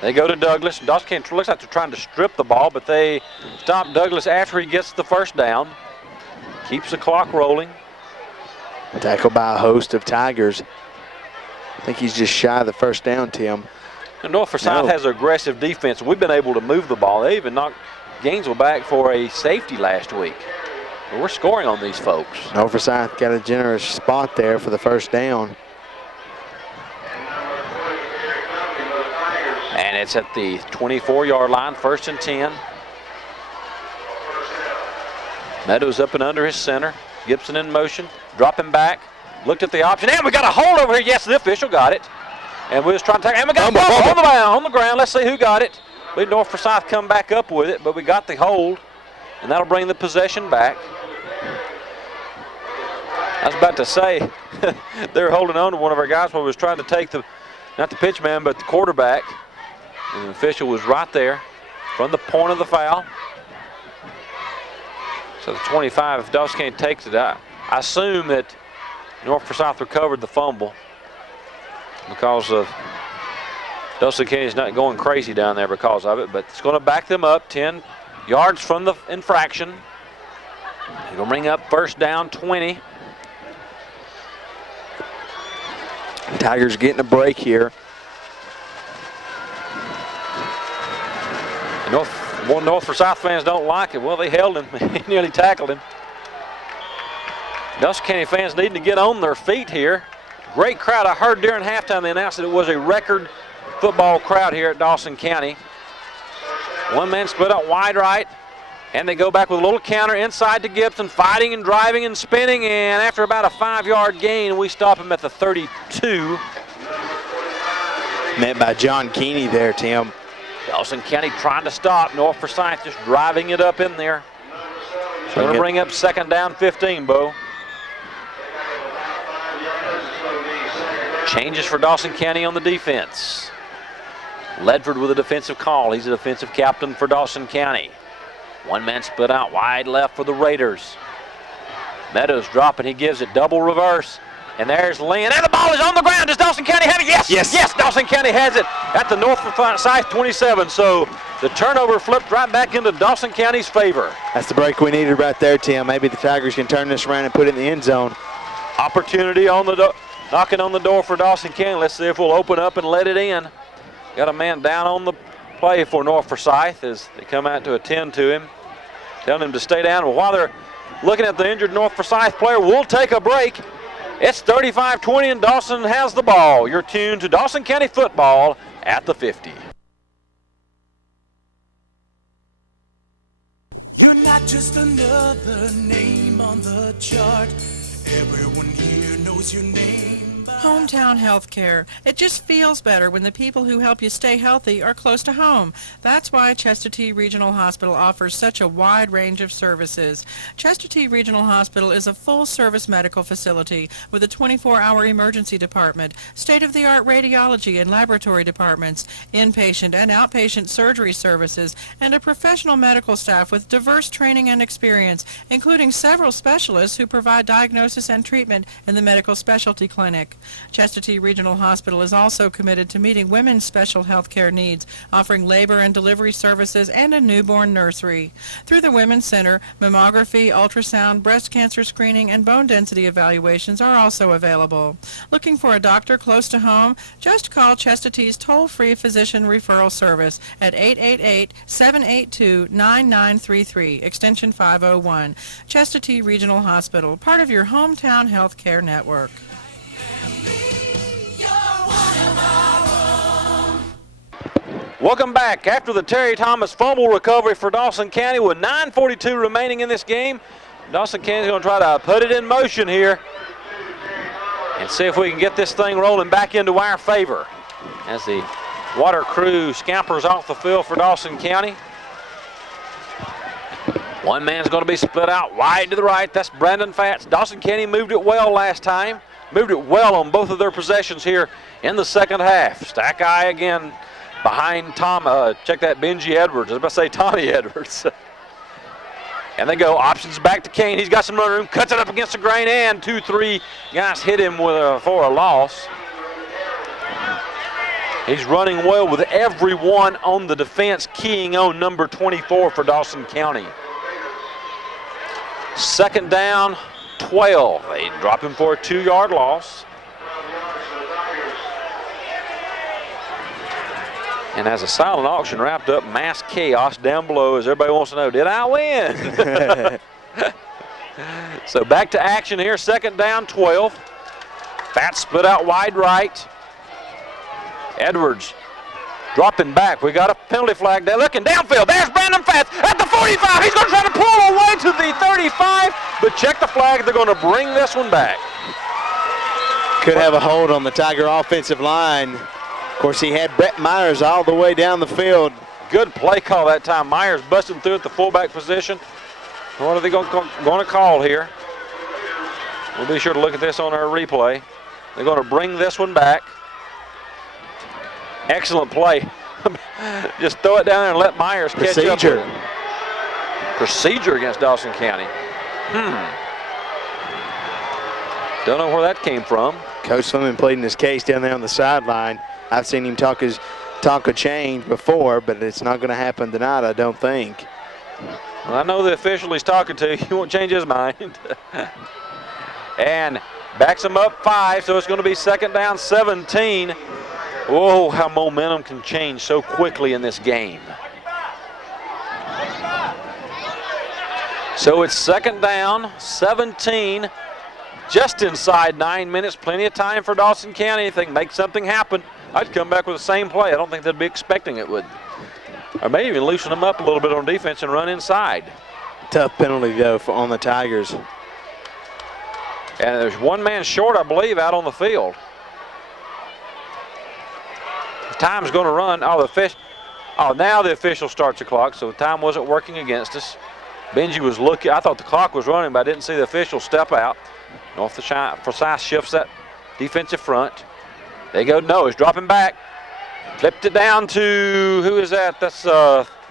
They go to Douglas. Dawson County looks like they're trying to strip the ball, but they stop Douglas after he gets the first down. Keeps the clock rolling. Tackled by a host of Tigers. I think he's just shy of the first down, Tim. And North Forsyth has an aggressive defense. We've been able to move the ball. They even knocked Gainesville back for a safety last week. But we're scoring on these folks. North Forsyth got a generous spot there for the first down. And it's at the 24-yard line, 1st and 10. Meadows up and under his center. Gibson in motion, dropping back. Looked at the option, and we got a hold over here. Yes, the official got it. And we was trying to take, and we got a ball on the ground. Let's see who got it. We had North Forsyth come back up with it, but we got the hold, and that'll bring the possession back. I was about to say, they were holding on to one of our guys when we was trying to take the, not the pitch man, but the quarterback. And the official was right there from the point of the foul. So the 25, if Dawson County takes it, I assume that North Forsyth recovered the fumble because of Dawson County's not going crazy down there because of it, but it's going to back them up 10 yards from the infraction. They're going to bring up 1st down, 20. Tigers getting a break here. North Forsyth fans don't like it. Well, they held him. He nearly tackled him. Dawson County fans needing to get on their feet here. Great crowd. I heard during halftime they announced that it was a record football crowd here at Dawson County. One man split out wide right, and they go back with a little counter inside to Gibson, fighting and driving and spinning, and after about a 5-yard gain, we stop him at the 32. Met by John Keeney there, Tim. Dawson County trying to stop. North Forsyth just driving it up in there. So going to bring up 2nd down, 15, Bo. Changes for Dawson County on the defense. Ledford with a defensive call. He's a defensive captain for Dawson County. One man split out wide left for the Raiders. Meadows dropping. He gives it double reverse. And there's Lynn, and the ball is on the ground. Does Dawson County have it? Yes, yes, Dawson County has it at the North Forsyth 27. So the turnover flipped right back into Dawson County's favor. That's the break we needed right there, Tim. Maybe the Tigers can turn this around and put it in the end zone. Opportunity on the knocking on the door for Dawson County. Let's see if we'll open up and let it in. Got a man down on the play for North Forsyth as they come out to attend to him, telling him to stay down. Well, while they're looking at the injured North Forsyth player, we'll take a break. It's 35-20 and Dawson has the ball. You're tuned to Dawson County football at the 50. You're not just another name on the chart. Everyone here knows your name. Hometown health care. It just feels better when the people who help you stay healthy are close to home. That's why Chester T. Regional Hospital offers such a wide range of services. Chester T. Regional Hospital is a full-service medical facility with a 24-hour emergency department, state-of-the-art radiology and laboratory departments, inpatient and outpatient surgery services, and a professional medical staff with diverse training and experience, including several specialists who provide diagnosis and treatment in the medical specialty clinic. Chester T. Regional Hospital is also committed to meeting women's special health care needs, offering labor and delivery services and a newborn nursery. Through the Women's Center, mammography, ultrasound, breast cancer screening, and bone density evaluations are also available. Looking for a doctor close to home? Just call Chester T's toll-free physician referral service at 888-782-9933, extension 501. Chester T. Regional Hospital, part of your hometown health care network. Welcome back. After the Terry Thomas fumble recovery for Dawson County with 9:42 remaining in this game, Dawson County's going to try to put it in motion here and see if we can get this thing rolling back into our favor as the water crew scampers off the field for Dawson County. One man's going to be split out wide to the right. That's Brandon Fatts. Dawson County moved it well last time. moved it well on both of their possessions here in the second half. Stack eye again behind Tom. Check that, Benji Edwards. I was about to say Tommy Edwards. And they go options back to Kane. He's got some run room, cuts it up against the grain, and 2-3 guys hit him for a loss. He's running well with everyone on the defense, keying on number 24 for Dawson County. Second down, 12. They drop him for a 2-yard loss. And as a silent auction wrapped up, mass chaos down below as everybody wants to know, did I win? So back to action here, second down, 12. Fats split out wide right. Edwards dropping back. We got a penalty flag there. Looking downfield. There's Brandon Fats at the 45. He's going to try to pull away to the 35, but check the flag. They're going to bring this one back. Could have a hold on the Tiger offensive line. Of course, he had Brett Myers all the way down the field. Good play call that time. Myers busting through at the fullback position. What are they going to call here? We'll be sure to look at this on our replay. They're going to bring this one back. Excellent play. Just throw it down there and let Myers catch up. Procedure against Dawson County. Don't know where that came from. Coach Fleming pleading his case down there on the sideline. I've seen him talk a change before, but it's not going to happen tonight, I don't think. Well, I know the official he's talking to. He won't change his mind. And backs him up 5, so it's going to be second down, 17. Whoa, how momentum can change so quickly in this game. So it's second down, 17, just inside 9 minutes. Plenty of time for Dawson County. If they can make something happen, I'd come back with the same play. I don't think they'd be expecting it would. Or maybe even loosen them up a little bit on defense and run inside. Tough penalty, though, on the Tigers. And there's one man short, I believe, out on the field. Time's going to run. Now the official starts the clock, so time wasn't working against us. Benji was looking. I thought the clock was running, but I didn't see the official step out. Forsyth shifts that defensive front. They go, no, he's dropping back. Flipped it down to, who is that? That's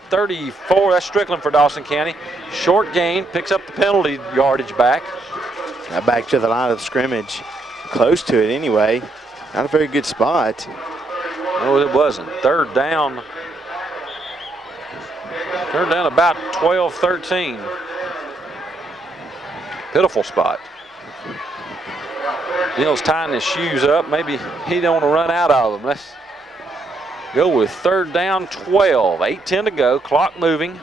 34. That's Strickland for Dawson County. Short gain, picks up the penalty yardage back. Now back to the line of scrimmage. Close to it anyway. Not a very good spot. No, it wasn't. Third down about 12, 13. Pitiful spot. Neil's tying his shoes up. Maybe he don't want to run out of them. Let's go with third down, 12. 8:10 to go. Clock moving.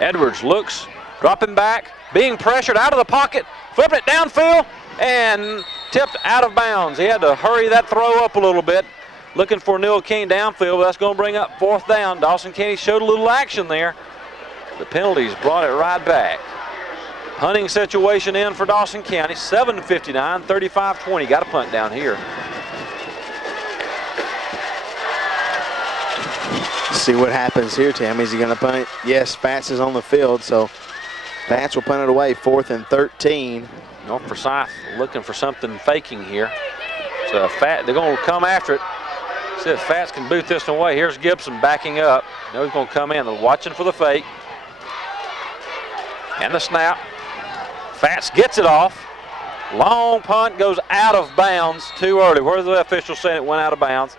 Edwards looks, dropping back, being pressured out of the pocket, flipping it downfield, and tipped out of bounds. He had to hurry that throw up a little bit, looking for Neil King downfield, but that's going to bring up fourth down. Dawson County showed a little action there. The penalties brought it right back. Punting situation in for Dawson County, 7:59, 35-20. Got a punt down here. See what happens here, Tammy. Is he going to punt? Yes, Fats is on the field, so Fats will punt it away, 4th and 13. North Forsyth looking for something faking here. So they're going to come after it. See if Fats can boot this one away. Here's Gibson backing up. Now he's going to come in. They're watching for the fake. And the snap. Fats gets it off. Long punt goes out of bounds too early. Where's the official saying it went out of bounds?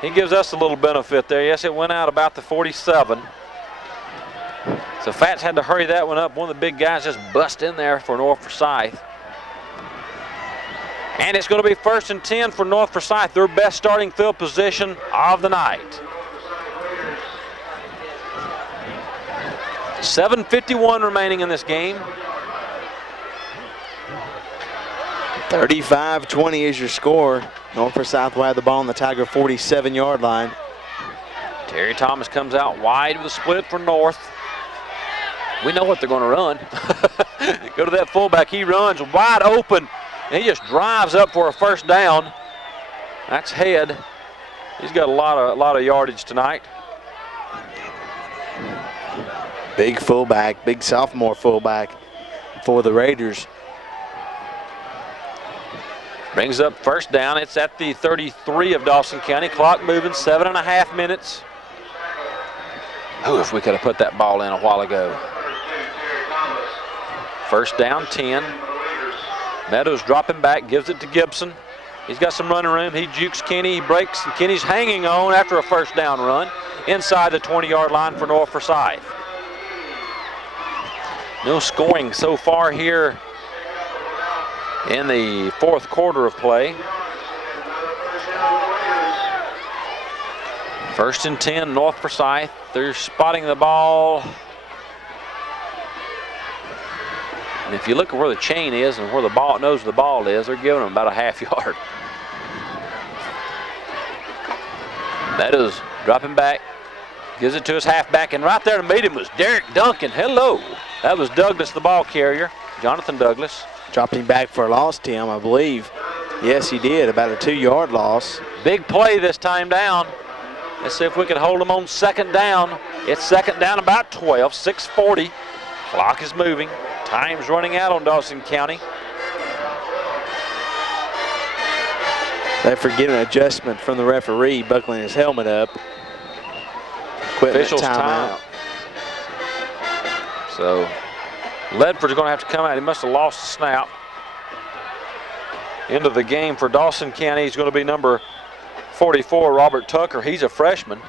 He gives us a little benefit there. Yes, it went out about the 47. So Fats had to hurry that one up. One of the big guys just bust in there for North Forsyth. And it's going to be 1st and 10 for North Forsyth, their best starting field position of the night. 7:51 remaining in this game. 35-20 is your score. North Forsyth will have the ball on the Tiger 47-yard line. Terry Thomas comes out wide with a split for North. We know what they're going to run. Go to that fullback. He runs wide open. And he just drives up for a first down. That's Head. He's got a lot of yardage tonight. Big fullback, big sophomore fullback for the Raiders. Brings up first down. It's at the 33 of Dawson County. Clock moving, 7.5 minutes. Oh, if we could have put that ball in a while ago. First down, 10. Meadows dropping back, gives it to Gibson. He's got some running room. He jukes Kenny, he breaks, and Kenny's hanging on after a first down run inside the 20-yard line for North Forsyth. No scoring so far here in the fourth quarter of play. First and 10, North Forsyth. They're spotting the ball. And if you look at where the chain is and where the ball nose of the ball is, they're giving them about a half yard. Meadows dropping back, gives it to his halfback, and right there to meet him was Derek Duncan. Hello. That was Douglas, the ball carrier, Jonathan Douglas. Dropped him back for a loss, Tim, I believe. Yes, he did, about a 2-yard loss. Big play this time down. Let's see if we can hold them on second down. It's second down about 12, 6:40. Clock is moving. Time's running out on Dawson County. They forget an adjustment from the referee, buckling his helmet up. Officials timeout. So Ledford's going to have to come out. He must have lost the snap. Into the game for Dawson County is going to be number 44, Robert Tucker. He's a freshman.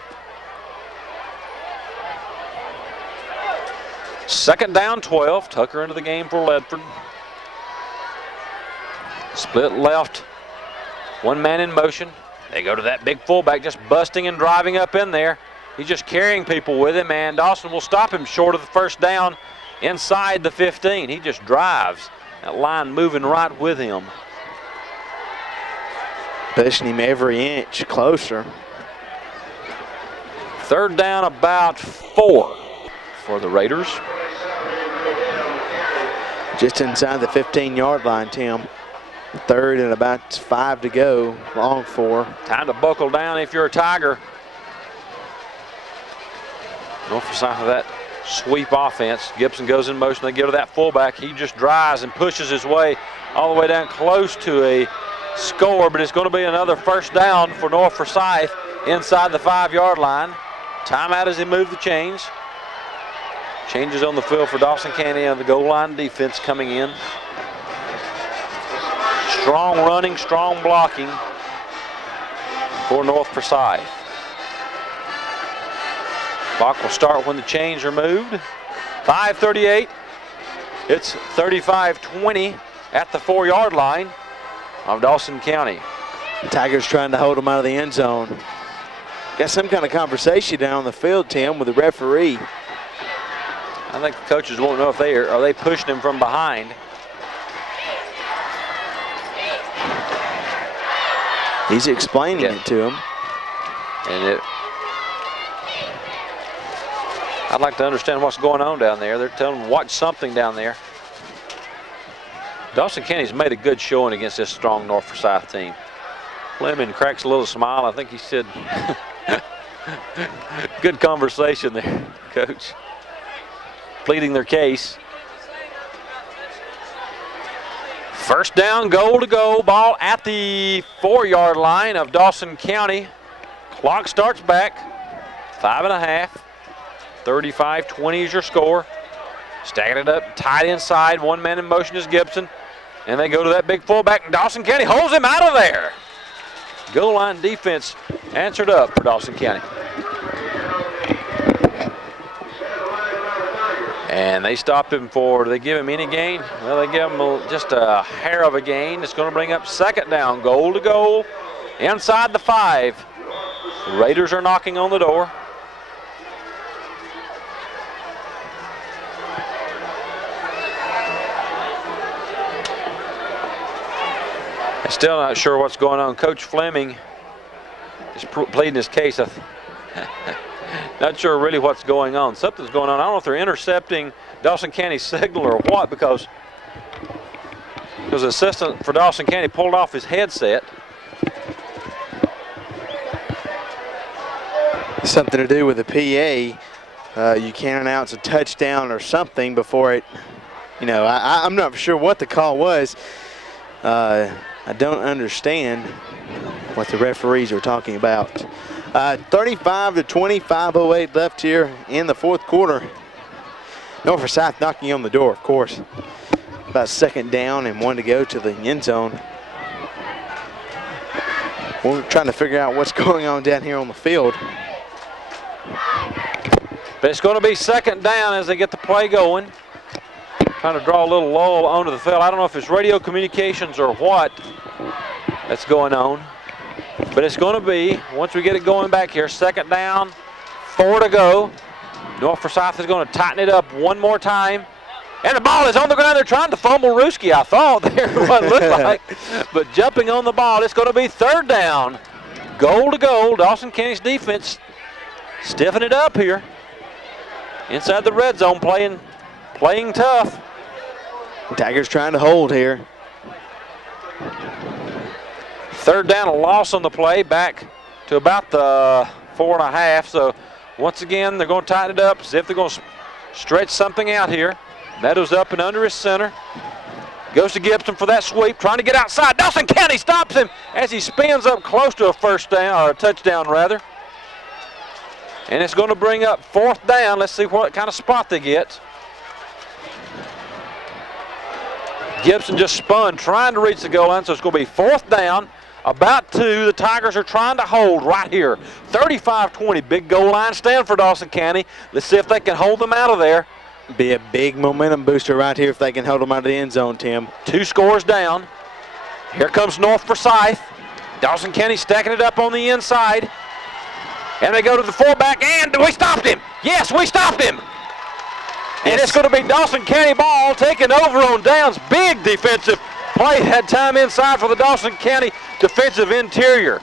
Second down, 12. Tucker into the game for Ledford. Split left. One man in motion. They go to that big fullback, just busting and driving up in there. He's just carrying people with him, and Dawson will stop him short of the first down inside the 15. He just drives. That line moving right with him. Pushing him every inch closer. Third down, about 4 for the Raiders. Just inside the 15-yard line, Tim. Third and about 5 to go, long 4. Time to buckle down if you're a Tiger. North Forsyth of that sweep offense. Gibson goes in motion. They give to that fullback. He just drives and pushes his way all the way down close to a score, but it's going to be another first down for North Forsyth inside the 5-yard line. Timeout as they move the chains. Changes on the field for Dawson County and the goal line defense coming in. Strong running, strong blocking for North Forsyth. Clock will start when the chains are moved. 5:38. It's 35-20 at the 4-yard line of Dawson County. The Tigers trying to hold them out of the end zone. Got some kind of conversation down on the field, Tim, with the referee. I think the coaches won't know if are they pushing him from behind. He's explaining it to him. And I'd like to understand what's going on down there. They're telling him to watch something down there. Dawson County's made a good showing against this strong North Forsyth team. Fleming cracks a little smile. I think he said, good conversation there, Coach. Pleading their case. First down, goal to go. Ball at the 4-yard line of Dawson County. Clock starts back. 5.5. 35-20 is your score. Stacking it up, tight inside. One man in motion is Gibson. And they go to that big fullback, and Dawson County holds him out of there. Goal line defense answered up for Dawson County. And they stop him for, do they give him any gain? Well, they give him just a hair of a gain. It's going to bring up second down, goal to goal, inside the 5. The Raiders are knocking on the door. Still not sure what's going on. Coach Fleming is pleading his case. Not sure really what's going on. Something's going on. I don't know if they're intercepting Dawson County's signal or what, because the assistant for Dawson County pulled off his headset. Something to do with the PA. You can't announce a touchdown or something before it, I'm not sure what the call was. I don't understand what the referees are talking about. 35-20, 5:08 left here in the fourth quarter. North Forsyth knocking on the door, of course. About second down and 1 to go to the end zone. We're trying to figure out what's going on down here on the field. But it's going to be second down as they get the play going. Trying to draw a little lull onto the field. I don't know if it's radio communications or what that's going on. But it's going to be, once we get it going back here, second down, 4 to go. North Forsyth is going to tighten it up one more time. And the ball is on the ground. They're trying to fumble Ruski, I thought, there, what it looked like. But jumping on the ball, it's going to be third down. Goal to goal. Dawson County's defense stiffen it up here. Inside the red zone, playing tough. Tigers trying to hold here. Third down, a loss on the play, back to about the 4.5. So once again, they're going to tighten it up, see if they're going to stretch something out here. Meadows up and under his center. Goes to Gibson for that sweep, trying to get outside. Dawson County stops him as he spins up close to a first down, or a touchdown rather. And it's going to bring up fourth down. Let's see what kind of spot they get. Gibson just spun, trying to reach the goal line, so it's going to be fourth down. About 2, the Tigers are trying to hold right here. 35-20, big goal line stand for Dawson County. Let's see if they can hold them out of there. Be a big momentum booster right here if they can hold them out of the end zone, Tim. 2 scores down. Here comes North Forsyth. Dawson County stacking it up on the inside. And they go to the fullback, and we stopped him. Yes, we stopped him. And it's going to be Dawson County ball taken over on downs. Big defensive play that time inside for the Dawson County defensive interior.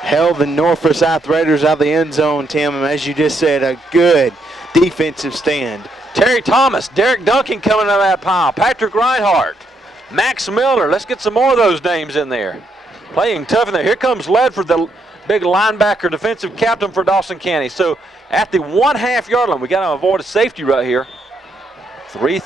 Held the North Forsyth Raiders out of the end zone, Tim, and as you just said, a good defensive stand. Terry Thomas, Derek Duncan coming out of that pile, Patrick Reinhardt, Max Miller. Let's get some more of those names in there. Playing tough in there. Here comes Ledford, the big linebacker, defensive captain for Dawson County. So at the 1.5 yard line, we got to avoid a safety right here. 3:30.